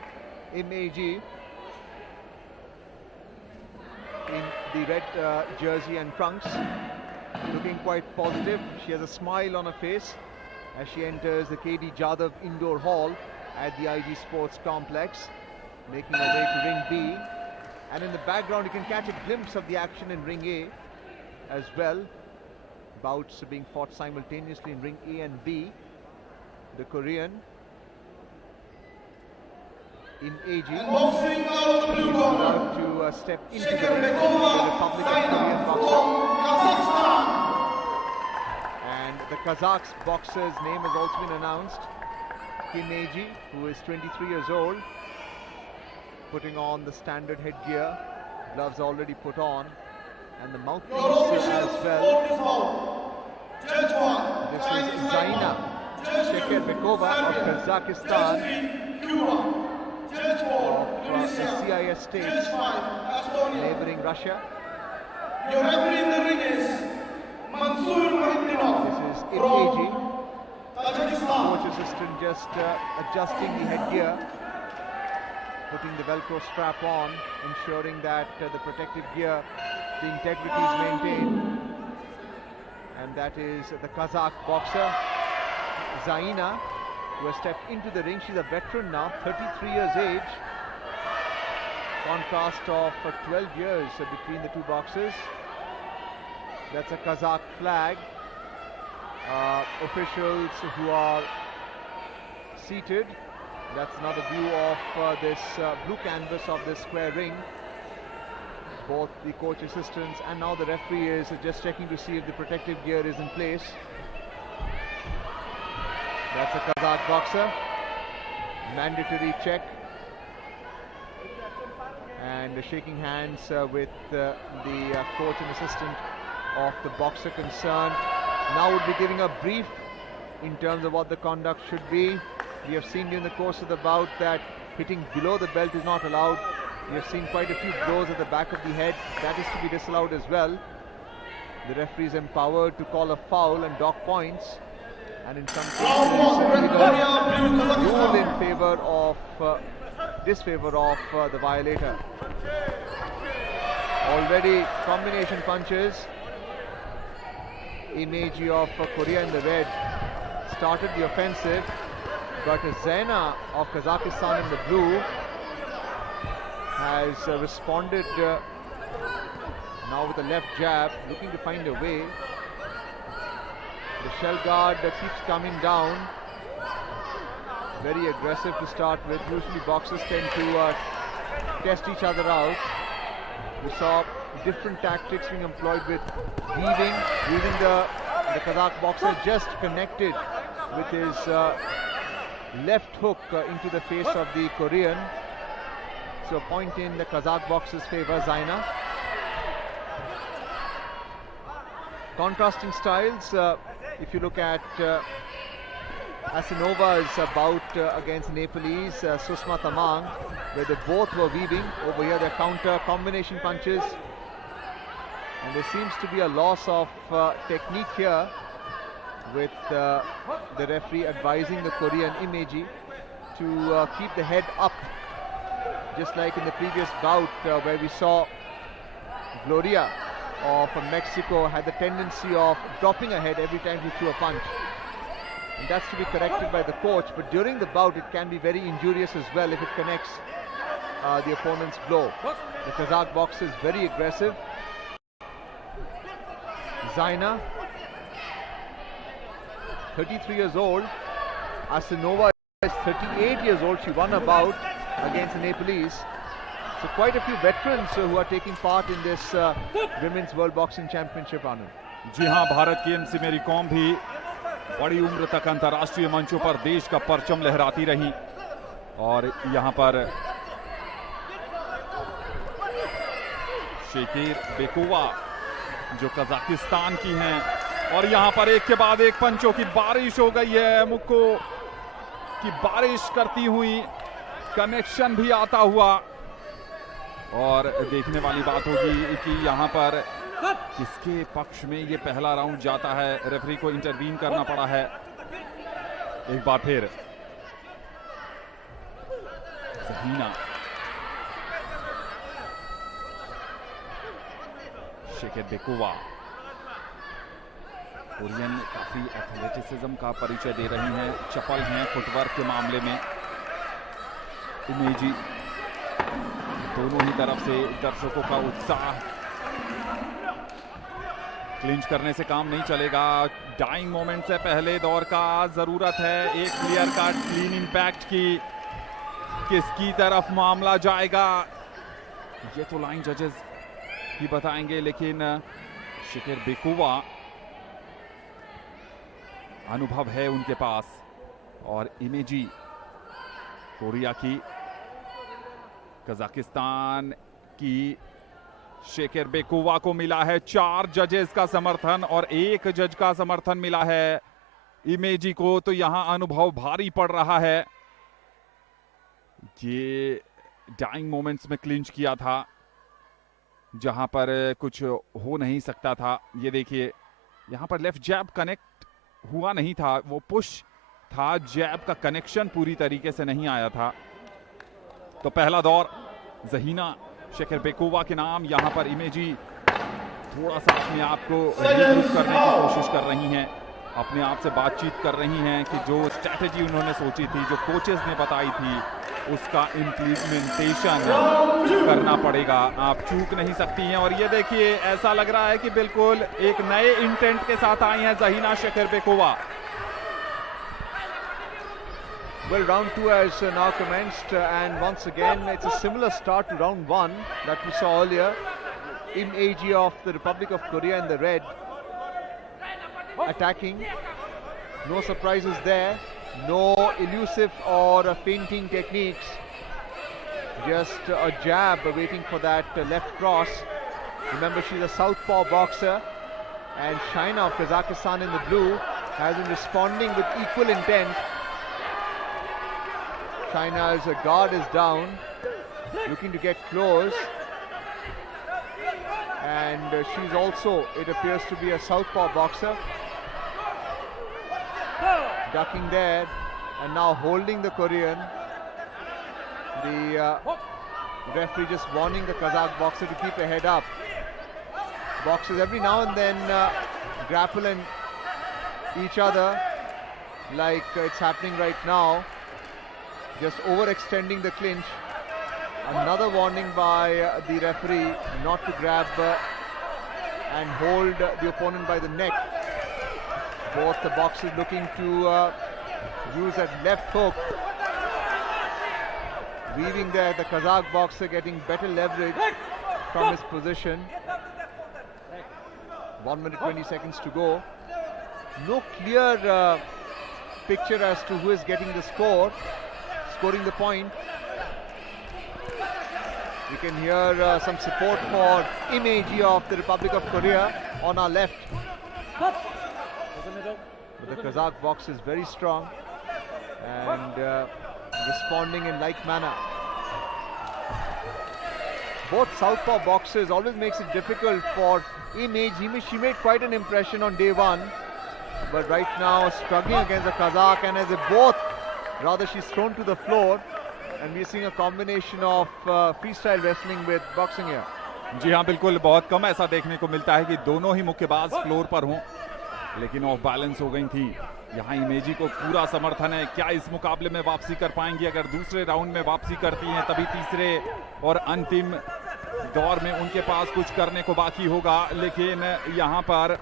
Im A-ji, in the red jersey and trunks, looking quite positive. She has a smile on her face as she enters the KD Jadhav Indoor Hall at the IG Sports Complex, making her way to ring B. And in the background you can catch a glimpse of the action in ring A as well. Bouts being fought simultaneously in ring A and B. The Korean in AG about to step into the ring, the Republic of Korean boxer. And the Kazakh boxer's name has also been announced. Kim Ae-ji, who is 23 years old, putting on the standard headgear, gloves already put on, and the mouthpiece as well. This is Zaina Shekerbekova of Kazakhstan, of the CIS states, neighboring Russia. Your referee in the ring is Mansoor Mahidinov. This is Im Ae-ji, Tajikistan. coach assistant just adjusting the headgear, putting the Velcro strap on, ensuring that the protective gear, the integrity is maintained. And that is the Kazakh boxer, Zaina, who has stepped into the ring. She's a veteran now, 33 years age. Contrast of 12 years between the two boxers. That's a Kazakh flag. Officials who are seated. That's another view of this blue canvas of this square ring. Both the coach assistants and now the referee is just checking to see if the protective gear is in place. That's a Kazakh boxer. Mandatory check. And shaking hands with the coach and assistant of the boxer concerned. Now would be giving a brief in terms of what the conduct should be. We have seen during the course of the bout that hitting below the belt is not allowed. We have seen quite a few blows at the back of the head. That is to be disallowed as well. The referee is empowered to call a foul and dock points. And in some cases, rule in favor of, disfavor of the violator. Already combination punches. Im Ae-ji of Korea in the red started the offensive, but Zaina of Kazakhstan in the blue has responded now with a left jab, looking to find a way. The shell guard keeps coming down. Very aggressive to start with. Usually boxers tend to test each other out. We saw different tactics being employed with weaving. The Kazakh boxer just connected with his left hook into the face of the Korean. So a point in the Kazakh boxer's favor, Zaina. Contrasting styles. If you look at Asinova's bout against Nepalese Susma Tamang, where they both were weaving. Over here, their counter combination punches. And there seems to be a loss of technique here, with the referee advising the Korean Im Ae-ji to keep the head up, just like in the previous bout where we saw Gloria of Mexico had the tendency of dropping her head every time she threw a punch. And that's to be corrected by the coach, but during the bout it can be very injurious as well if it connects the opponent's blow. The Kazakh boxer is very aggressive. Zaina, 33 years old. Asinova is 38 years old. She won a bout against the Nepalese. So quite a few veterans who are taking part in this Women's World Boxing Championship, Anand. जी हाँ, भारत की एमसी मेरी कॉम भी बड़ी उम्र तक अंतर्राष्ट्रीय मंचों पर देश का परचम लहराती रही और यहाँ पर शेकीर बेकोवा जो कजाकिस्तान की हैं और यहाँ पर एक के बाद एक पंचों की बारिश हो गई है। मुक्को की बारिश करती हुई, कनेक्शन भी आता हुआ और देखने वाली बात होगी कि यहाँ पर किसके पक्ष में ये पहला राउंड जाता है। रेफरी को इंटरवीन करना पड़ा है एक बार फिर। ज़हीना, शेखर बेकोवा कोरियन काफी एथलेटिसिज्म का परिचय दे रही हैं, चपल हैं फुटवर्क के मामले में। इमेजी दोनों ही तरफ से दर्शकों का उत्साह। क्लिंच करने से काम नहीं चलेगा, डाइंग मोमेंट से पहले दौर का जरूरत है एक क्लियर कट क्लीन इंपैक्ट की। किसकी तरफ मामला जाएगा ये तो लाइन जजेस ही बताएंगे, लेकिन शेखर बेकोवा अनुभव है उनके पास और इमेजी कोरिया की। कजाकिस्तान की शेखर बेकोवा को मिला है 4 जजेस का समर्थन और 1 जज का समर्थन मिला है इमेजी को। तो यहां अनुभव भारी पड़ रहा है। ये डाइंग मोमेंट्स में क्लिंच किया था जहां पर कुछ हो नहीं सकता था। ये देखिए यहां पर लेफ्ट जैब कनेक्ट हुआ नहीं था, वो पुश था, जैब का कनेक्शन पूरी तरीके से नहीं आया था। तो पहला दौर ज़हीना शेखर बेकोवा के नाम। यहां पर इमेजी थोड़ा सा अपने आप को रीग्रुप करने की कोशिश कर रही हैं, अपने आप से बातचीत कर रही हैं कि जो स्ट्रैटेजी उन्होंने सोची थी, जो कोचेस ने बताई थी, उसका इम्प्लीमेंटेशन करना पड़ेगा। आप चूक नहीं सकती हैं। और ये देखिए ऐसा लग रहा है कि बिल्कुल एक नए इंटेंट के साथ आई हैं ज़हीना Shekhar बेकोवा। Well, round 2 has now commenced and once again it's a similar start to round 1 that we saw earlier. Im-ae of the Republic of Korea in the red attacking. No surprises there, no elusive or feinting techniques, just a jab waiting for that left cross. Remember, she's a southpaw boxer, and Shaina of Kazakhstan in the blue has been responding with equal intent. China's guard is down, looking to get close, and she's also, it appears to be a southpaw boxer, ducking there and now holding the Korean. The referee just warning the Kazakh boxer to keep a head up. Boxers every now and then grapple and each other like it's happening right now, just overextending the clinch. Another warning by the referee not to grab and hold the opponent by the neck. Both the boxers looking to use that left hook. Weaving there, the Kazakh boxer getting better leverage from his position. 1 minute 20 seconds to go. No clear picture as to who is getting the score, scoring the point. We can hear some support for Im-ae of the Republic of Korea on our left. But the Kazakh box is very strong and responding in like manner. Both southpaw boxers always makes it difficult for Im-ae. She made quite an impression on day 1, but right now struggling against the Kazakh, and as they both, rather she's thrown to the floor, and we're seeing a combination of freestyle wrestling with boxing here. जी हाँ, बिल्कुल बहुत कम ऐसा देखने को मिलता है कि दोनों ही मुक्केबाज फ्लोर पर हों, लेकिन ऑफ बैलेंस हो गई थी। यहाँ इमेजी को पूरा समर्थन है। क्या इस मुकाबले में वापसी कर पाएंगी? अगर दूसरे राउंड में वापसी करती हैं तभी तीसरे और अंतिम दौर में उनके पास कुछ करने को बाकी होगा। लेकिन यहाँ पर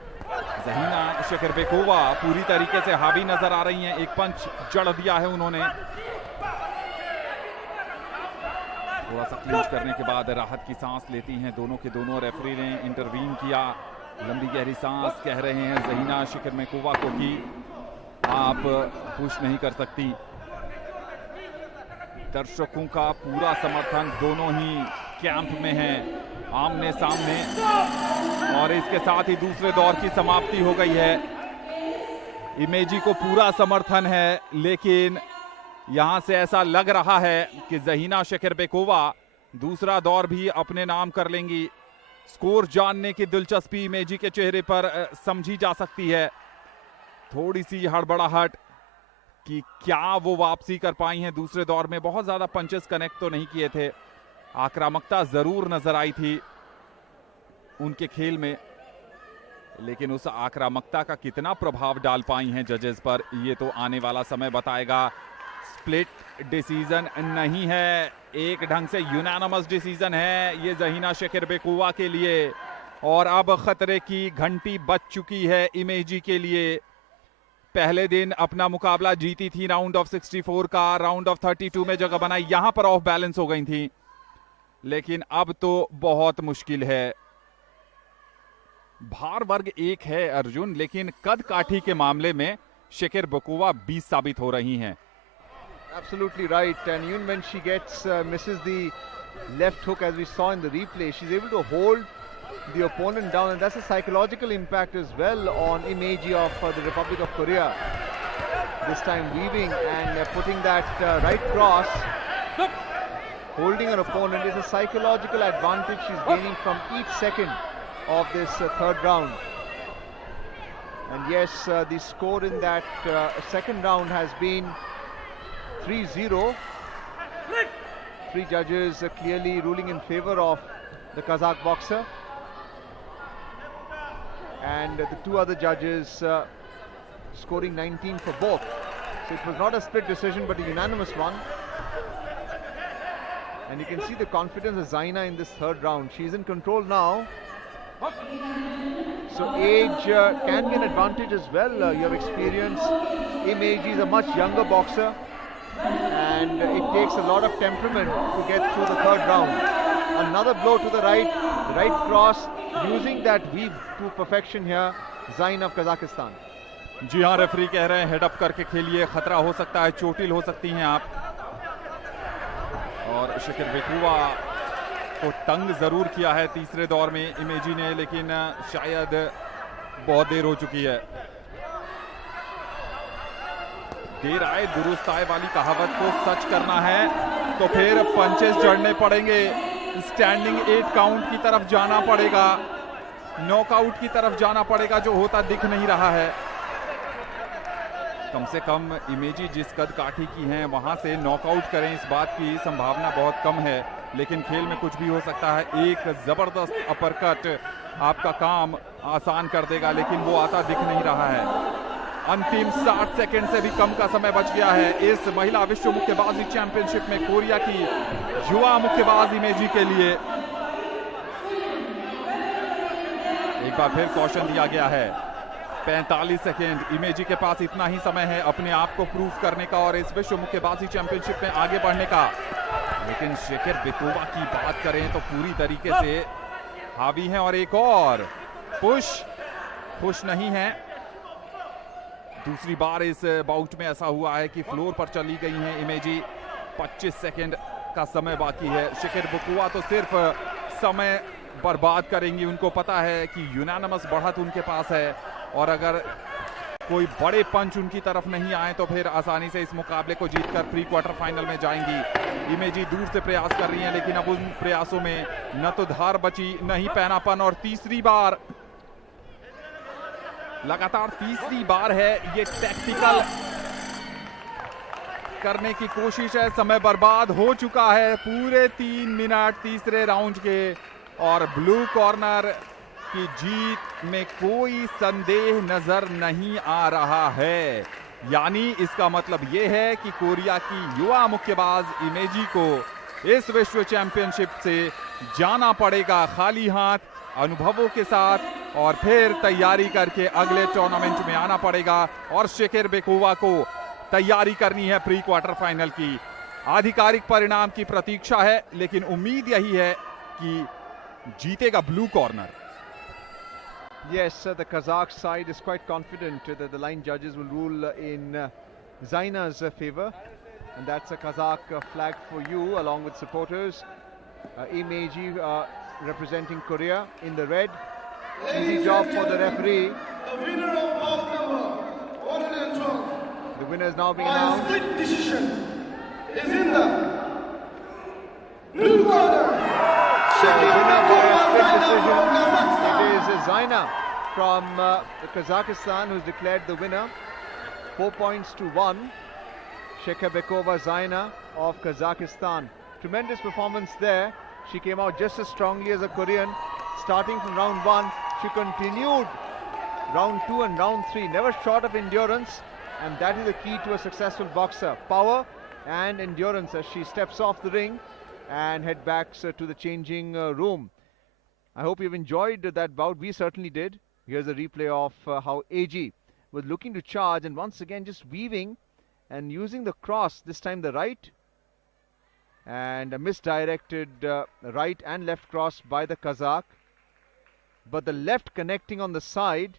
ज़हीना शेखरबेकोवा पूरी तरीके से हावी नजर आ रही हैं। एक पंच जड़ दिया है उन्होंने। थोड़ा सा क्लिंच करने के बाद राहत की सांस लेती हैं दोनों के दोनों। रेफरी ने इंटरवीन किया, लंबी गहरी सांस। कह रहे हैं ज़हीना शेखरबेकोवा को कि आप पुश नहीं कर सकती। दर्शकों का पूरा समर्थन दोनों ही कैंप में है, आमने सामने। और इसके साथ ही दूसरे दौर की समाप्ति हो गई है। इमेजी को पूरा समर्थन है, लेकिन यहां से ऐसा लग रहा है कि ज़हीना शेखरबेकोवा दूसरा दौर भी अपने नाम कर लेंगी। स्कोर जानने की दिलचस्पी इमेजी के चेहरे पर समझी जा सकती है। थोड़ी सी हड़बड़ाहट कि क्या वो वापसी कर पाई हैं दूसरे दौर में। बहुत ज्यादा पंचेस कनेक्ट तो नहीं किए थे, आक्रामकता जरूर नजर आई थी उनके खेल में, लेकिन उस आक्रामकता का कितना प्रभाव डाल पाई हैं जजेस पर, ये तो आने वाला समय बताएगा। स्प्लिट डिसीजन नहीं है, एक ढंग से यूनानिमस डिसीजन है ये ज़हीना शेखरबेकोवा के लिए। और अब खतरे की घंटी बज चुकी है इमेजी के लिए। पहले दिन अपना मुकाबला जीती थी राउंड ऑफ 64 का, राउंड ऑफ 32 में जगह बनाई, यहां पर ऑफ बैलेंस हो गई थी, लेकिन अब तो बहुत मुश्किल है। भार वर्ग एक है अर्जुन, लेकिन कद काठी के मामले में शेखरबेकोवा 20 साबित हो रही हैं। Absolutely right, and even when she misses the left hook, as we saw in the replay, she's able to hold the opponent down, and that's a psychological impact as well on Imeji of the Republic of Korea. This time weaving and putting that right cross, holding her opponent is a psychological advantage she's gaining from each second of this third round. And yes, the score in that second round has been 3-0. Three judges clearly ruling in favor of the Kazakh boxer, and the two other judges scoring 19 for both. So it was not a split decision but a unanimous one. And you can see the confidence of ज़हीना in this third round. She's in control now. So age can be an advantage as well. Your experience. Imeji is a much younger boxer, and it takes a lot of temperament to get through the third round. Another blow to the right cross, using that weave to perfection here, ज़हीना of Kazakhstan. जी हाँ, रेफरी कह रहे हैं हेड अप करके खेलिए, खतरा हो सकता है, चोटिल हो सकती हैं आप। और शेखरबेकोवा को तंग जरूर किया है तीसरे दौर में इमेजी ने, लेकिन शायद बहुत देर हो चुकी है। देर आए दुरुस्त आए वाली कहावत को सच करना है तो फिर पंचेस जड़ने पड़ेंगे, स्टैंडिंग 8 काउंट की तरफ जाना पड़ेगा, नॉकआउट की तरफ जाना पड़ेगा, जो होता दिख नहीं रहा है। कम से कम इमेजी जिस कद काठी की हैं वहां से नॉकआउट करें, इस बात की संभावना बहुत कम है, लेकिन खेल में कुछ भी हो सकता है। एक जबरदस्त अपरकट आपका काम आसान कर देगा, लेकिन वो आता दिख नहीं रहा है। अंतिम 60 सेकंड से भी कम का समय बच गया है इस महिला विश्व मुक्केबाजी चैंपियनशिप में कोरिया की युवा मुक्केबाज इमेजी के लिए। एक बार फिर कॉशन दिया गया है। 45 सेकेंड, इमेजी के पास इतना ही समय है अपने आप को प्रूव करने का और इस विश्व मुक्केबाजी चैंपियनशिप में आगे बढ़ने का। लेकिन शेखरबेकोवा की बात करें तो पूरी तरीके से हावी हैं। और एक और पुश नहीं है। दूसरी बार इस बाउट में ऐसा हुआ है कि फ्लोर पर चली गई हैं इमेजी। 25 सेकेंड का समय बाकी है। शेखरबेकोवा तो सिर्फ समय बर्बाद करेंगी, उनको पता है कि यूनानिमस बढ़त उनके पास है, और अगर कोई बड़े पंच उनकी तरफ नहीं आए तो फिर आसानी से इस मुकाबले को जीतकर प्री क्वार्टर फाइनल में जाएंगी। इमेजी दूर से प्रयास कर रही हैं, लेकिन अब उन प्रयासों में न तो धार बची न ही पैनापन। और तीसरी बार, लगातार तीसरी बार है ये टैक्टिकल करने की कोशिश है। समय बर्बाद हो चुका है पूरे 3 मिनट तीसरे राउंड के, और ब्लू कॉर्नर की जीत में कोई संदेह नजर नहीं आ रहा है। यानी इसका मतलब यह है कि कोरिया की युवा मुक्केबाज इमेजी को इस विश्व चैंपियनशिप से जाना पड़ेगा खाली हाथ, अनुभवों के साथ, और फिर तैयारी करके अगले टूर्नामेंट में आना पड़ेगा और शेकेरबेकोवा को तैयारी करनी है प्री क्वार्टर फाइनल की। आधिकारिक परिणाम की प्रतीक्षा है, लेकिन उम्मीद यही है कि जीतेगा blue corner. Yes, the Kazakh side is quite confident that the line judges will rule in Zaina's favor, and that's a Kazakh flag for you along with supporters. Imeji representing Korea in the red. Easy job for the referee. The winner of bout number 112. The winner is now being By announced. split decision is in the blue corner. Winner by a split decision. It is Zaina from Kazakhstan who's declared the winner. 4 points to 1. Shekerbekova Zaina of Kazakhstan. Tremendous performance there. She came out just as strongly as a Korean. Starting from round 1, she continued round 2 and round 3. Never short of endurance, and that is the key to a successful boxer. Power and endurance as she steps off the ring and head back to the changing room. I hope you've enjoyed that bout. We certainly did. Here's a replay of how AG was looking to charge and once again just weaving and using the cross, this time the right, and a misdirected right and left cross by the Kazakh, but the left connecting on the side,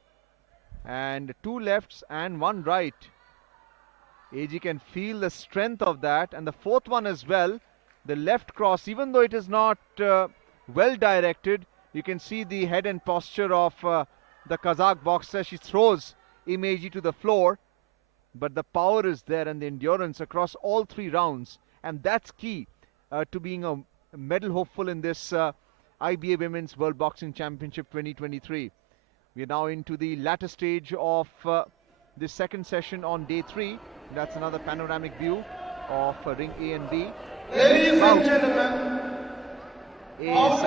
and 2 lefts and 1 right. AG can feel the strength of that, and the 4th one as well, the left cross, even though it is not well directed, you can see the head and posture of the Kazakh boxer. She throws Imeji to the floor, but the power is there and the endurance across all 3 rounds, and that's key to being a medal hopeful in this IBA Women's World Boxing Championship 2023. We are now into the latter stage of this second session on day 3. That's another panoramic view of ring A and B. Ladies and gentlemen, is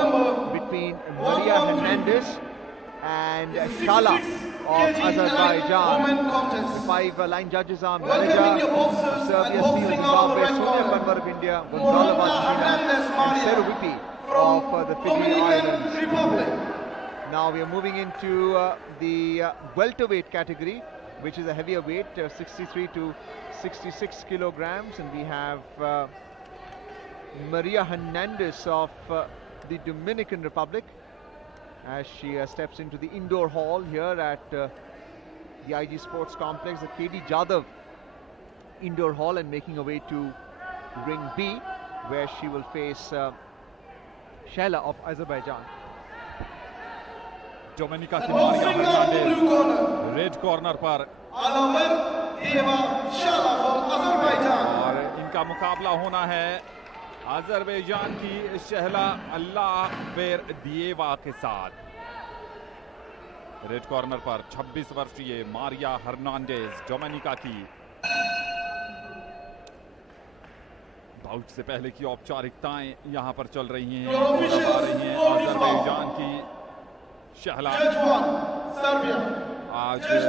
between Maria Hernandez and Shala of Azerbaijan. The 5 line judges are Malaysia of Serbia, Steve Zimbabwe, Sonia Kanwar of India, Gonzalo Argentina, and Seruvipi of the Fiji Islands. Now we are moving into the welterweight category, which is a heavier weight, 63 to 66 kilograms, and we have Maria Hernandez of the Dominican Republic as she steps into the indoor hall here at the IG Sports Complex, the KD Jadhav indoor hall, and making her way to ring B, where she will face Shayla of Azerbaijan. Dominica की मारिया हर्नांडेज रेड कॉर्नर पर और इनका मुकाबला होना है अजरबैजान की शहला अल्लाह वेर दिएवा के साथ। रेड कॉर्नर पर 26 वर्षीय मारिया हर्नांडेज डोमिनिका की। बाउट से पहले की औपचारिकताएं यहां पर चल रही हैं अजरबैजान की शहला आज इस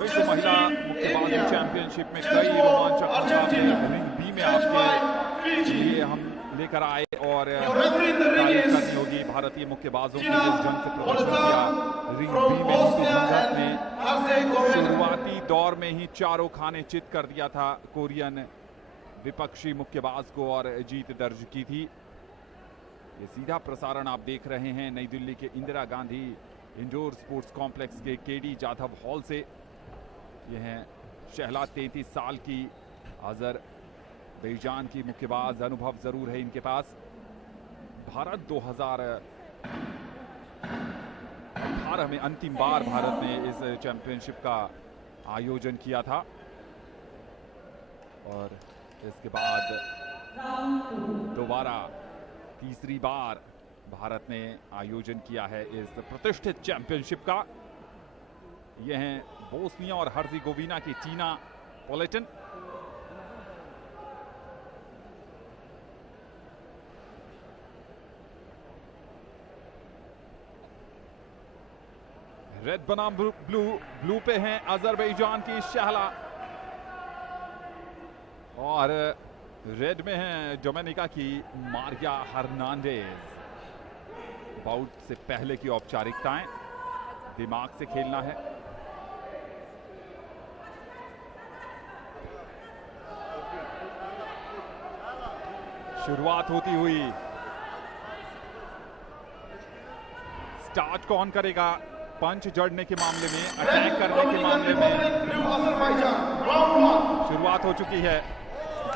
विश्व महिला मुक्केबाजी चैंपियनशिप में कई रोमांचक रिंग बी में आपके लिए हम लेकर आए और तारीफ करनी होगी भारतीय मुक्केबाजों की जिस ढंग से प्रदर्शन किया रिंग बी में। नीतू ने शुरुआती दौर में ही चारों खाने चित कर दिया था कोरियन विपक्षी मुक्केबाज को और जीत दर्ज की थी। ये सीधा प्रसारण आप देख रहे हैं नई दिल्ली के Indira Gandhi indoor sports complex के केडी जाधव हॉल से। ये हैं शहला 33 साल की अजरबैजान की मुक्केबाज। अनुभव जरूर है इनके पास। भारत 2018 में अंतिम बार भारत ने इस चैंपियनशिप का आयोजन किया था और इसके बाद दोबारा तीसरी बार भारत ने आयोजन किया है इस प्रतिष्ठित चैंपियनशिप का। यह हैं बोस्निया और हर्जेगोविना की टीना पोलेटन। रेड बनाम ब्लू पे हैं अजरबैजान की शहला और रेड में है डोमिनिका की मारिया हर्नांडेज। बाउट से पहले की औपचारिकताएं, दिमाग से खेलना है। शुरुआत होती हुई, स्टार्ट कौन करेगा? पंच जड़ने के मामले में, अटैक करने के मामले में शुरुआत हो चुकी है।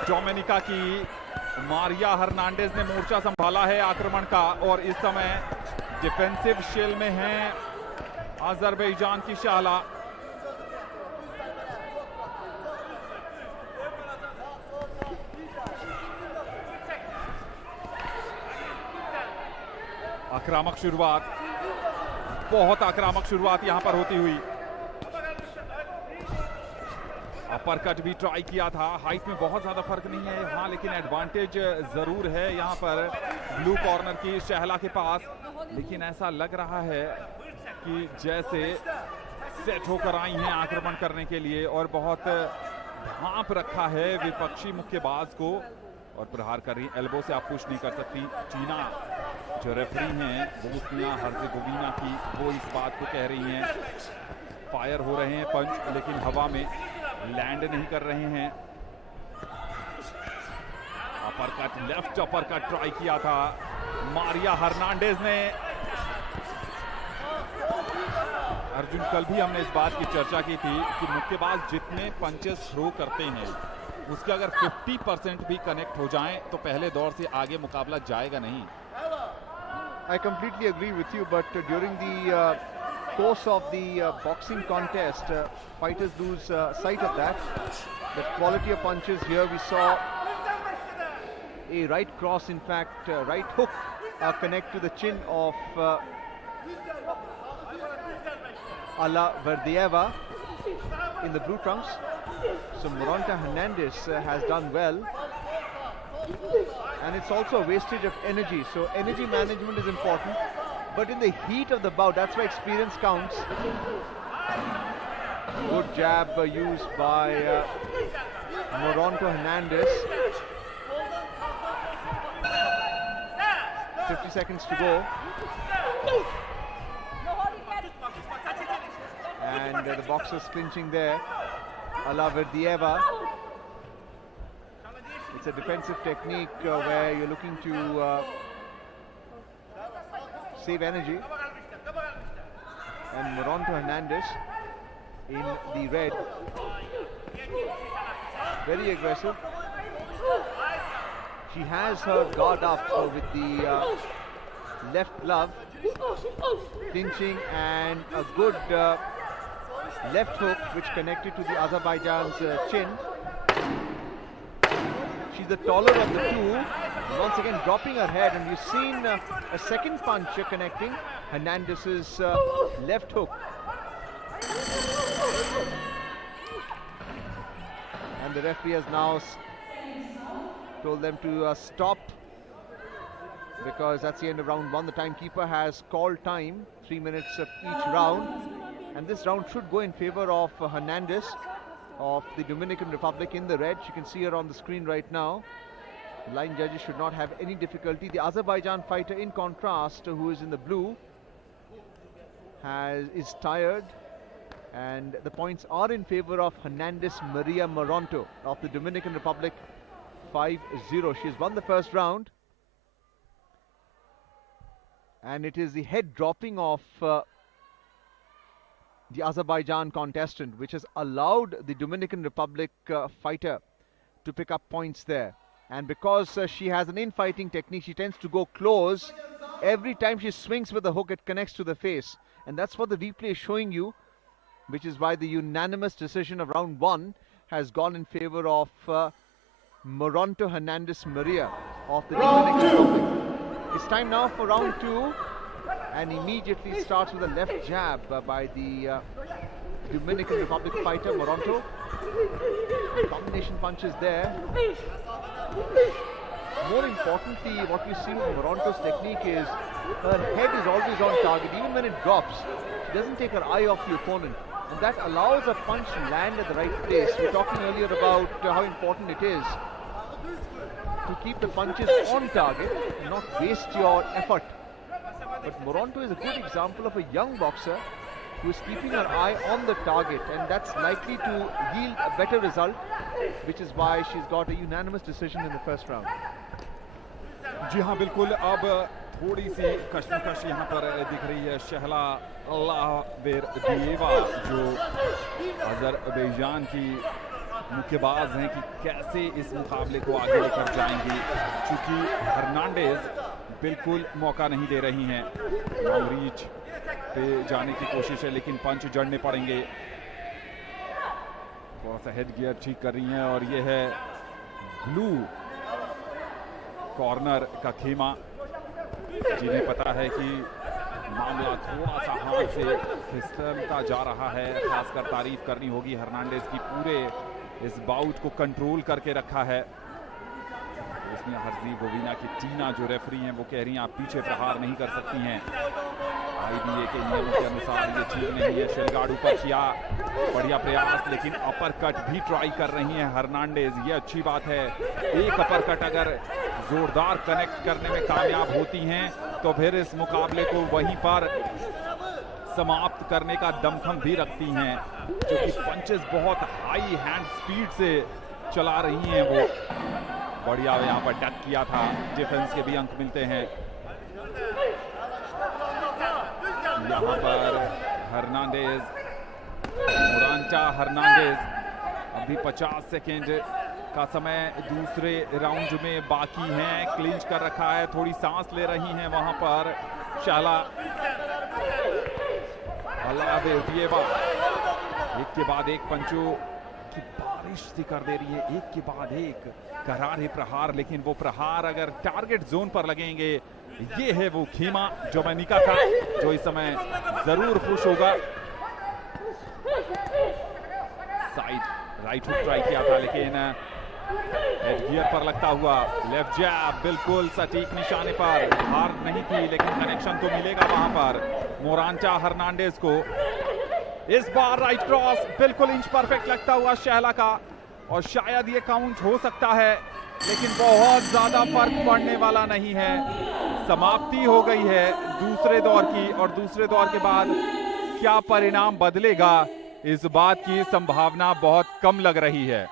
डोमिनिका की मारिया हर्नांडेज ने मोर्चा संभाला है आक्रमण का और इस समय डिफेंसिव शेल में है अजरबैजान की शाला। आक्रामक शुरुआत, बहुत आक्रामक शुरुआत यहां पर होती हुई। अपर कट भी ट्राई किया था। हाइट में बहुत ज्यादा फर्क नहीं है हाँ, लेकिन एडवांटेज जरूर है यहां पर ब्लू कॉर्नर की शहला के पास। लेकिन ऐसा लग रहा है कि जैसे सेट होकर आई हैं आक्रमण करने के लिए और बहुत भांप रखा है विपक्षी मुक्केबाज को और प्रहार कर रही। एल्बो से आप पुश नहीं कर सकती। चीना जो रेफरी हैं बोस्निया हर्जेगोविना की, वो इस बात को कह रही हैं। फायर हो रहे हैं पंच, लेकिन हवा में लैंड नहीं कर रहे हैं। अपरकट, लेफ्ट अपरकट ट्राई किया था मारिया हर्नांडेज ने। अर्जुन, कल भी हमने इस बात की चर्चा की थी कि मुक्केबाज जितने पंचेस थ्रो करते हैं उसके अगर 50% भी कनेक्ट हो जाएं तो पहले दौर से आगे मुकाबला जाएगा नहीं। I completely agree with you, but during the course of the boxing contest, fighters lose sight of that. The quality of punches here, we saw a right cross, in fact, right hook connect to the chin of Ala Verdieva in the blue trunks. So Moronta Hernandez has done well. And it's also a wastage of energy. So energy management is important. But in the heat of the bout, that's why experience counts. Good jab used by Moronta Hernandez. 50 seconds to go. And the boxers clinching there. Ala Verdieva. It's a defensive technique where you're looking to save energy. And Moronta Hernandez in the red. Very aggressive. She has her guard up with the left glove. Clinching and a good left hook which connected to the Azerbaijan's chin. She's the taller of the two. Once again dropping her head, and you've seen a second punch connecting Hernandez's left hook. And the referee has now told them to stop, because that's the end of round one. The timekeeper has called time, 3 minutes each round. And this round should go in favor of Hernandez of the Dominican Republic in the red. You can see her on the screen right now. The line judges should not have any difficulty. The Azerbaijan fighter, in contrast, who is in the blue, is tired, and the points are in favor of Hernandez Maria Moronto of the Dominican Republic, 5-0. She has won the first round, and it is the head dropping of the Azerbaijan contestant which has allowed the Dominican Republic fighter to pick up points there. And because she has an infighting technique, she tends to go close. Every time she swings with the hook, it connects to the face, and that's what the replay is showing you, which is why the unanimous decision of round one has gone in favor of Moronto Hernandez Maria of the Dominican Republic. It's time now for round two, and immediately starts with a left jab by the Dominican Republic fighter Moronto. Combination punches there. More importantly, what we see with Moronto's technique is her head is always on target. Even when it drops, she doesn't take her eye off the opponent, and that allows a punch to land at the right place. We were talking earlier about how important it is to keep the punches on target and not waste your effort But Moronto is a good example of a young boxer who is keeping her eye on the target, and that's likely to yield a better result, which is why she's got a unanimous decision in the first round. जी हाँ बिल्कुल, अब थोड़ी सी कशमकश यहाँ पर दिख रही है। शहला अल्लाहवेरदिएवा जो अजरबैजान की मुक्केबाज हैं कि कैसे इस मुकाबले को आगे लेकर जाएंगी, क्योंकि हर्नांडेज बिल्कुल मौका नहीं दे रही हैं। रीच पे जाने की कोशिश है लेकिन पंच जड़ने पड़ेंगे। थोड़ा सा हेड गियर ठीक कर रही हैं और ये है ब्लू कॉर्नर का खेमा, जिन्हें पता है कि मामला थोड़ा सा हाथ से फिसलता जा रहा है। खासकर तारीफ करनी होगी हर्नांडेज की, पूरे इस बाउट को कंट्रोल करके रखा है। उसमें हर्जी गोविना की टीना जो रेफरी हैं वो कह रही हैं आप पीछे प्रहार नहीं कर सकती हैं, IBA के नियमों के अनुसार ये ठीक नहीं है। शेलगार्ड ऊपर किया, बढ़िया प्रयास, लेकिन अपर कट भी ट्राई कर रही हैं हर्नांडेज, ये अच्छी बात है। एक अपर कट अगर जोरदार कनेक्ट करने में कामयाब होती हैं तो फिर इस मुकाबले को वहीं पर समाप्त करने का दमखम भी रखती हैं, क्योंकि पंचेस बहुत हाई हैंड स्पीड से चला रही हैं वो। बढ़िया यहाँ पर डक किया था, डिफेंस के भी अंक मिलते हैं। यहाँ पर हर्नांडेज, मोरांचा हर्नांडेज, अभी 50 सेकेंड का समय दूसरे राउंड में बाकी हैं। क्लिंच कर रखा है, थोड़ी सांस ले रही हैं वहां पर शहला अल्लाहवेरदिएवा। एक के बाद एक पंचों की बारिश सी कर दे रही है, एक के बाद एक करारे प्रहार, लेकिन वो प्रहार अगर टारगेट जोन पर लगेंगे, ये है वो खेमा जोमैनिका का, जो इस समय जरूर खुश होगा। साइड राइट हुक ट्राई किया था लेकिन हेड गियर पर लगता हुआ लेफ्ट जैब बिल्कुल सटीक निशाने पर, हार नहीं थी लेकिन कनेक्शन तो मिलेगा वहां पर मोरांचा हर्नांडेज को। इस बार राइट क्रॉस बिल्कुल इंच परफेक्ट लगता हुआ शहला का, और शायद ये काउंट हो सकता है लेकिन बहुत ज्यादा फर्क पड़ने वाला नहीं है। समाप्ति हो गई है दूसरे दौर की, और दूसरे दौर के बाद क्या परिणाम बदलेगा इस बात की संभावना बहुत कम लग रही है।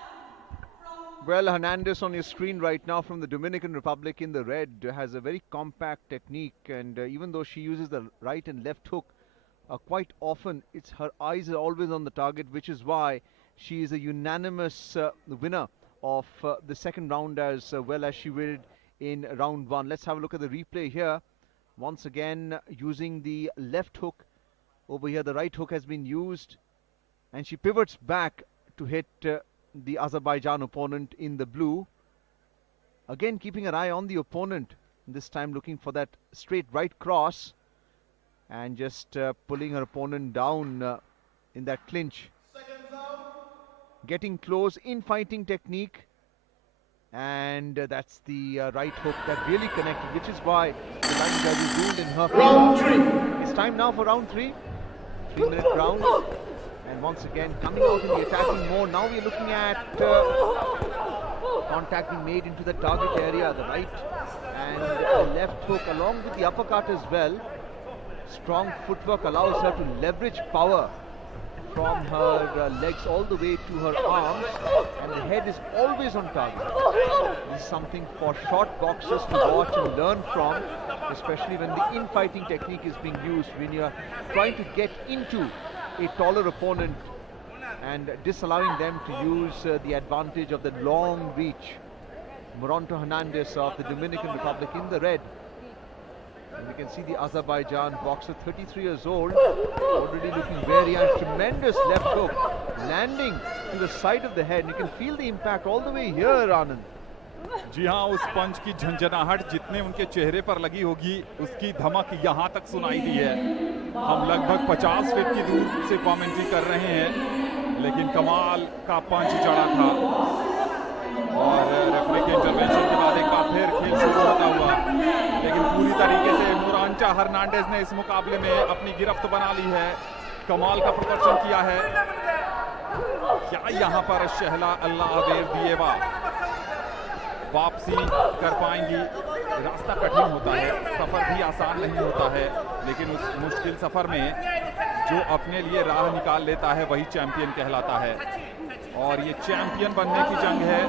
Well, Hernandez on your screen right now from the Dominican Republic in the red has a very compact technique, and even though she uses the right and left hook quite often, her eyes are always on the target, which is why she is a unanimous winner of the second round as well as she did in round one. Let's have a look at the replay here. Once again using the left hook. Over here the right hook has been used, and she pivots back to hit the Azerbaijan opponent in the blue. Again keeping her eye on the opponent, this time looking for that straight right cross and just pulling her opponent down in that clinch. Getting close in fighting technique, and that's the right hook that really connected, which is why the line judges ruled in her favor. Round 3. It's time now for round 3. 3-minute round. And once again coming out in the attacking mode. Now we're looking at contact being made into the target area, the right and the left hook along with the uppercut as well. Strong footwork allows her to leverage power from her legs all the way to her arms, and the head is always on target. This is something for short boxers to watch and learn from, especially when the infighting technique is being used, when you're trying to get into a taller opponent and disallowing them to use the advantage of the long reach. Moronto Hernandez of the Dominican Republic in the red. And we can see the Azerbaijan boxer, 33 years old, already looking wary, and tremendous left hook landing to the side of the head. And you can feel the impact all the way here, Anand. जी हाँ, उस पंच की झंझनाहट जितने उनके चेहरे पर लगी होगी उसकी धमक यहाँ तक सुनाई दी है। हम लगभग 50 फीट की दूर से कमेंट्री कर रहे हैं, लेकिन कमाल का पंच चढ़ा था और रेफरी के इंटरवेंशन के बाद एक बार फिर खेल शुरू होता हुआ, लेकिन पूरी तरीके से मोरांचा हर्नांडेज ने इस मुकाबले में अपनी गिरफ्त बना ली है। कमाल का प्रदर्शन किया है। क्या यहाँ पर शहला अल्लाहवेरदिएवा वापसी कर पाएंगी? रास्ता कठिन होता है, सफर भी आसान नहीं होता है, लेकिन उस मुश्किल सफर में जो अपने लिए राह निकाल लेता है वही चैंपियन कहलाता है। और ये चैंपियन बनने की जंग है।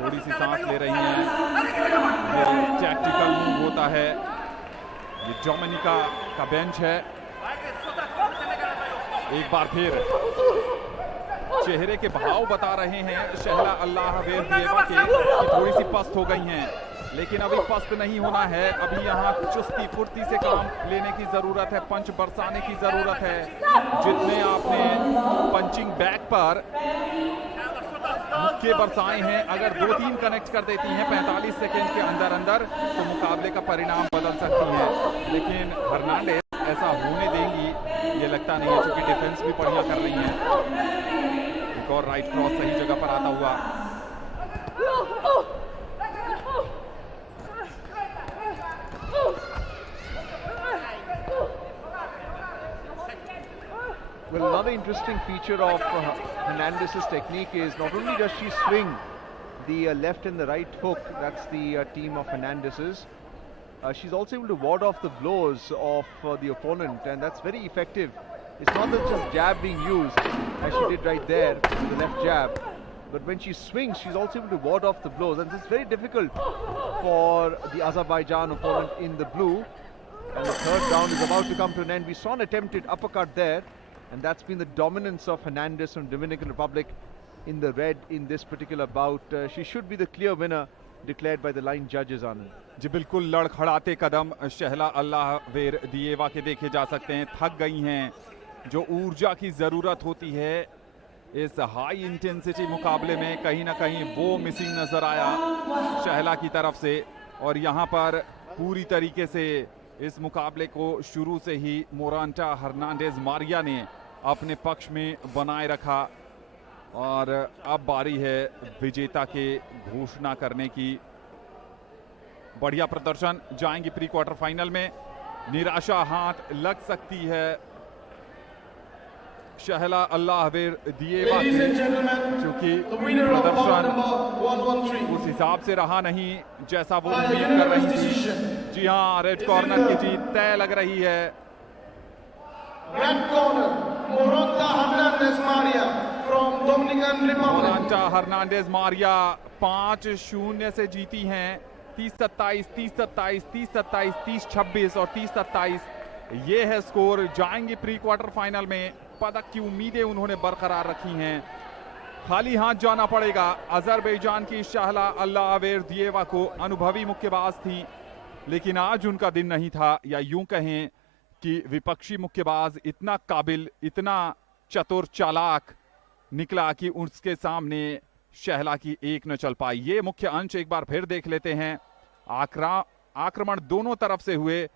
थोड़ी सी सांस ले रही हैं, ये टैक्टिकल मूव होता है। ये डोमिनिका का बेंच है। एक बार फिर चेहरे के भाव बता रहे हैं शहला अल्लाहवेरदिएवा के कि थोड़ी सी पस्त हो गई हैं, लेकिन अभी पस्त नहीं होना है। अभी यहाँ चुस्ती फुर्ती से काम लेने की जरूरत है, पंच बरसाने की जरूरत है। जितने आपने पंचिंग बैग पर मुक्के बरसाए हैं, अगर 2-3 कनेक्ट कर देती हैं 45 सेकेंड के अंदर अंदर, तो मुकाबले का परिणाम बदल सकती हैं। लेकिन हर्नांडेज ऐसा होने देंगी ये लगता नहीं है, क्योंकि डिफेंस भी बढ़िया कर रही हैं। एक और राइट क्रॉस सही जगह पर आता हुआ। Well, another interesting feature of Hernandez's technique is not only does she swing the left and the right hook, that's the team of Hernandez's, she's also able to ward off the blows of the opponent, and that's very effective. It's not that just jab being used, as she did right there, the left jab, but when she swings, she's also able to ward off the blows, and it's very difficult for the Azerbaijan opponent in the blue. And the third round is about to come to an end. We saw an attempted uppercut there, and that's been the dominance of Hernandez from Dominican Republic in the red in this particular bout. She should be the clear winner declared by the line judges, Anand. जी बिल्कुल, लड़खड़ाते कदम शहला अल्लाहवेरदिएवा के देखे जा सकते हैं। थक गई हैं। जो ऊर्जा की ज़रूरत होती है इस हाई इंटेंसिटी मुकाबले में, कहीं ना कहीं वो मिसिंग नज़र आया शहला की तरफ से। और यहाँ पर पूरी तरीके से इस मुकाबले को शुरू से ही मोरांटा हर्नांडेज मारिया ने अपने पक्ष में बनाए रखा। और अब बारी है विजेता के घोषणा करने की। बढ़िया प्रदर्शन, जाएंगी प्री क्वार्टर फाइनल में। निराशा हाथ लग सकती है शहला अल्लाहवेरदिएवा की, क्योंकि प्रदर्शन उस हिसाब से रहा नहीं जैसा वो उम्मीद कर रही थी। जी हाँ, रेड कॉर्नर की जीत तय लग रही है। Red corner, Moranta Hernandez Maria from Dominican Republic. Moronta Hernandez Maria 5-0 से जीती हैं। 30-27, 30-27, 30-27, 30-26 और 30-27 ये है स्कोर। जाएंगे प्री क्वार्टर फाइनल में। पदक की उम्मीदें उन्होंने बरकरार रखी हैं। खाली हाथ जाना पड़ेगा। अजरबैजान की शहला अल्लाहवेरदिएवा को अनुभवी मुक्केबाज थी, लेकिन आज उनका दिन नहीं था, या यूं कहें कि विपक्षी मुक्केबाज इतना काबिल, इतना चतुर चालाक निकला कि उसके सामने शहला की एक न चल पाई। ये मुख्य अंश एक बार फिर देख लेते हैं। आक्रमण दोनों तरफ से हुए।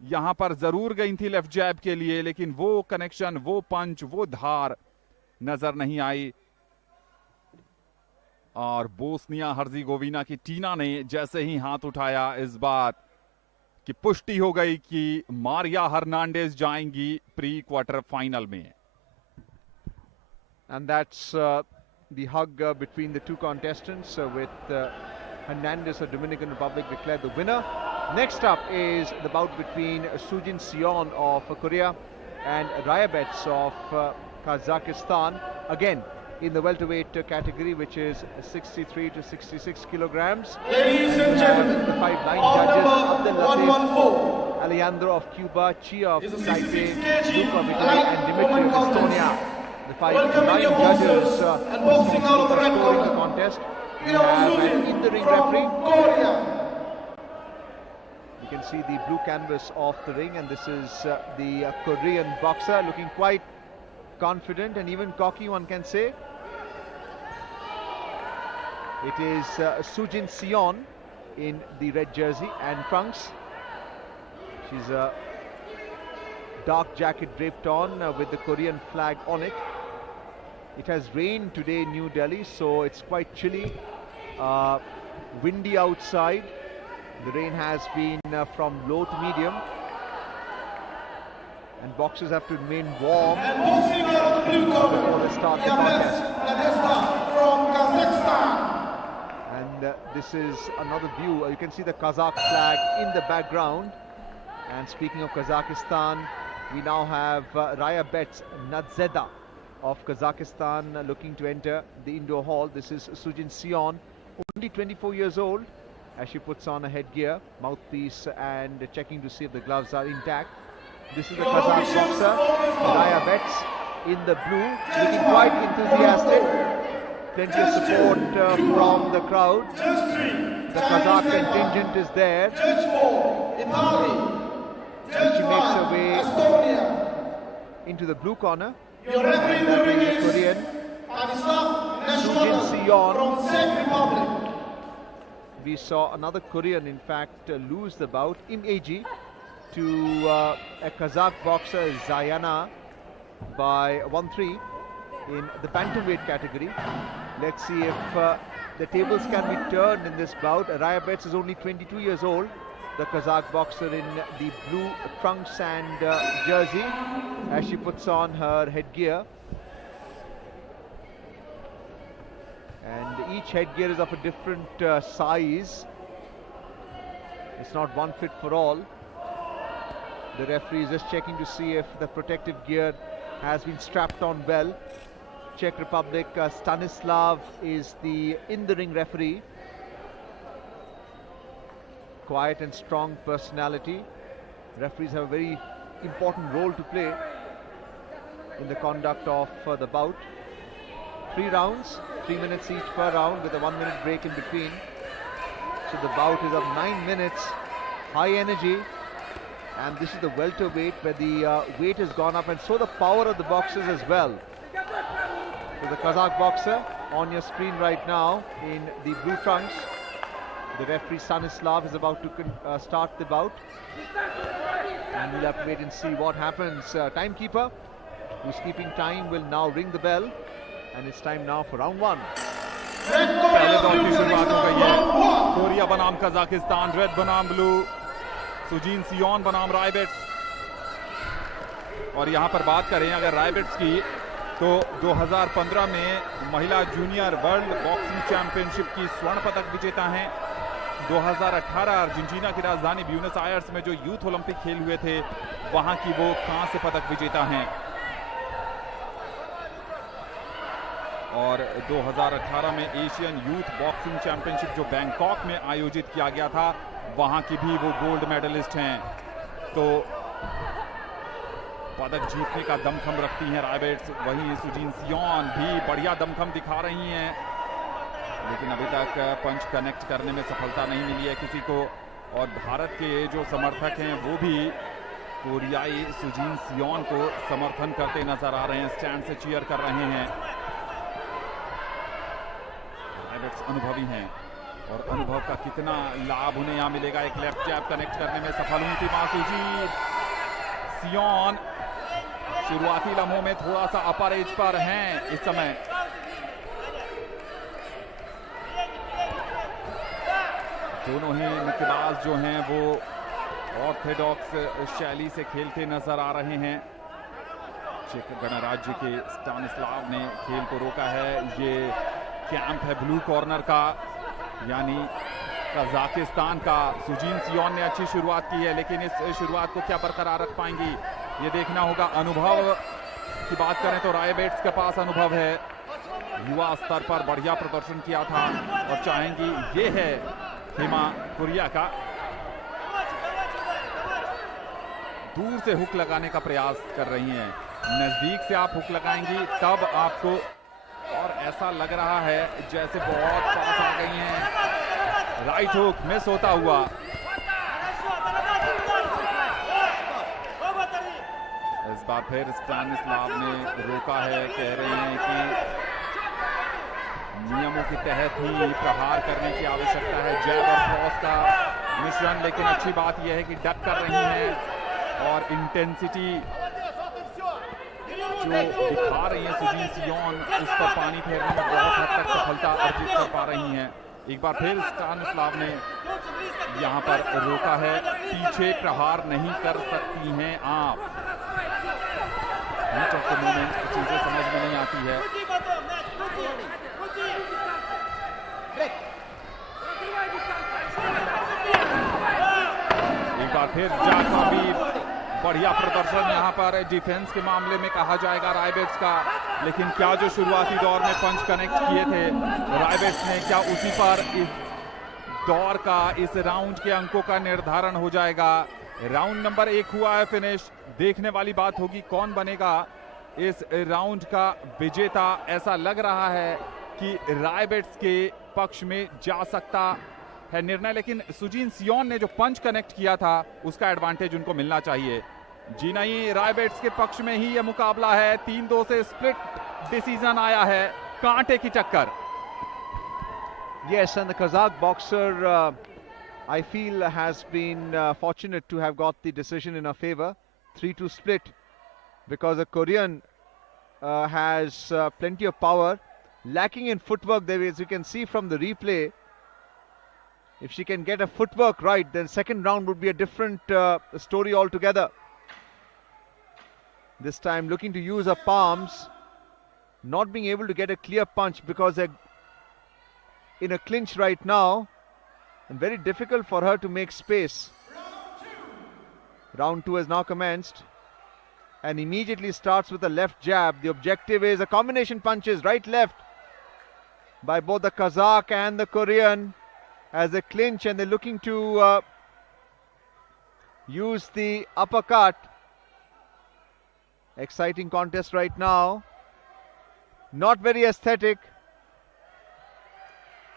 यहां पर जरूर गई थी लेफ्ट जैब के लिए, लेकिन वो कनेक्शन, वो पंच, वो धार नजर नहीं आई। और बोस्निया हर्जेगोविना की टीना ने जैसे ही हाथ उठाया, इस बात की पुष्टि हो गई कि मारिया हर्नांडेज जाएंगी प्री क्वार्टर फाइनल में। And that's the hug between the two contestants with Hernandez of Dominican Republic declared the winner. Next up is the bout between Sujin Sion of Korea and Rayabets of Kazakhstan. Again, in the welterweight category, which is 63 to 66 kilograms. Ladies and gentlemen, the 5 line all judges, number Abdel 114. Alejandro of Cuba, Chia of Is a Taipei, 66 kg Luka of Italy, light and Dimitri woman of Estonia. The 5 Welcoming line your judges boxers and boxing out of the red scoring the corner. contest. We We have have an Sujin in-the-ring from referee. Korea. You can see the blue canvas of the ring, and this is the Korean boxer looking quite confident and even cocky, one can say. It is Sujin Sion in the red jersey and trunks. She's a dark jacket draped on with the Korean flag on it. It has rained today in New Delhi, so it's quite chilly, windy outside. The rain has been from low to medium, and boxers have to remain warm And boxing out of the blue corner. before they start the Yames contest. Nadezhda from Kazakhstan. And This is another view. You can see the Kazakh flag in the background. And speaking of Kazakhstan, we now have Raya Bets Nadzeda of Kazakhstan looking to enter the indoor hall. This is Sujin Sion, only 24 years old, as she puts on a headgear, mouthpiece, and checking to see if the gloves are intact. This is the Kazakh boxer, Raya Bets, in the blue, looking quite enthusiastic. Plenty of support from the crowd. The Kazakh contingent is there. And she makes her way into the blue corner. Your referee in the ring is Korean Sujin Sion from Czech Republic. We saw another Korean, in fact, lose the bout, Im Ae-ji, to a Kazakh boxer, Zayana, by 1-3 in the bantamweight category. Let's see if the tables can be turned in this bout. Raya Bets is only 22 years old. The Kazakh boxer in the blue trunks and jersey, as she puts on her headgear. And each headgear is of a different size. It's not one fit for all. The referee is just checking to see if the protective gear has been strapped on well. Czech Republic, Stanislav is the in-the-ring referee. Quiet and strong personality. Referees have a very important role to play in the conduct of the bout. 3 rounds, 3 minutes each per round, with a 1 minute break in between. So the bout is of 9 minutes, high energy, and this is the welterweight where the weight has gone up, and so the power of the boxers as well. So the Kazakh boxer on your screen right now in the blue trunks. The referee Stanislav is about to start the bout, and we'll have to wait and see what happens. Timekeeper, who's keeping time, will now ring the bell, and it's time now for round 1. पहले दौर की शुरुआत हो गई है. कोरिया बनाम कजाकिस्तान, रेड बनाम ब्लू, सुजीन सियोन बनाम रायबेट्स. और यहां पर बात करें अगर रायबेट्स की, तो 2015 में महिला जूनियर वर्ल्ड बॉक्सिंग चैंपियनशिप की स्वर्ण पदक विजेता हैं. 2018 अर्जेंटीना की राजधानी ब्यूनस आयर्स में जो यूथ ओलंपिक खेल हुए थे, वहां की वो कांस्य पदक विजेता हैं. और 2018 में एशियन यूथ बॉक्सिंग चैंपियनशिप जो बैंकॉक में आयोजित किया गया था, वहां की भी वो गोल्ड मेडलिस्ट हैं. तो पदक जीतने का दमखम रखती हैं रायबेट्स. वहीं सुजीन सियोन भी बढ़िया दमखम दिखा रही हैं, लेकिन अभी तक पंच कनेक्ट करने में सफलता नहीं मिली है किसी को. और भारत के जो समर्थक हैं वो भी कोरियाई सुजीन सियोन को समर्थन करते नजर आ रहे हैं, स्टैंड से चीयर कर रहे हैं. रायबेट्स अनुभवी हैं, और अनुभव का कितना लाभ उन्हें यहाँ मिलेगा. एक लेफ्ट जैब कनेक्ट करने में सफल हुई थी मासूजी. सियोन शुरुआती लम्हों में थोड़ा सा अपर एज पर हैं इस समय. दोनों ही मुक्केबाज जो हैं वो ऑर्थोडॉक्स शैली से खेलते नजर आ रहे हैं. चेक गणराज्य के स्टानिस्लाव ने खेल को रोका है. ये कैंप है ब्लू कॉर्नर का, यानी कजाकिस्तान का. सुजीन सियोन ने अच्छी शुरुआत की है, लेकिन इस शुरुआत को क्या बरकरार रख पाएंगी ये देखना होगा. अनुभव की बात करें तो रायबेट्स के पास अनुभव है, युवा स्तर पर बढ़िया प्रदर्शन किया था, और चाहेंगी ये है हिमा कोरिया का. दूर से हुक लगाने का प्रयास कर रही हैं, नजदीक से आप हुक लगाएंगी तब आपको, और ऐसा लग रहा है जैसे बहुत पास आ गई हैं. राइट हुक मिस होता हुआ. इस बार फिर स्टानिस्लाव ने रोका है. कह रहे हैं कि नियमों के तहत ही प्रहार करने की आवश्यकता है, जैब और क्रॉस का मिश्रण. लेकिन अच्छी बात यह है कि डक कर रही हैं, और इंटेंसिटी जो दिखा रही हैं सुजीन सियोन, उस पर पानी फेरने में बहुत हद तक सफलता अर्जित कर पा रही हैं. एक बार फिर स्टानिस्लाव ने यहां पर रोका है. पीछे प्रहार नहीं कर सकती हैं आप. हीट ऑफ द मोमेंट चीजें समझ में नहीं आती है. फिर जाकॉबी, बढ़िया प्रदर्शन यहाँ पर डिफेंस के मामले में कहा जाएगा रायबेट्स का। लेकिन क्या जो शुरुआती दौर में पंच कनेक्ट किए थे रायबेट्स ने, क्या उसी पर इस दौर का, इस राउंड के अंकों का निर्धारण हो जाएगा। राउंड नंबर 1 हुआ है फिनिश। देखने वाली बात होगी कौन बनेगा इस राउंड का विजेता। ऐसा लग रहा है कि रायबेट्स के पक्ष में जा सकता है निर्णय, लेकिन सुजीन सियोन ने जो पंच कनेक्ट किया था उसका एडवांटेज उनको मिलना चाहिए। जी नहीं, रायबेट्स के पक्ष में ही यह मुकाबला है। 3-2 से स्प्लिट डिसीजन आया है, कांटे की टक्कर। Yes, and the Kazakh boxer, I feel, has been fortunate to have got the decision in her favor. 3-2 split, because the Korean has plenty of power, lacking in footwork. There, as you can see from the replay, if she can get a footwork right, then second round would be a different story altogether. This time looking to use her palms, not being able to get a clear punch because they're in a clinch right now, and very difficult for her to make space. Round 2 has now commenced and immediately starts with a left jab. The objective is a combination punches, right left, by both the Kazakh and the Korean as they clinch, and they're looking to use the uppercut. Exciting contest right now, not very aesthetic,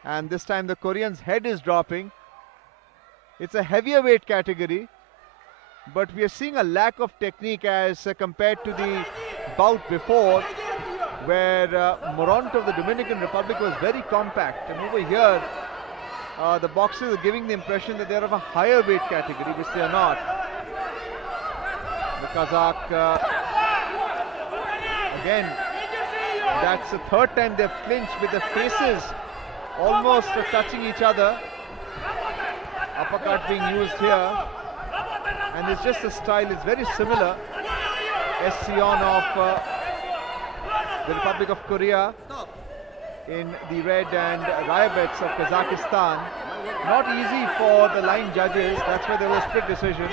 and this time the Korean's head is dropping. It's a heavier weight category, but we are seeing a lack of technique as compared to the bout before, where Moronto of the Dominican Republic was very compact, and over here the boxers are giving the impression that they're of a higher weight category, which they are not. The Kazakh again, that's the third time they've clinched with the faces almost touching each other. Uppercut being used here, and it's just the style is very similar. Sion of the Republic of Korea in the red, and Raybets of Kazakhstan. Not easy for the line judges, that's why there was a split decision.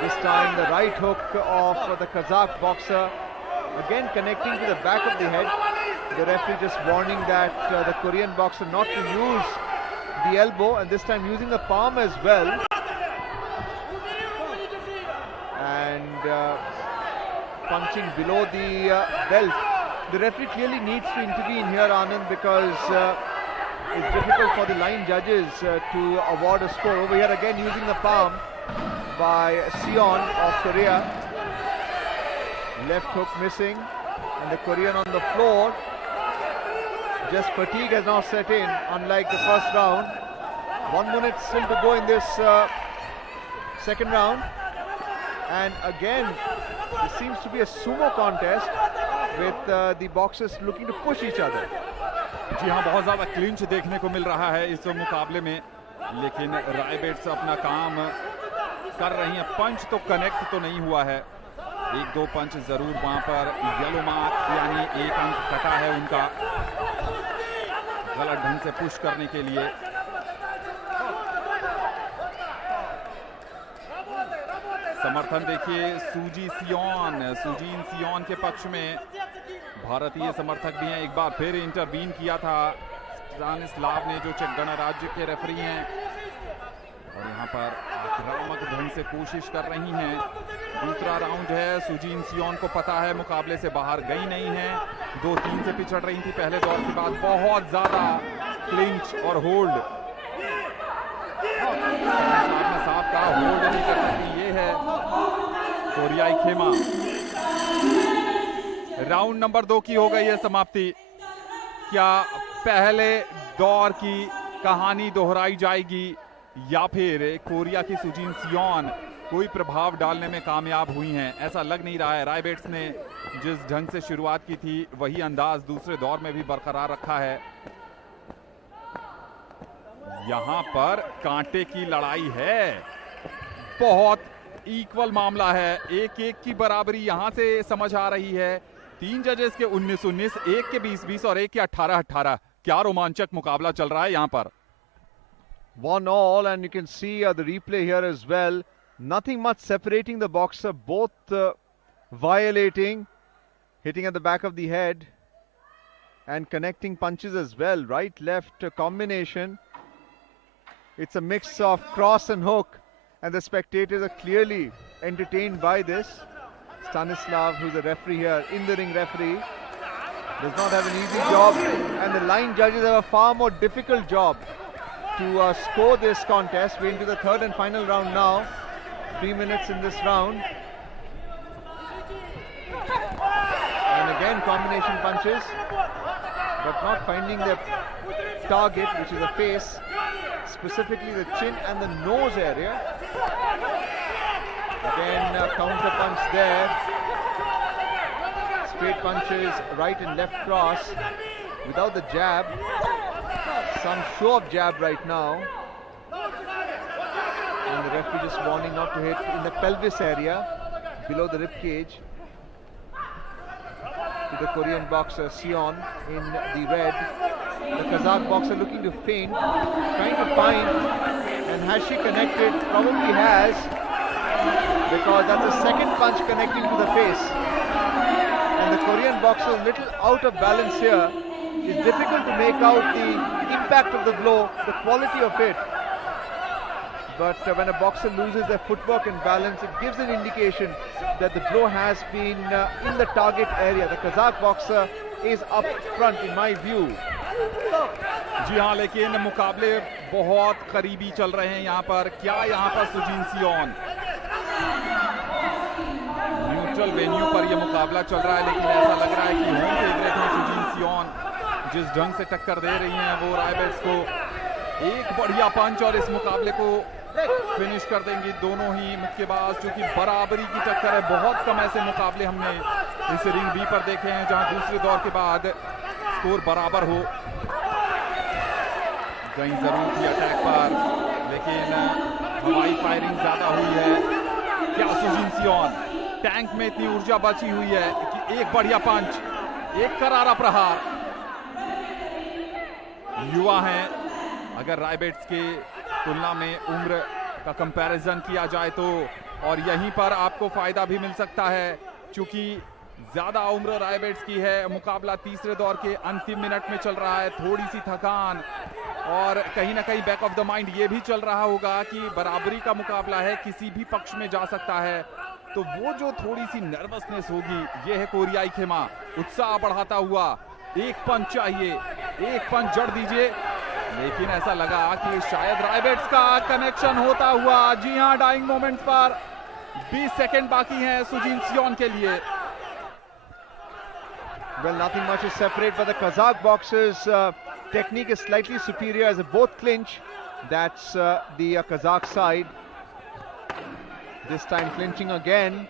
This time the right hook of the Kazakh boxer, again connecting to the back of the head. The referee just warning that the Korean boxer not to use the elbow, and this time using the palm as well. And punching below the belt. The referee clearly needs to intervene here, Anand, because it's difficult for the line judges to award a score. Over here again using the palm by Sion of Korea. Left hook missing, and the Korean on the floor. Just fatigue has now set in, unlike the first round. 1 minute still to go in this second round. And again, this seems to be a sumo contest with the boxers looking to push each other. जी हाँ, बहुत ज़्यादा क्लिंच देखने को मिल रहा है इस मुकाबले में, लेकिन रायबेट्स अपना काम कर रही हैं। पंच तो कनेक्ट तो नहीं हुआ है, 1-2 पंच जरूर वहां पर येलो मार्क, यानी 1 अंक कटा है उनका गलत ढंग से पुश करने के लिए। समर्थन देखिए सुजीन सियोन के पक्ष में भारतीय समर्थक भी हैं। एक बार फिर इंटरवीन किया था स्टानिस्लाव ने, जो चेक गणराज्य के रेफरी हैं, और यहाँ पर आक्रामक ढंग से कोशिश कर रही हैं। दूसरा राउंड है, सुजीन सियोन को पता है मुकाबले से बाहर गई नहीं है, 2-3 से पिछड़ रही थी पहले दौर के बाद। बहुत ज्यादा क्लिंच और होल्ड, साफ का होल्ड नहीं कर सकती, ये है कोरियाई खेमा। राउंड नंबर 2 की हो गई है समाप्ति। क्या पहले दौर की कहानी दोहराई जाएगी, या फिर कोरिया की सुजीन सियोन कोई प्रभाव डालने में कामयाब हुई हैं? ऐसा लग नहीं रहा है। रायबेट्स ने जिस ढंग से शुरुआत की थी वही अंदाज दूसरे दौर में भी बरकरार रखा है। यहां पर कांटे की लड़ाई है, बहुत इक्वल मामला है, 1-1 की बराबरी यहां से समझ आ रही है। 3 जजेस के 19-19, 1 के 20-20 और 1 के 18-18। क्या रोमांचक मुकाबला चल रहा है यहां पर। 1-1, and you can see the replay here as well. Nothing much separating the boxer, both violating, hitting at the back of the head and connecting punches as well. Right, left combination. It's a mix of cross and hook, and the spectators are clearly entertained by this. Stanislav, who's a referee here, in the ring referee, does not have an easy job, and the line judges have a far more difficult job to score this contest. We're into the third and final round now. 3 minutes in this round. And again combination punches, but not finding the target, which is the face, specifically the chin and the nose area. Again counter punch there. Straight punches, right and left cross without the jab. Some show of jab right now. And the referee just warning not to hit in the pelvis area, below the rib cage. To the Korean boxer Sion in the red. The Kazakh boxer looking to feint, trying to find, and has she connected? Probably has, because that's the second punch connecting to the face. And the Korean boxer is a little out of balance here. It's difficult to make out the impact of the blow, the quality of it. But when a boxer loses their footwork and balance, it gives an indication that the blow has been in the target area. The Kazakh boxer is up front in my view. जी हाँ, लेकिन मुकाबले बहुत करीबी चल रहे हैं यहाँ पर. क्या यहाँ पर सुजीन सियोन, न्यूट्रल वेन्यू पर यह मुकाबला चल रहा है, लेकिन ऐसा लग रहा है कि होम फेवरेट है सुजीन सियोन. जिस ढंग से टक्कर दे रही हैं वो रायबेट्स को, एक बढ़िया पंच और इस मुकाबले को फिनिश कर देंगी दोनों ही मुक्केबाज. क्योंकि बराबरी की टक्कर है. बहुत कम ऐसे मुकाबले हमने इस रिंग बी पर देखे हैं जहां दूसरे दौर के बाद स्कोर बराबर हो. कहीं जरूर थी अटैक पर, लेकिन हवाई फायरिंग ज्यादा हुई है. क्या सुजीन सियोन, टैंक में इतनी ऊर्जा बची हुई है कि एक बढ़िया पंच, एक करारा प्रहार. युवा हैं, अगर रायबेट्स के तुलना में उम्र का कंपैरिजन किया जाए तो, और यहीं पर आपको फायदा भी मिल सकता है क्योंकि ज्यादा उम्र रायबेट्स की है. मुकाबला तीसरे दौर के अंतिम मिनट में चल रहा है. थोड़ी सी थकान और कहीं ना कहीं बैक ऑफ द माइंड ये भी चल रहा होगा कि बराबरी का मुकाबला है, किसी भी पक्ष में जा सकता है. तो वो जो थोड़ी सी नर्वसनेस होगी, ये है कोरियाई खेमा. उत्साह बढ़ाता हुआ एक पंच चाहिए, एक पंच जड़ दीजिए. लेकिन ऐसा लगा कि शायद रायबेट्स का कनेक्शन होता हुआ. जी हां, डाइंग मोमेंट्स पर 20 सेकंड बाकी हैं सुजीन सियोन के लिए. Well, nothing much is separate, but the Kazakh boxers' technique is slightly superior as they both clinch. That's the Kazakh side. This time clinching again.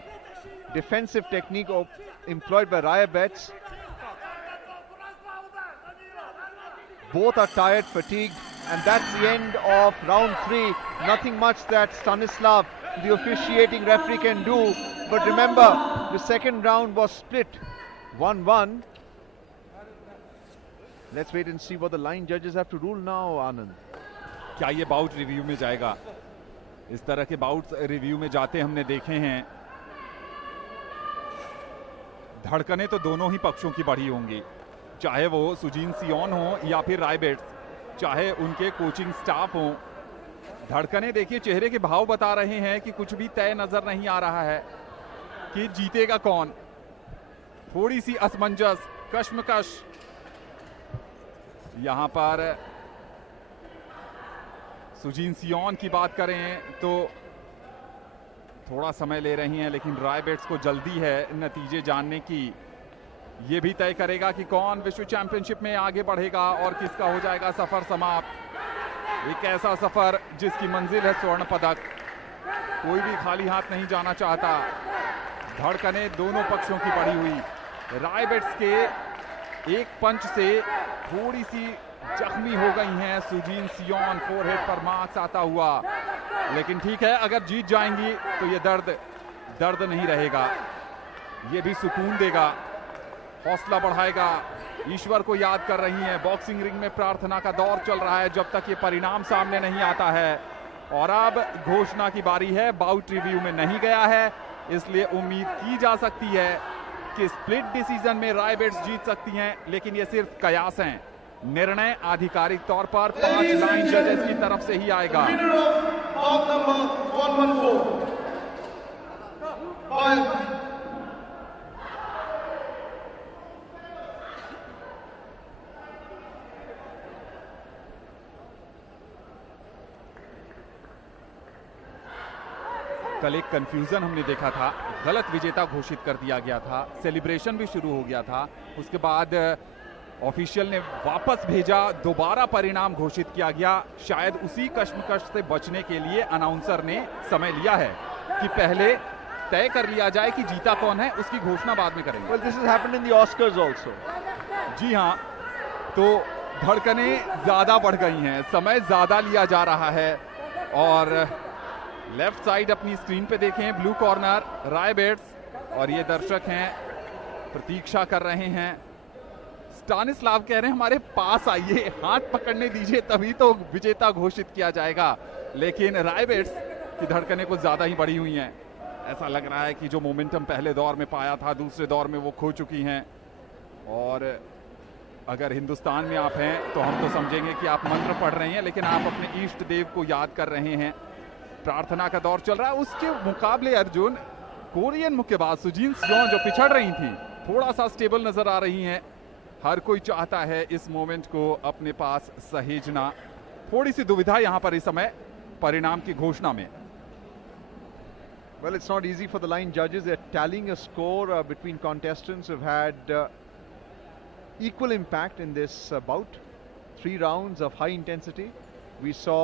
Defensive technique employed by Raibets. Both are tired, fatigued, and that's the end of round 3. Nothing much that Stanislav, the officiating referee, can do. But remember, the second round was split 1-1. Let's wait and see what the line judges have to rule now, Anand. क्या ये बाउट रिव्यू में जाएगा? इस तरह के बाउट्स रिव्यू में जाते हमने देखे हैं. धड़कनें तो दोनों ही पक्षों की बढ़ी होंगी, चाहे वो सुजीन सियोन हो या फिर रायबेट्स, चाहे उनके कोचिंग स्टाफ हो. धड़कनें देखिए, चेहरे के भाव बता रहे हैं कि कुछ भी तय नजर नहीं आ रहा है कि जीतेगा कौन. थोड़ी सी असमंजस, कश्मकश यहां पर. सुजीन सियोन की बात करें तो थोड़ा समय ले रही हैं, लेकिन रायबेट्स को जल्दी है नतीजे जानने की. ये भी तय करेगा कि कौन विश्व चैंपियनशिप में आगे बढ़ेगा और किसका हो जाएगा सफर समाप्त. एक ऐसा सफर जिसकी मंजिल है स्वर्ण पदक. कोई भी खाली हाथ नहीं जाना चाहता. धड़कनें दोनों पक्षों की बढ़ी हुई. रायबेट्स के एक पंच से थोड़ी सी जख्मी हो गई हैं सुजीन सियोन. फोरहेड पर मार्क्स आता हुआ, लेकिन ठीक है, अगर जीत जाएंगी तो ये दर्द नहीं रहेगा. ये भी सुकून देगा, हौसला बढ़ाएगा. ईश्वर को याद कर रही हैं. बॉक्सिंग रिंग में प्रार्थना का दौर चल रहा है जब तक ये परिणाम सामने नहीं आता है. और अब घोषणा की बारी है। बाउट रिव्यू में नहीं गया है, इसलिए उम्मीद की जा सकती है कि स्प्लिट डिसीजन में रायबेट्स जीत सकती हैं, लेकिन ये सिर्फ कयास हैं। निर्णय आधिकारिक तौर पर 5 लाइन जजेस की तरफ से ही आएगा। कल एक कंफ्यूजन हमने देखा था, गलत विजेता घोषित कर दिया गया था, सेलिब्रेशन भी शुरू हो गया था, उसके बाद ऑफिशियल ने वापस भेजा, दोबारा परिणाम घोषित किया गया। शायद उसी कश्मकश से बचने के लिए अनाउंसर ने समय लिया है कि पहले तय कर लिया जाए कि जीता कौन है, उसकी घोषणा बाद में करेंगे। Well, this has happened in the Oscars also. जी हाँ, तो धड़कनें ज्यादा बढ़ गई हैं, समय ज्यादा लिया जा रहा है। और लेफ्ट साइड अपनी स्क्रीन पे देखें, ब्लू कॉर्नर रायबेट्स, और ये दर्शक हैं, प्रतीक्षा कर रहे हैं। स्टानिस्लाव कह रहे हैं हमारे पास आइए, हाथ पकड़ने दीजिए, तभी तो विजेता घोषित किया जाएगा। लेकिन रायबेट्स की धड़कनें कुछ ज्यादा ही बढ़ी हुई हैं। ऐसा लग रहा है कि जो मोमेंटम पहले दौर में पाया था, दूसरे दौर में वो खो चुकी हैं। और अगर हिंदुस्तान में आप हैं तो हम तो समझेंगे कि आप मंत्र पढ़ रहे हैं, लेकिन आप अपने इष्ट देव को याद कर रहे हैं। प्रार्थना का दौर चल रहा है। उसके मुकाबले अर्जुन, कोरियन मुक्केबाज सुजीन सियोन जो पिछड़ रही थी, थोड़ा सा स्टेबल नजर आ रही हैं। हर कोई चाहता है इस मोमेंट को अपने पास सहेजना। थोड़ी सी दुविधा यहां पर इस समय परिणाम की घोषणा में। Well, it's not easy for the line judges. They're tallying a score between contestants who've had equal impact in this bout. 3 rounds of high intensity. We saw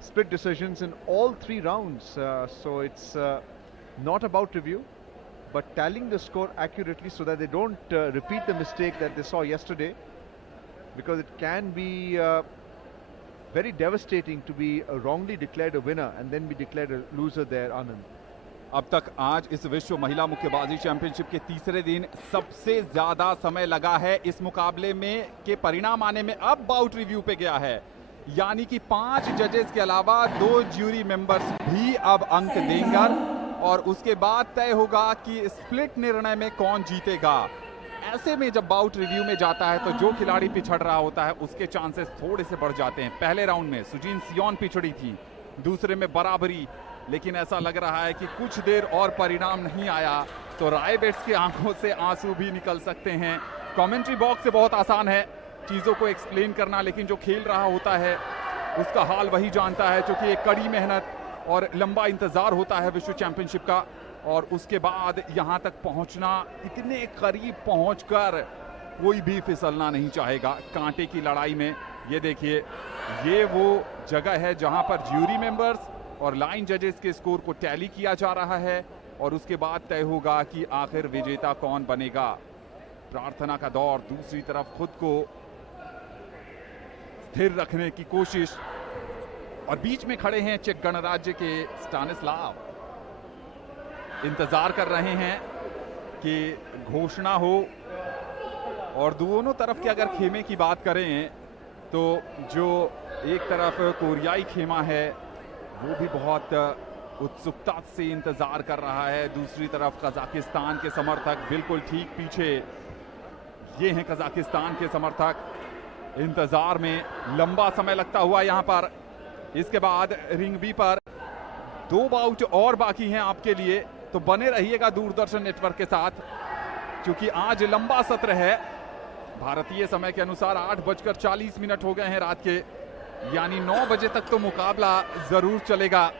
split decisions in all 3 rounds. So it's not about review, but tallying the score accurately so that they don't repeat the mistake that they saw yesterday, because it can be very devastating to be wrongly declared a winner and then be declared a loser there, Anand. अब तक आज इस विश्व महिला मुक्केबाजी चैंपियनशिप के तीसरे दिन सबसे ज्यादा समय लगा है इस मुकाबले में के परिणाम आने में। अब बाउट रिव्यू पे गया है, यानी कि 5 जजेस के अलावा 2 ज्यूरी मेंबर्स भी अब अंक देंगे और उसके बाद तय होगा कि स्प्लिट निर्णय में कौन जीतेगा। ऐसे में जब बाउट रिव्यू में जाता है तो जो खिलाड़ी पिछड़ रहा होता है उसके चांसेस थोड़े से बढ़ जाते हैं। पहले राउंड में सुजीन सियोन पिछड़ी थी, दूसरे में बराबरी, लेकिन ऐसा लग रहा है कि कुछ देर और परिणाम नहीं आया तो रायबेट्स की आंखों से आंसू भी निकल सकते हैं। कमेंट्री बॉक्स से बहुत आसान है चीजों को एक्सप्लेन करना, लेकिन जो खेल रहा होता है उसका हाल वही जानता है, क्योंकि एक कड़ी मेहनत और लंबा इंतजार होता है विश्व चैंपियनशिप का। और उसके बाद यहां तक पहुंचना, इतने करीब पहुंचकर कोई भी फिसलना नहीं चाहेगा कांटे की लड़ाई में। ये देखिए, ये वो जगह है जहां पर ज्यूरी मेंबर्स और लाइन जजेस के स्कोर को टैली किया जा रहा है और उसके बाद तय होगा कि आखिर विजेता कौन बनेगा। प्रार्थना का दौर, दूसरी तरफ खुद को स्थिर रखने की कोशिश, और बीच में खड़े हैं चेक गणराज्य के स्टानिस्लाव। इंतजार कर रहे हैं कि घोषणा हो। और दोनों तरफ के अगर खेमे की बात करें तो जो एक तरफ कोरियाई खेमा है वो भी बहुत उत्सुकता से इंतजार कर रहा है, दूसरी तरफ कजाकिस्तान के समर्थक बिल्कुल ठीक पीछे। ये हैं कजाकिस्तान के समर्थक, इंतजार में लंबा समय लगता हुआ यहां पर। इसके बाद रिंग बी पर 2 बाउट और बाकी हैं आपके लिए, तो बने रहिएगा दूरदर्शन नेटवर्क के साथ, क्योंकि आज लंबा सत्र है। भारतीय समय के अनुसार 8:40 हो गए हैं रात के, यानी 9 बजे तक तो मुकाबला जरूर चलेगा।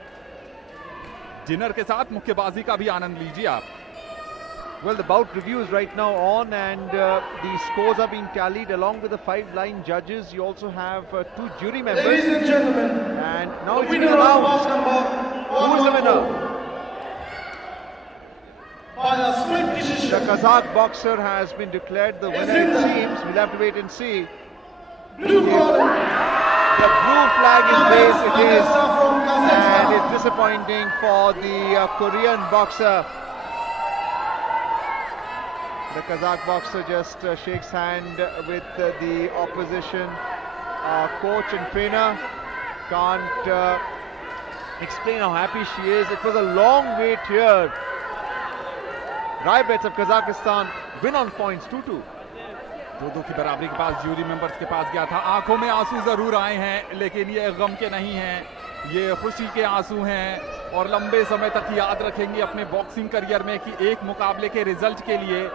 डिनर के साथ मुक्केबाजी का भी आनंद लीजिए आप। Well, the bout review is right now on, and the scores are being tallied along with the 5 line judges. You also have 2 jury members. Ladies and gentlemen, And now the it's winner been of announced. bout number Who is the winner? 114 by a split decision. The Kazakh boxer has been declared the winner, it seems. We'll have to wait and see. Blue corner, The blue flag is raised, it is, from and Kazakhstan. it's disappointing for the Korean boxer. The Kazakh boxer just shakes hand with the opposition coach and trainer. Can't explain how happy she is. It was a long wait here. Raibets of Kazakhstan win on points 2-2. 2-2 की बराबरी के पास ज्यूरी मेंबर्स के पास गया था. आंखों में आंसू जरूर आए हैं, लेकिन ये गम के नहीं हैं, ये खुशी के आंसू हैं. और लंबे समय तक याद रखेंगे अपने बॉक्सिंग करियर में कि एक मुकाबले के रिजल्ट के लिए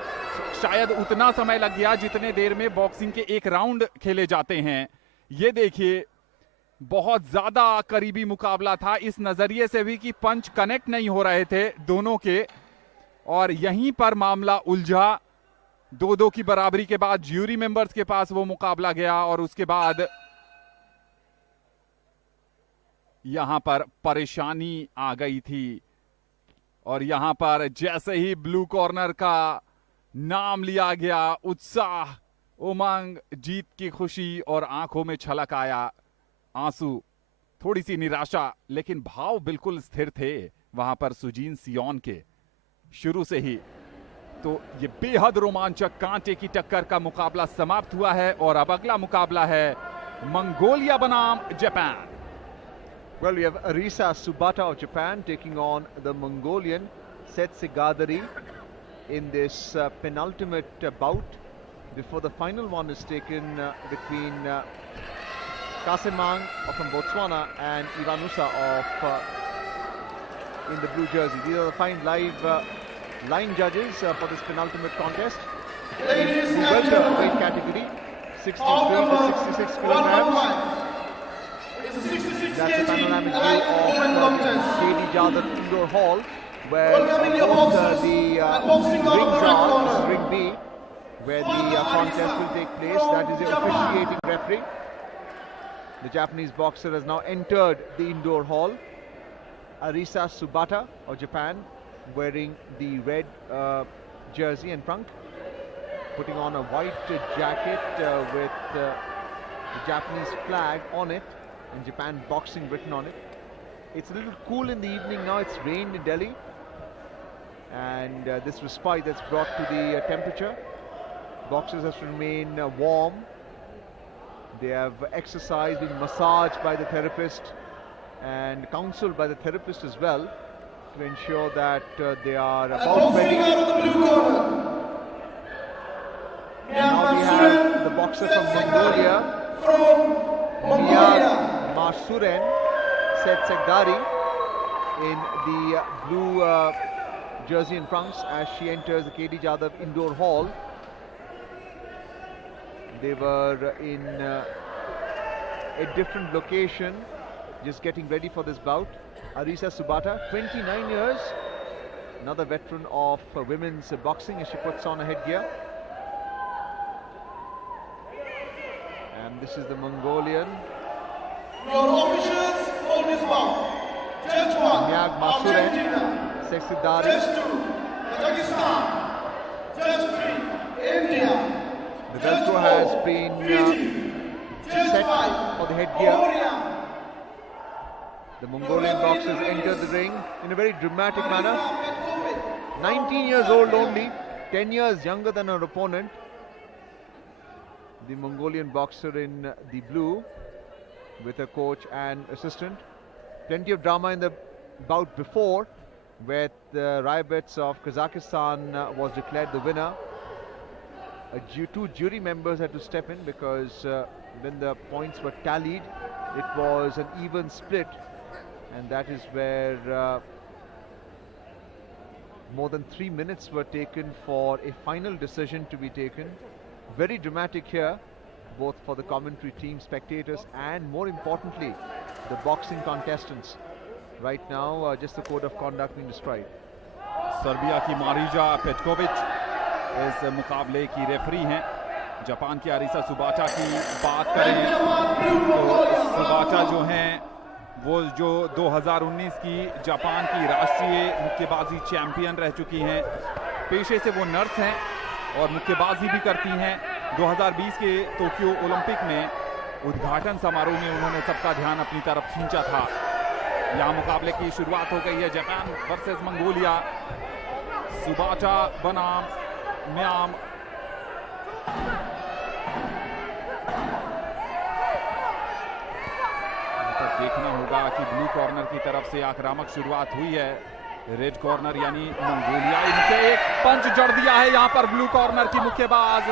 शायद उतना समय लग गया जितने देर में बॉक्सिंग के एक राउंड खेले जाते हैं. ये देखिए, बहुत ज्यादा करीबी मुकाबला था इस नजरिए से भी कि पंच कनेक्ट नहीं हो रहे थे दोनों के, और यहीं पर मामला उलझा. 2-2 की बराबरी के बाद ज्यूरी मेंबर्स के पास वो मुकाबला गया और उसके बाद यहां पर परेशानी आ गई थी. और यहां पर जैसे ही ब्लू कॉर्नर का नाम लिया गया, उत्साह, उमंग, जीत की खुशी और आंखों में छलक आया आंसू, थोड़ी सी निराशा, लेकिन भाव बिल्कुल स्थिर थे वहां पर सुजीन सियोन के शुरू से ही. तो ये बेहद रोमांचक कांटे की टक्कर का मुकाबला समाप्त हुआ है और अब अगला मुकाबला है मंगोलिया बनाम Japan. Well, we have Arisa Subata of Japan taking on the Mongolian Setsi Gadari in this penultimate bout before the final one is taken between Kasemang from Botswana and Ivanusa of in the blue jersey. These are the fine live line judges for this penultimate contest. Ladies In the and welterweight gentlemen, category, 63 bout to number 66 kilograms. 115. It's a 66 That's the kg panoramic light view women of contest. KD Jadhav Indoor Hall, where Welcoming your both boxers the and boxing out of rings the red are. corner. This is ring B, where the contest will take place. That is the officiating referee. The Japanese boxer has now entered the indoor hall. Arisa Subata of Japan, wearing the red jersey and trunk, putting on a white jacket with the Japanese flag on it and Japan boxing written on it. It's a little cool in the evening now. It's rained in Delhi, and this respite that's brought to the temperature. Boxers have to remain warm. They have exercised, been massaged by the therapist and counseled by the therapist as well to ensure that they are And about boxing ready. out of the blue corner. Now we have the boxer from Mongolia, From Mongolia. Masuren Setsegdari, in the blue jersey and trunks as she enters the KD Jadhav Indoor Hall. They were in a different location, just getting ready for this bout. Arisa Subata, 29 years, another veteran of women's boxing, as she puts on a headgear. And this is the Mongolian. Your officials for this bout. Judge 1, Myag Masuren, Argentina. Setsegdari. Judge 2, Kazakhstan. Judge 3, India. The Velcro has been set for the headgear. The Mongolian boxers enter the ring in a very dramatic manner. 19 years old only, 10 years younger than her opponent. The Mongolian boxer in the blue with a coach and assistant. Plenty of drama in the bout before, where the Raibets of Kazakhstan was declared the winner. Two jury members had to step in because when the points were tallied, it was an even split, and that is where more than 3 minutes were taken for a final decision to be taken. Very dramatic here, both for the commentary team, spectators, and more importantly, the boxing contestants. Right now, just the code of conduct being described. Serbia की मारिजा पेटकोविच इस मुकाबले की रेफरी हैं. जापान की आरिसा सुबाटा की बात करें तो सुबाटा जो हैं वो जो 2019 की जापान की राष्ट्रीय मुक्केबाजी चैंपियन रह चुकी हैं. पेशे से वो नर्स हैं और मुक्केबाजी भी करती हैं. 2020 के टोक्यो ओलंपिक में उद्घाटन समारोह में उन्होंने सबका ध्यान अपनी तरफ खींचा था. यहाँ मुकाबले की शुरुआत हो गई है. Japan versus Mongolia. सुबाटा बनाम म्याम. देखना होगा कि ब्लू कॉर्नर की तरफ से आक्रामक शुरुआत हुई है। रेड कॉर्नर यानी मंगोलियाई मुक्के एक पंच जड़ दिया है यहां पर ब्लू कॉर्नर की मुक्केबाज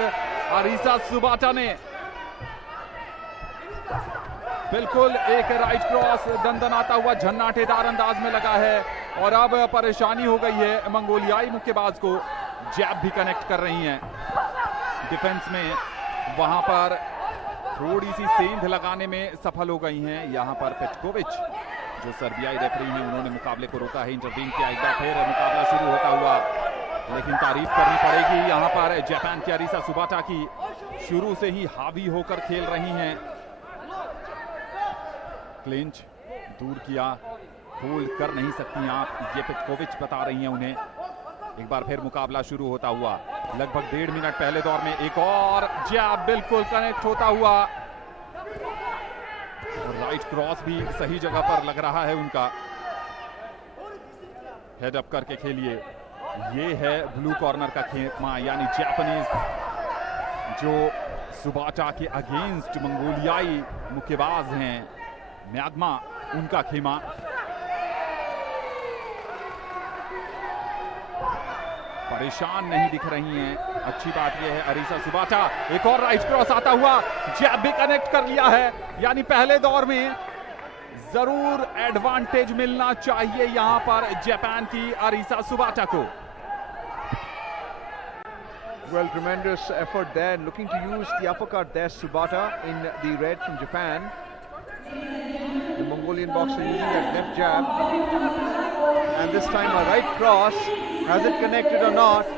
अरीसा सुबाटा ने। बिल्कुल एक राइट क्रॉस दंदनाता हुआ झन्नाटेदार अंदाज में लगा है और अब परेशानी हो गई है मंगोलियाई मुक्केबाज को। जैब भी कनेक्ट कर रही हैं डिफेंस में, वहां पर थोड़ी सी सेंध लगाने में सफल हो गई हैं। यहां पर पेटकोविच जो सर्बियाई रेफरी हैं उन्होंने मुकाबले को रोका है, इंटरवीन किया। एक बार फिर मुकाबला शुरू होता हुआ, लेकिन तारीफ करनी पड़ेगी यहां पर जापान की अरीसा सुबाटा की, शुरू से ही हावी होकर खेल रही हैं। क्लिंच दूर किया, होल्ड कर नहीं सकती आप, ये पेटकोविच बता रही हैं उन्हें। एक बार फिर मुकाबला शुरू होता हुआ, लगभग 1.5 मिनट पहले दौर में एक और जैब बिल्कुल कनेक्ट होता हुआ, और राइट क्रॉस भी सही जगह पर लग रहा है उनका। हेड अप करके खेलिए, ये है ब्लू कॉर्नर का खेमा, यानी जापानीज जो सुबाटा के अगेंस्ट मंगोलियाई मुक्केबाज हैं म्याग्मा, उनका खेमा। परेशान नहीं दिख रही हैं, अच्छी बात यह है। अरीसा सुबाटा, एक और राइट क्रॉस आता हुआ, जैब भी कनेक्ट कर लिया है, यानी पहले दौर में जरूर एडवांटेज मिलना चाहिए यहां पर जापान की अरीसा सुबाटा को। Well, tremendous effort there, looking to use the uppercut there, Subata in the red from Japan. The Mongolian boxer using that left jab, and this time a right cross. Has it connected or not?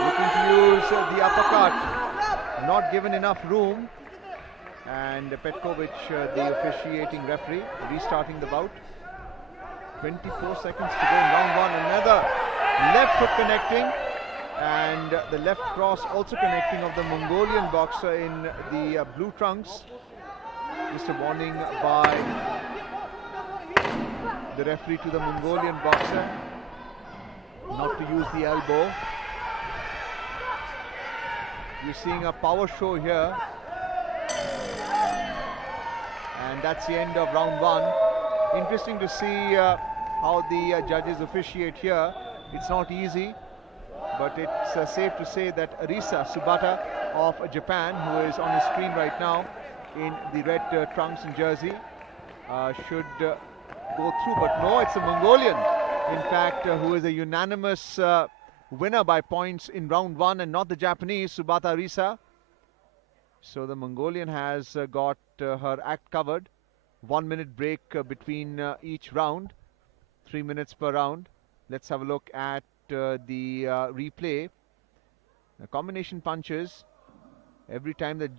Looking to use the uppercut, not given enough room. And Petkovic, the officiating referee, restarting the bout. 24 seconds to go in round one. Another left hook connecting, and the left cross also connecting of the Mongolian boxer in the blue trunks. Just a warning by the referee to the Mongolian boxer not to use the elbow. You're seeing a power show here, and that's the end of round one. Interesting to see how the judges officiate here. It's not easy, but it's safe to say that Arisa Subata of Japan, who is on the screen right now in the red trunks and jersey, should go through. But no, it's a Mongolian, in fact, who is a unanimous winner by points in round one, and not the Japanese, Subata Arisa. So the Mongolian has got her act covered. 1 minute break between each round, 3 minutes per round. Let's have a look at the replay. The combination punches, every time the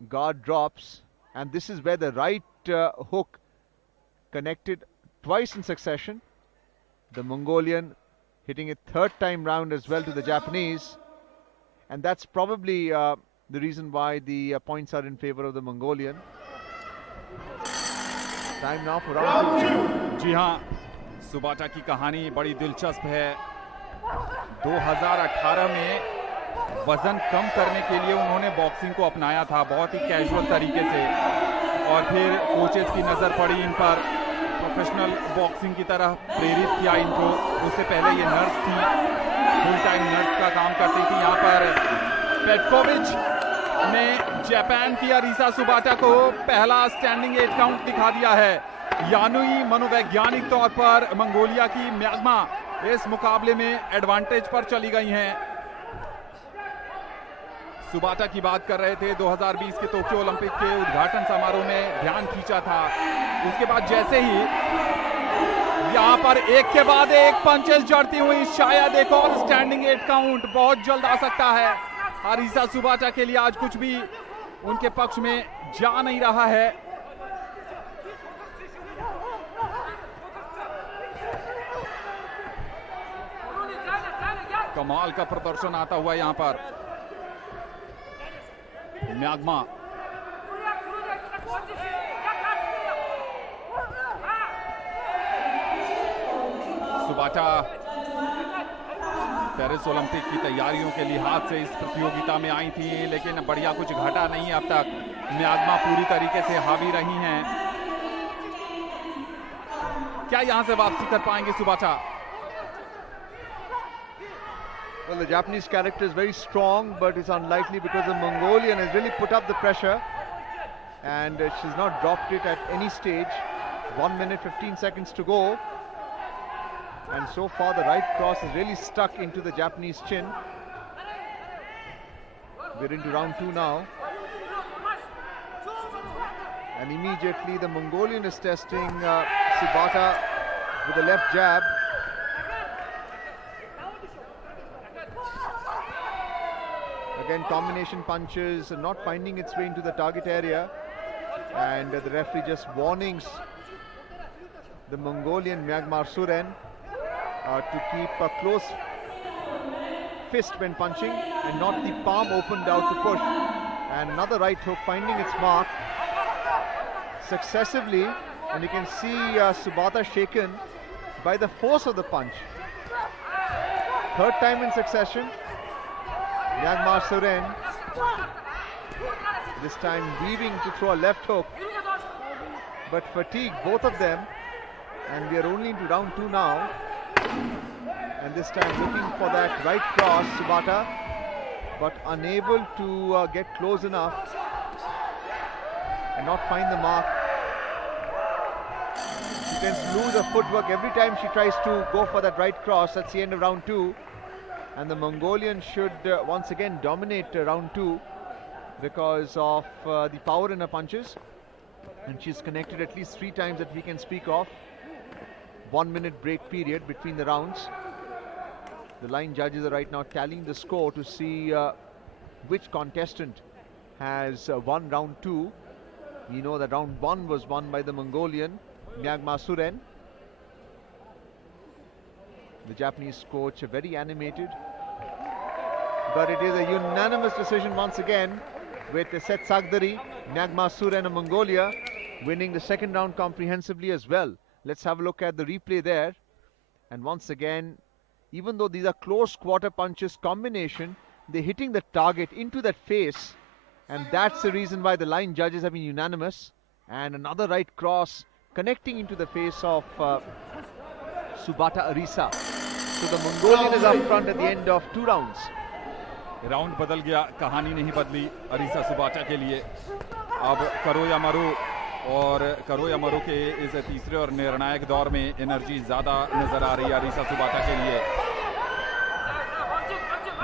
guard drops, and this is where the right hook connected twice in succession. The Mongolian hitting it third time round as well to the Japanese, and that's probably the reason why the points are in favor of the Mongolian. Time now for round two. जी हाँ, सुबाटा की कहानी बड़ी दिलचस्प है। 2018 में वजन कम करने के लिए उन्होंने बॉक्सिंग को अपनाया था बहुत ही कैजुअल तरीके से, और फिर कोचेस की नज़र पड़ी इन पर, प्रोफेशनल बॉक्सिंग की तरह प्रेरित किया इनको। उससे पहले ये नर्स थी, फुल टाइम नर्स का काम करती थी। यहाँ पर पेटकोविच ने जापान की अरीसा सुबाटा को पहला स्टैंडिंग 8 काउंट दिखा दिया है। यानुई मनोवैज्ञानिक तौर पर मंगोलिया की म्याग्मा इस मुकाबले में एडवांटेज पर चली गई हैं। सुबाटा की बात कर रहे थे, 2020 के टोक्यो ओलंपिक के उद्घाटन समारोह में ध्यान खींचा था। उसके बाद जैसे ही यहां पर एक के बाद एक पंचेस जड़ती हुई, शायद एक और स्टैंडिंग 8 काउंट बहुत जल्द आ सकता है। अरीसा सुबाटा के लिए आज कुछ भी उनके पक्ष में जा नहीं रहा है। कमाल का प्रदर्शन आता हुआ यहां पर म्याग्मा। सुबाटा पेरिस ओलंपिक की तैयारियों के लिहाज से इस प्रतियोगिता में आई थी, लेकिन बढ़िया कुछ घटा नहीं अब तक। म्यांमार पूरी तरीके से हावी रही हैं। क्या यहां से वापसी कर पाएंगे सुबाटा? Well, the Japanese character is very strong, but it's unlikely because the Mongolian has really put up the pressure and she's not dropped it at any stage. 1 minute 15 seconds to go, and so far the right cross is really stuck into the Japanese chin. We're into round 2 now, and immediately the Mongolian is testing Subata with a left jab. Again, combination punches not finding its way into the target area, and the referee just warnings the Mongolian Myanmar Suren to keep a close fist when punching and not the palm opened out to push. And another right hook finding its mark successively, and you can see Subata shaken by the force of the punch. Third time in succession, Myanmar Suren this time weaving to throw a left hook, but fatigued both of them, and we are only into round 2 now, and this time looking for that right cross, Subata, but unable to get close enough and not find the mark. She tends to lose her footwork every time she tries to go for that right cross. That's the end of round 2, and the Mongolian should once again dominate round 2 because of the power in her punches, and she's connected at least 3 times that we can speak of. 1 minute break period between the rounds. The line judges are right now tallying the score to see which contestant has won round 2. We know that round 1 was won by the Mongolian Myanmar Suren. The Japanese coach very animated, but it is a unanimous decision once again, with Set Sagdari, Myanmar Suren of Mongolia winning the second round comprehensively as well. Let's have a look at the replay there. And once again, even though these are close quarter punches combination, they're hitting the target into that face, and that's the reason why the line judges have been unanimous. And another right cross connecting into the face of Subata Arisa. So the Mongolian is up front at the end of 2 rounds. Round बदल गया, कहानी नहीं बदली अरीसा सुबाटा के लिए। अब करो या मरो, और करो या मरो के इस तीसरे और निर्णायक दौर में एनर्जी ज़्यादा नज़र आ रही है अरीसा सुबाटा के लिए।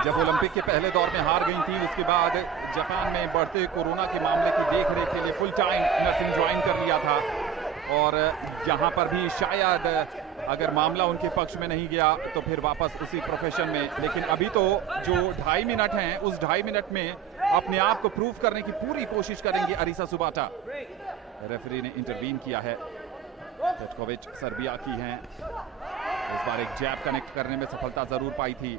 जब ओलंपिक के पहले दौर में हार गई थी, उसके बाद जापान में बढ़ते कोरोना के मामले की देखरेख के लिए फुल टाइम नर्सिंग ज्वाइन कर लिया था, और यहाँ पर भी शायद अगर मामला उनके पक्ष में नहीं गया तो फिर वापस उसी प्रोफेशन में। लेकिन अभी तो जो 2.5 मिनट हैं, उस 2.5 मिनट में अपने आप को प्रूव करने की पूरी कोशिश करेंगी अरीसा सुबाटा। रेफरी ने इंटरवीन किया है। पेटकोविच सर्बिया की हैं, इस बार एक जैब कनेक्ट करने में सफलता जरूर पाई थी,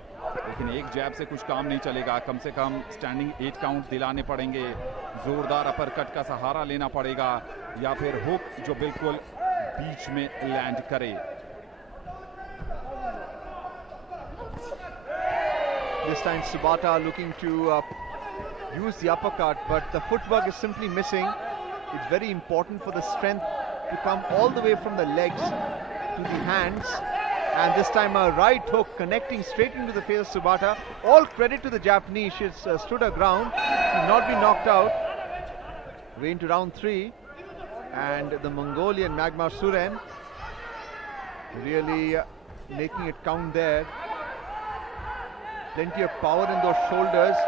लेकिन एक जैब से कुछ काम नहीं चलेगा। कम से कम स्टैंडिंग 8 काउंट दिलाने पड़ेंगे, जोरदार अपरकट का सहारा लेना पड़ेगा, या फिर हुक जो बिल्कुल बीच में लैंड करे। This time Subata looking to use the uppercut, but the footwork is simply missing. It's very important for the strength to come all the way from the legs to the hands, and this time a right hook connecting straight into the face of Subata. All credit to the Japanese. She's stood her ground, she's not been knocked out. We're into round 3, and the Mongolian Myanmar Suren really making it count there. Plenty of power in those shoulders.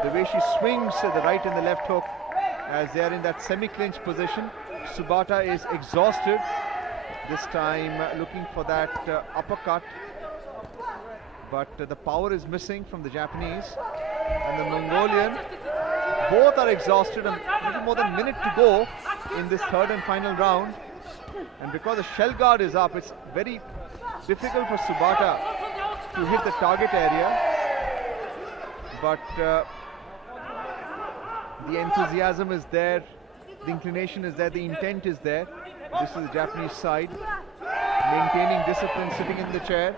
The way she swings the right and the left hook as they are in that semi-clinch position. Subata is exhausted. This time looking for that uppercut, but the power is missing from the Japanese. And the Mongolian, both are exhausted, and a little more than a minute to go in this third and final round. And because the shell guard is up, it's very difficult for Subata to hit the target area. But the enthusiasm is there, the inclination is there, the intent is there. This is the Japanese side, maintaining discipline, sitting in the chair.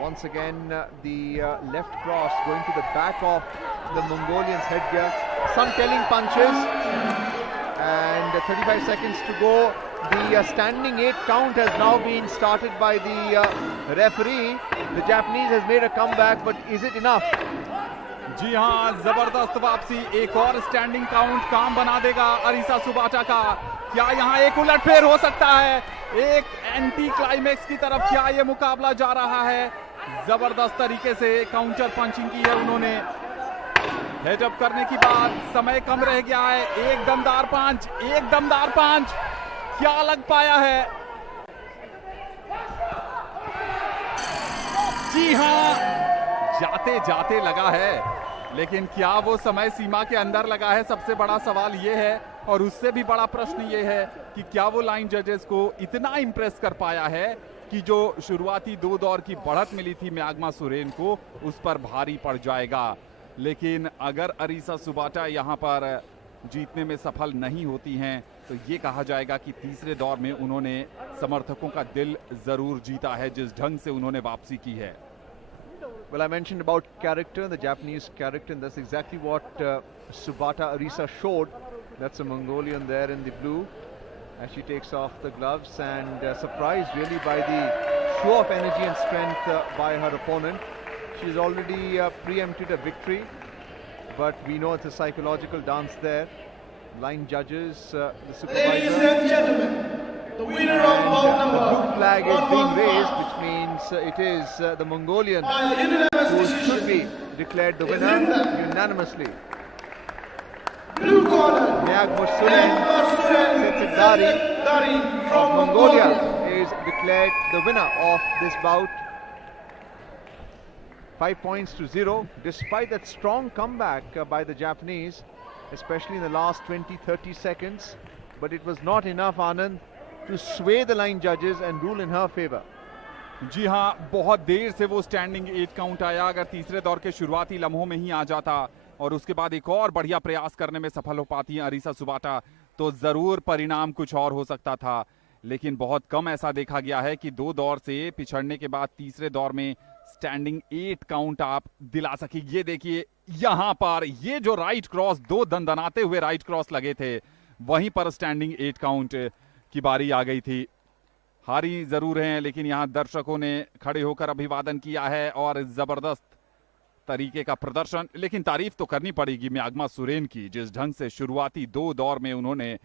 Once again, the left cross going to the back of the Mongolian's headgear. Some telling punches, and 35 seconds to go. The standing 8 count has now been started by the referee. The Japanese has made a comeback, but is it enough? जी हाँ, जबरदस्त वापसी, एक और स्टैंडिंग काउंट काम बना देगा अरीसा सुबाटा का। क्या यहाँ एक उलटफेर हो सकता है? एक एंटी क्लाइमेक्स की तरफ क्या ये मुकाबला जा रहा है? जबरदस्त तरीके से काउंटर पंचिंग की है उन्होंने। हेडअप करने की बाद समय कम रह गया है। एक दमदार पंच, क्या लग पाया है? जी हाँ, जाते जाते लगा है, लेकिन क्या वो समय सीमा के अंदर लगा है? सबसे बड़ा सवाल ये है, और उससे भी बड़ा प्रश्न ये है कि क्या वो लाइन जजेस को इतना इंप्रेस कर पाया है कि जो शुरुआती 2 दौर की बढ़त मिली थी म्याग्मा सुरेन को, उस पर भारी पड़ जाएगा। लेकिन अगर अरीसा सुबाटा यहाँ पर जीतने में सफल नहीं होती हैं, तो ये कहा जाएगा कि तीसरे दौर में उन्होंने समर्थकों का दिल जरूर जीता है, जिस ढंग से उन्होंने वापसी की है। Well, I mentioned about character, the Japanese character, and that's exactly what Subata Arisa showed. That's a Mongolian there in the blue as she takes off the gloves, and surprised really by the show of energy and strength by her opponent. She's already preempted a victory, but we know it's a psychological dance there. Line judges, the supervisor. Ladies and gentlemen, the winner of bout number the blue flag is being raised, which means it is the Mongolian who should be declared the winner unanimously. blue corner, Myagma Suren Setsidari of Mongolia is declared the winner of this bout. 5 points to 0, despite that strong comeback by the Japanese, especially in the last 20-30 seconds. But it was not enough, Anand, to sway the line judges and rule in her favor. जी हाँ, बहुत देर से वो स्टैंडिंग 8 काउंट आया। अगर तीसरे दौर के शुरुआती लम्हों में ही आ जाता और उसके बाद एक और बढ़िया प्रयास करने में सफल हो पाती हैं अरीसा सुबाटा, तो जरूर परिणाम कुछ और हो सकता था। लेकिन बहुत कम ऐसा देखा गया है कि 2 दौर से पिछड़ने के बाद तीसरे दौर में स्टैंडिंग 8 काउंट आप दिला सके। ये देखिए, यहां पर ये जो राइट क्रॉस, 2 दंदनाते हुए राइट क्रॉस लगे थे, वहीं पर स्टैंडिंग 8 काउंट की बारी आ गई थी। हारी जरूर हैं, लेकिन यहां दर्शकों ने खड़े होकर अभिवादन किया है और जबरदस्त तरीके का प्रदर्शन। लेकिन तारीफ तो करनी पड़ेगी म्याग्मा सुरेन की, जिस ढंग से शुरुआती 2 दौर में उन्होंने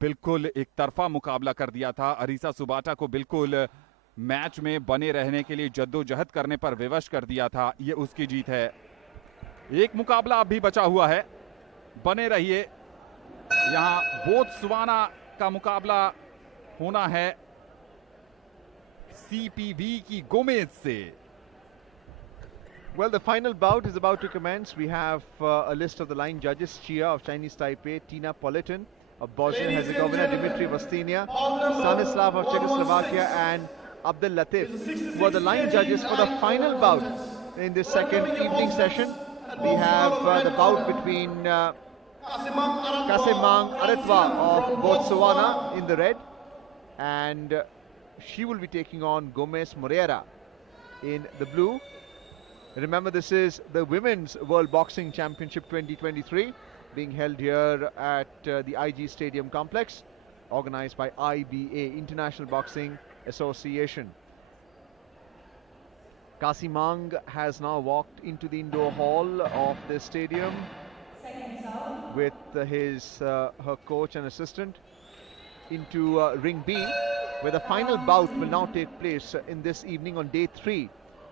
बिल्कुल एक तरफा मुकाबला कर दिया था। अरीसा सुबाटा को बिल्कुल मैच में बने रहने के लिए जद्दोजहद करने पर विवश कर दिया था। ये उसकी जीत है। एक मुकाबला अभी बचा हुआ है, बने रहिए। यहां बोत्सवाना का मुकाबला होना है CPV की गोमेज से। Well, the final bout is about to commence. We have a list of the line judges: Chia of Chinese Taipei, Tina Politan of Bosnia-Herzegovina, Dimitri Vastinia, Stanislav of Czechoslovakia, and Abdel Latif were the line judges for the final bout in this second evening session. We have the bout between Kasemang Aretwa of Botswana in the red, and she will be taking on Gomez Moreira in the blue. Remember, this is the Women's World Boxing Championship 2023 being held here at the IG Stadium Complex, organized by IBA, International Boxing Association. Kasemang has now walked into the indoor hall of the stadium with her coach and assistant into ring B, where the final bout will now take place in this evening on day 3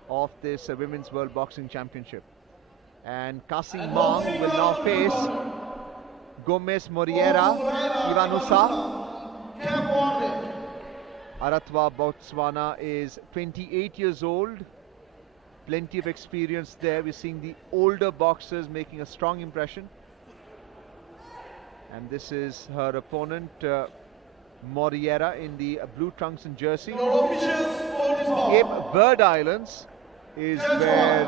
of this Women's World Boxing Championship. And Kasemang will now face Gomez Moreira Ivanusa. Aratwa, Botswana, is 28 years old. Plenty of experience there. We're seeing the older boxers making a strong impression. And this is her opponent, Moreira, in the blue trunks and jersey. Cape Verde Islands is where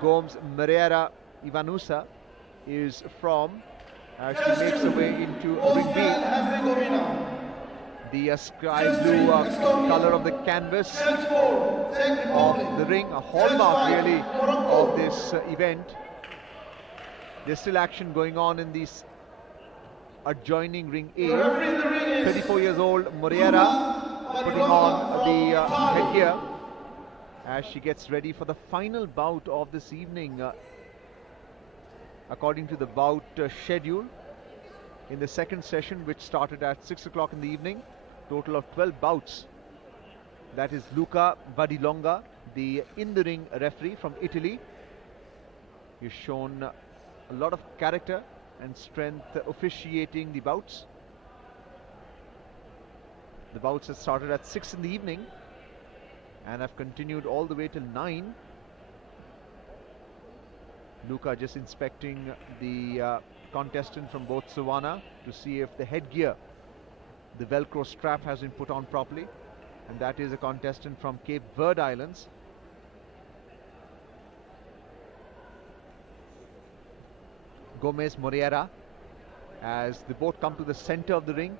Gomez Moreira Ivanusa is from. She makes her way into ring B. the sky blue color of the canvas of the ring, a hallmark really of this event. There's still action going on in this adjoining ring A. 34 years old Moreira putting on the headgear as she gets ready for the final bout of this evening. According to the bout schedule, in the second session, which started at 6 o'clock in the evening, total of 12 bouts. That is Luca Vadilonga, the in-the-ring referee from Italy. He's shown a lot of character and strength officiating the bouts. The bouts have started at 6 in the evening and have continued all the way till 9. Luca just inspecting the contestant from Botswana to see if the headgear, the Velcro strap, has been put on properly, and that is a contestant from Cape Verde Islands. Gomez Moreira, as they both come to the center of the ring,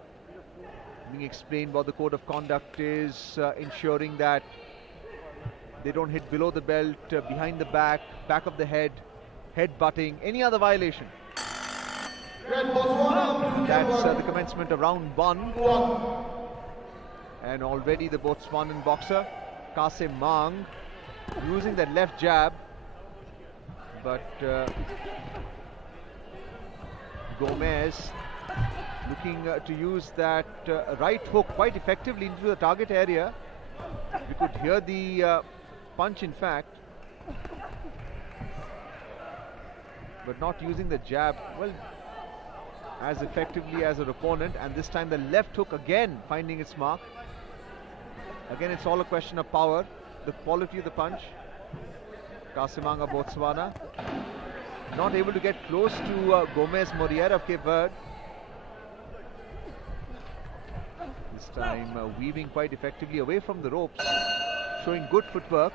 being explained what the code of conduct is, ensuring that they don't hit below the belt, behind the back, back of the head, head butting, any other violation. That's the commencement of round 1. And already the Botswanan boxer, Kase Mang, using that left jab. But Gomez looking to use that right hook quite effectively into the target area. We could hear the punch, in fact. But not using the jab, well, as effectively as her opponent. And this time the left hook again finding its mark. Again, it's all a question of power, the quality of the punch. Kasemanga, Botswana, not able to get close to Gomez Moreira of Cape Verde. This time weaving quite effectively away from the ropes, showing good footwork.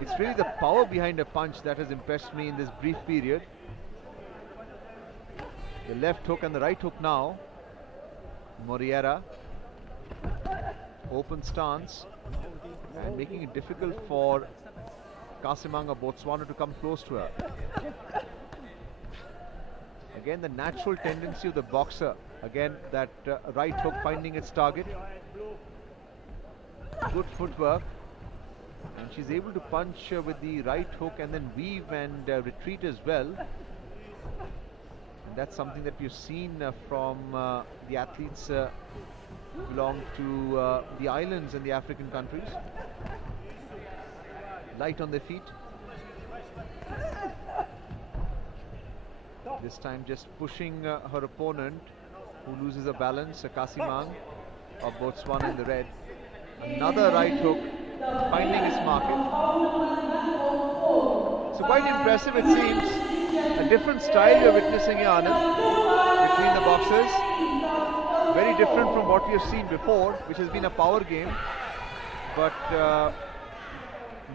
It's really the power behind a punch that has impressed me in this brief period. The left hook and the right hook now. Moreira, open stance, and making it difficult for Kasemanga Botswana to come close to her. Again, the natural tendency of the boxer. Again, that right hook finding its target. Good footwork. And she's able to punch with the right hook and then weave and retreat as well. And that's something that we've seen from the athletes who belong to the islands and the African countries. Light on their feet. This time just pushing her opponent, who loses a balance, Kasemang of Botswana in the red. Another right hook, finding its market. So quite impressive, it seems. A different style you're witnessing here, Anand, between the boxers. Very different from what we have seen before, which has been a power game. But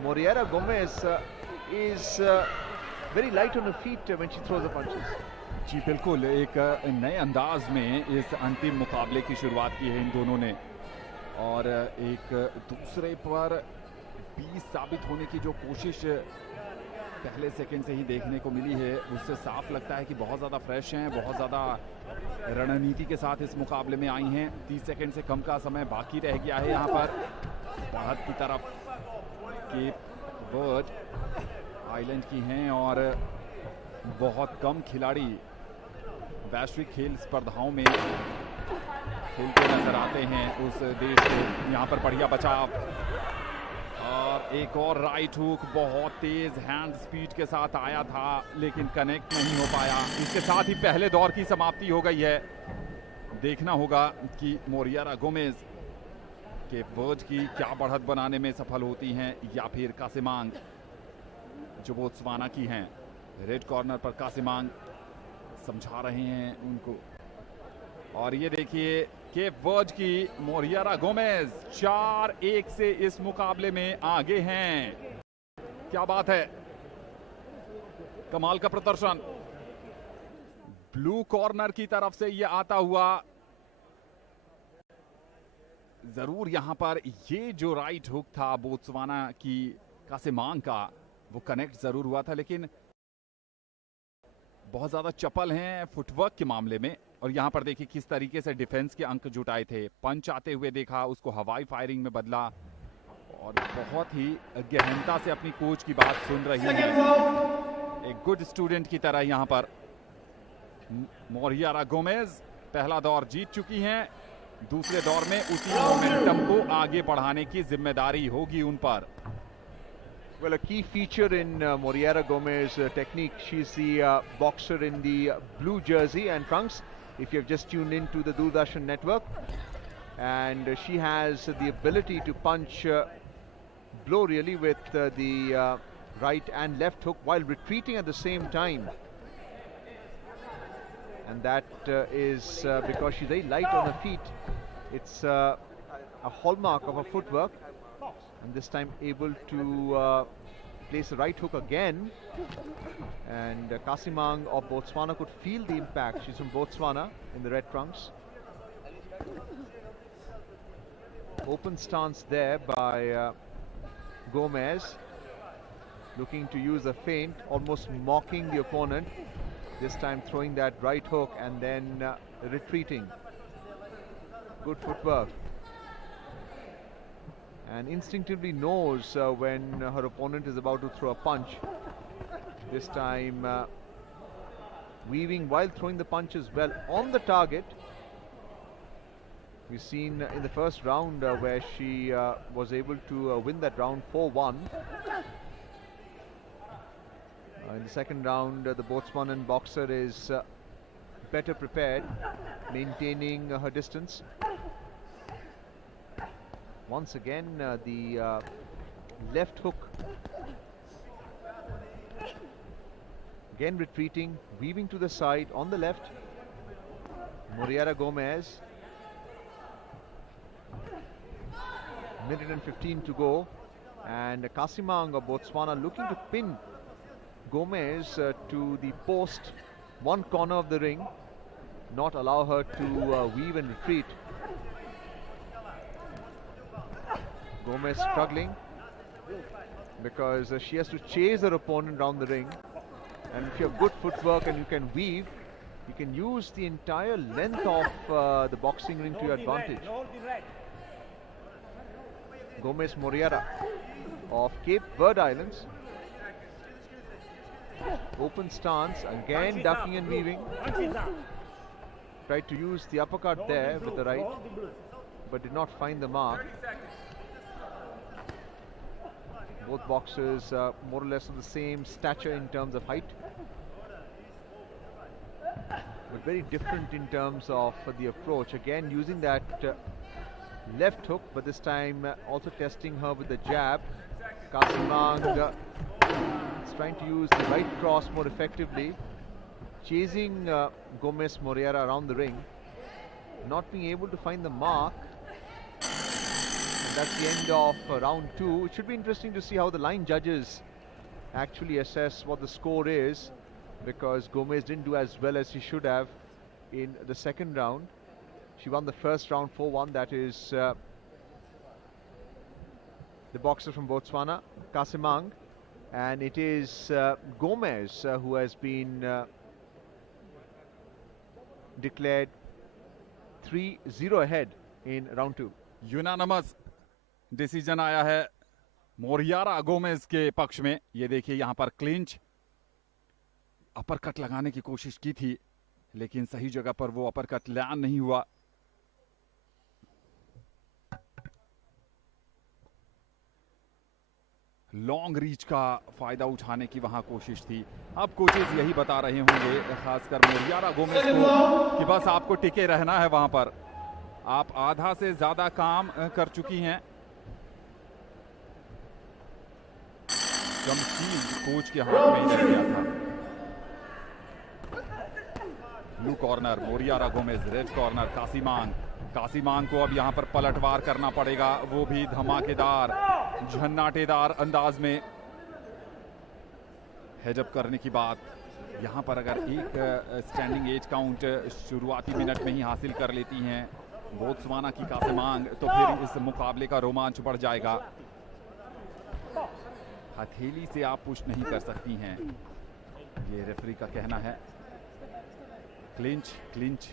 Moreira Gomez is very light on her feet when she throws the punches. जी बिल्कुल, एक नए अंदाज में इस अंतिम मुकाबले की शुरुआत की है इन दोनों ने, और एक दूसरे पर 20 साबित होने की जो कोशिश पहले सेकंड से ही देखने को मिली है, उससे साफ लगता है कि बहुत ज़्यादा फ्रेश हैं, बहुत ज़्यादा रणनीति के साथ इस मुकाबले में आई हैं। 30 सेकंड से कम का समय बाकी रह गया है यहाँ पर। बढ़त की तरफ केप वर्ड आइलैंड की हैं और बहुत कम खिलाड़ी वैश्विक खेल स्पर्धाओं में खेलते नजर आते हैं उस देश के। यहाँ पर बढ़िया बचाव और एक और राइट हुक बहुत तेज हैंड स्पीड के साथ आया था, लेकिन कनेक्ट नहीं हो पाया। इसके साथ ही पहले दौर की समाप्ति हो गई है। देखना होगा कि मोरेरा गोमेज के वर्ड की क्या बढ़त बनाने में सफल होती हैं, या फिर कासेमांग जो बोत्सवाना की हैं। रेड कॉर्नर पर कासेमांग समझा रहे हैं उनको, और ये देखिए केप वर्ड की मोरेरा गोमेज 4-1 से इस मुकाबले में आगे हैं। क्या बात है, कमाल का प्रदर्शन। ब्लू कॉर्नर की तरफ से ये आता हुआ, जरूर यहां पर ये जो राइट हुक था बोत्सवाना की कासिमांग का, वो कनेक्ट जरूर हुआ था, लेकिन बहुत ज्यादा चपल हैं फुटवर्क के मामले में। और यहां पर देखिए किस तरीके से डिफेंस के अंक जुटाए थे, पंच आते हुए देखा, उसको हवाई फायरिंग में बदला और बहुत ही गहनता से अपनी कोच की बात सुन रही है, एक गुड स्टूडेंट की तरह। यहां पर मोरियारा गोमेज पहला दौर जीत चुकी हैं, दूसरे दौर में उसी मोमेंटम को आगे बढ़ाने की जिम्मेदारी होगी उन पर। Well, a key feature in Moreira Gomez's technique, she's the boxer in the blue jersey and trunks, if you have just tuned in to the Doordarshan network. And she has the ability to punch blow really with the right and left hook while retreating at the same time. And that is because she's very light on her feet. It's a hallmark of her footwork. And this time able to place the right hook again, and Kasimang of Botswana could feel the impact. She's from Botswana in the red trunks. Open stance there by Gomez, looking to use a feint, almost mocking the opponent, this time throwing that right hook and then retreating. Good footwork. And instinctively knows when her opponent is about to throw a punch. This time weaving while throwing the punch as well on the target. We've seen in the first round where she was able to win that round 4-1. In the second round, the Botswanan boxer is better prepared, maintaining her distance. Once again, the left hook. Again retreating, weaving to the side on the left. Moreira Gomez. Minute and 15 to go. And Kasimang of Botswana looking to pin Gomez to the post, one corner of the ring. Not allow her to weave and retreat. Gomez struggling because she has to chase her opponent around the ring, and if you have good footwork and you can weave, you can use the entire length of the boxing ring to your advantage. Gomez Moreira of Cape Verde Islands. Open stance, again ducking and weaving. Tried to use the uppercut there with the right, but did not find the mark. Both boxers more or less of the same stature in terms of height, but very different in terms of the approach. Again using that left hook, but this time also testing her with the jab. Kasimang is trying to use the right cross more effectively, chasing Gomez Moreira around the ring, not being able to find the mark. That's the end of round 2. It should be interesting to see how the line judges actually assess what the score is, because Gomez didn't do as well as he should have in the second round. She won the first round 4-1. That is the boxer from Botswana, Kasimang, and it is Gomez who has been declared 3-0 ahead in round 2. Unanimous decision आया है मोरियारा गोमेज के पक्ष में। ये देखिए यहां पर क्लिंच, अपरकट लगाने की कोशिश की थी, लेकिन सही जगह पर वो अपरकट लैंड नहीं हुआ। लॉन्ग रीच का फायदा उठाने की वहां कोशिश थी। अब कोचेज यही बता रहे होंगे, खासकर मोरियारा गोमेज को, कि बस आपको टिके रहना है वहां पर। आप आधा से ज्यादा काम कर चुकी हैं। जमशीद कोच के हाथ में ही रह गया था। ब्लू कॉर्नर मोरियारा गोमेज, रेड कॉर्नर कासिमांग। कासिमांग को अब यहां पर पलटवार करना पड़ेगा, वो भी धमाकेदार झन्नाटेदार अंदाज में। हेजअप करने की बात यहाँ पर अगर एक स्टैंडिंग एज काउंट शुरुआती मिनट में ही हासिल कर लेती हैं बोत्सवाना की कासेमांग, तो फिर इस मुकाबले का रोमांच बढ़ जाएगा। हथेली से आप पुश नहीं कर सकती हैं, ये रेफरी का कहना है। क्लिंच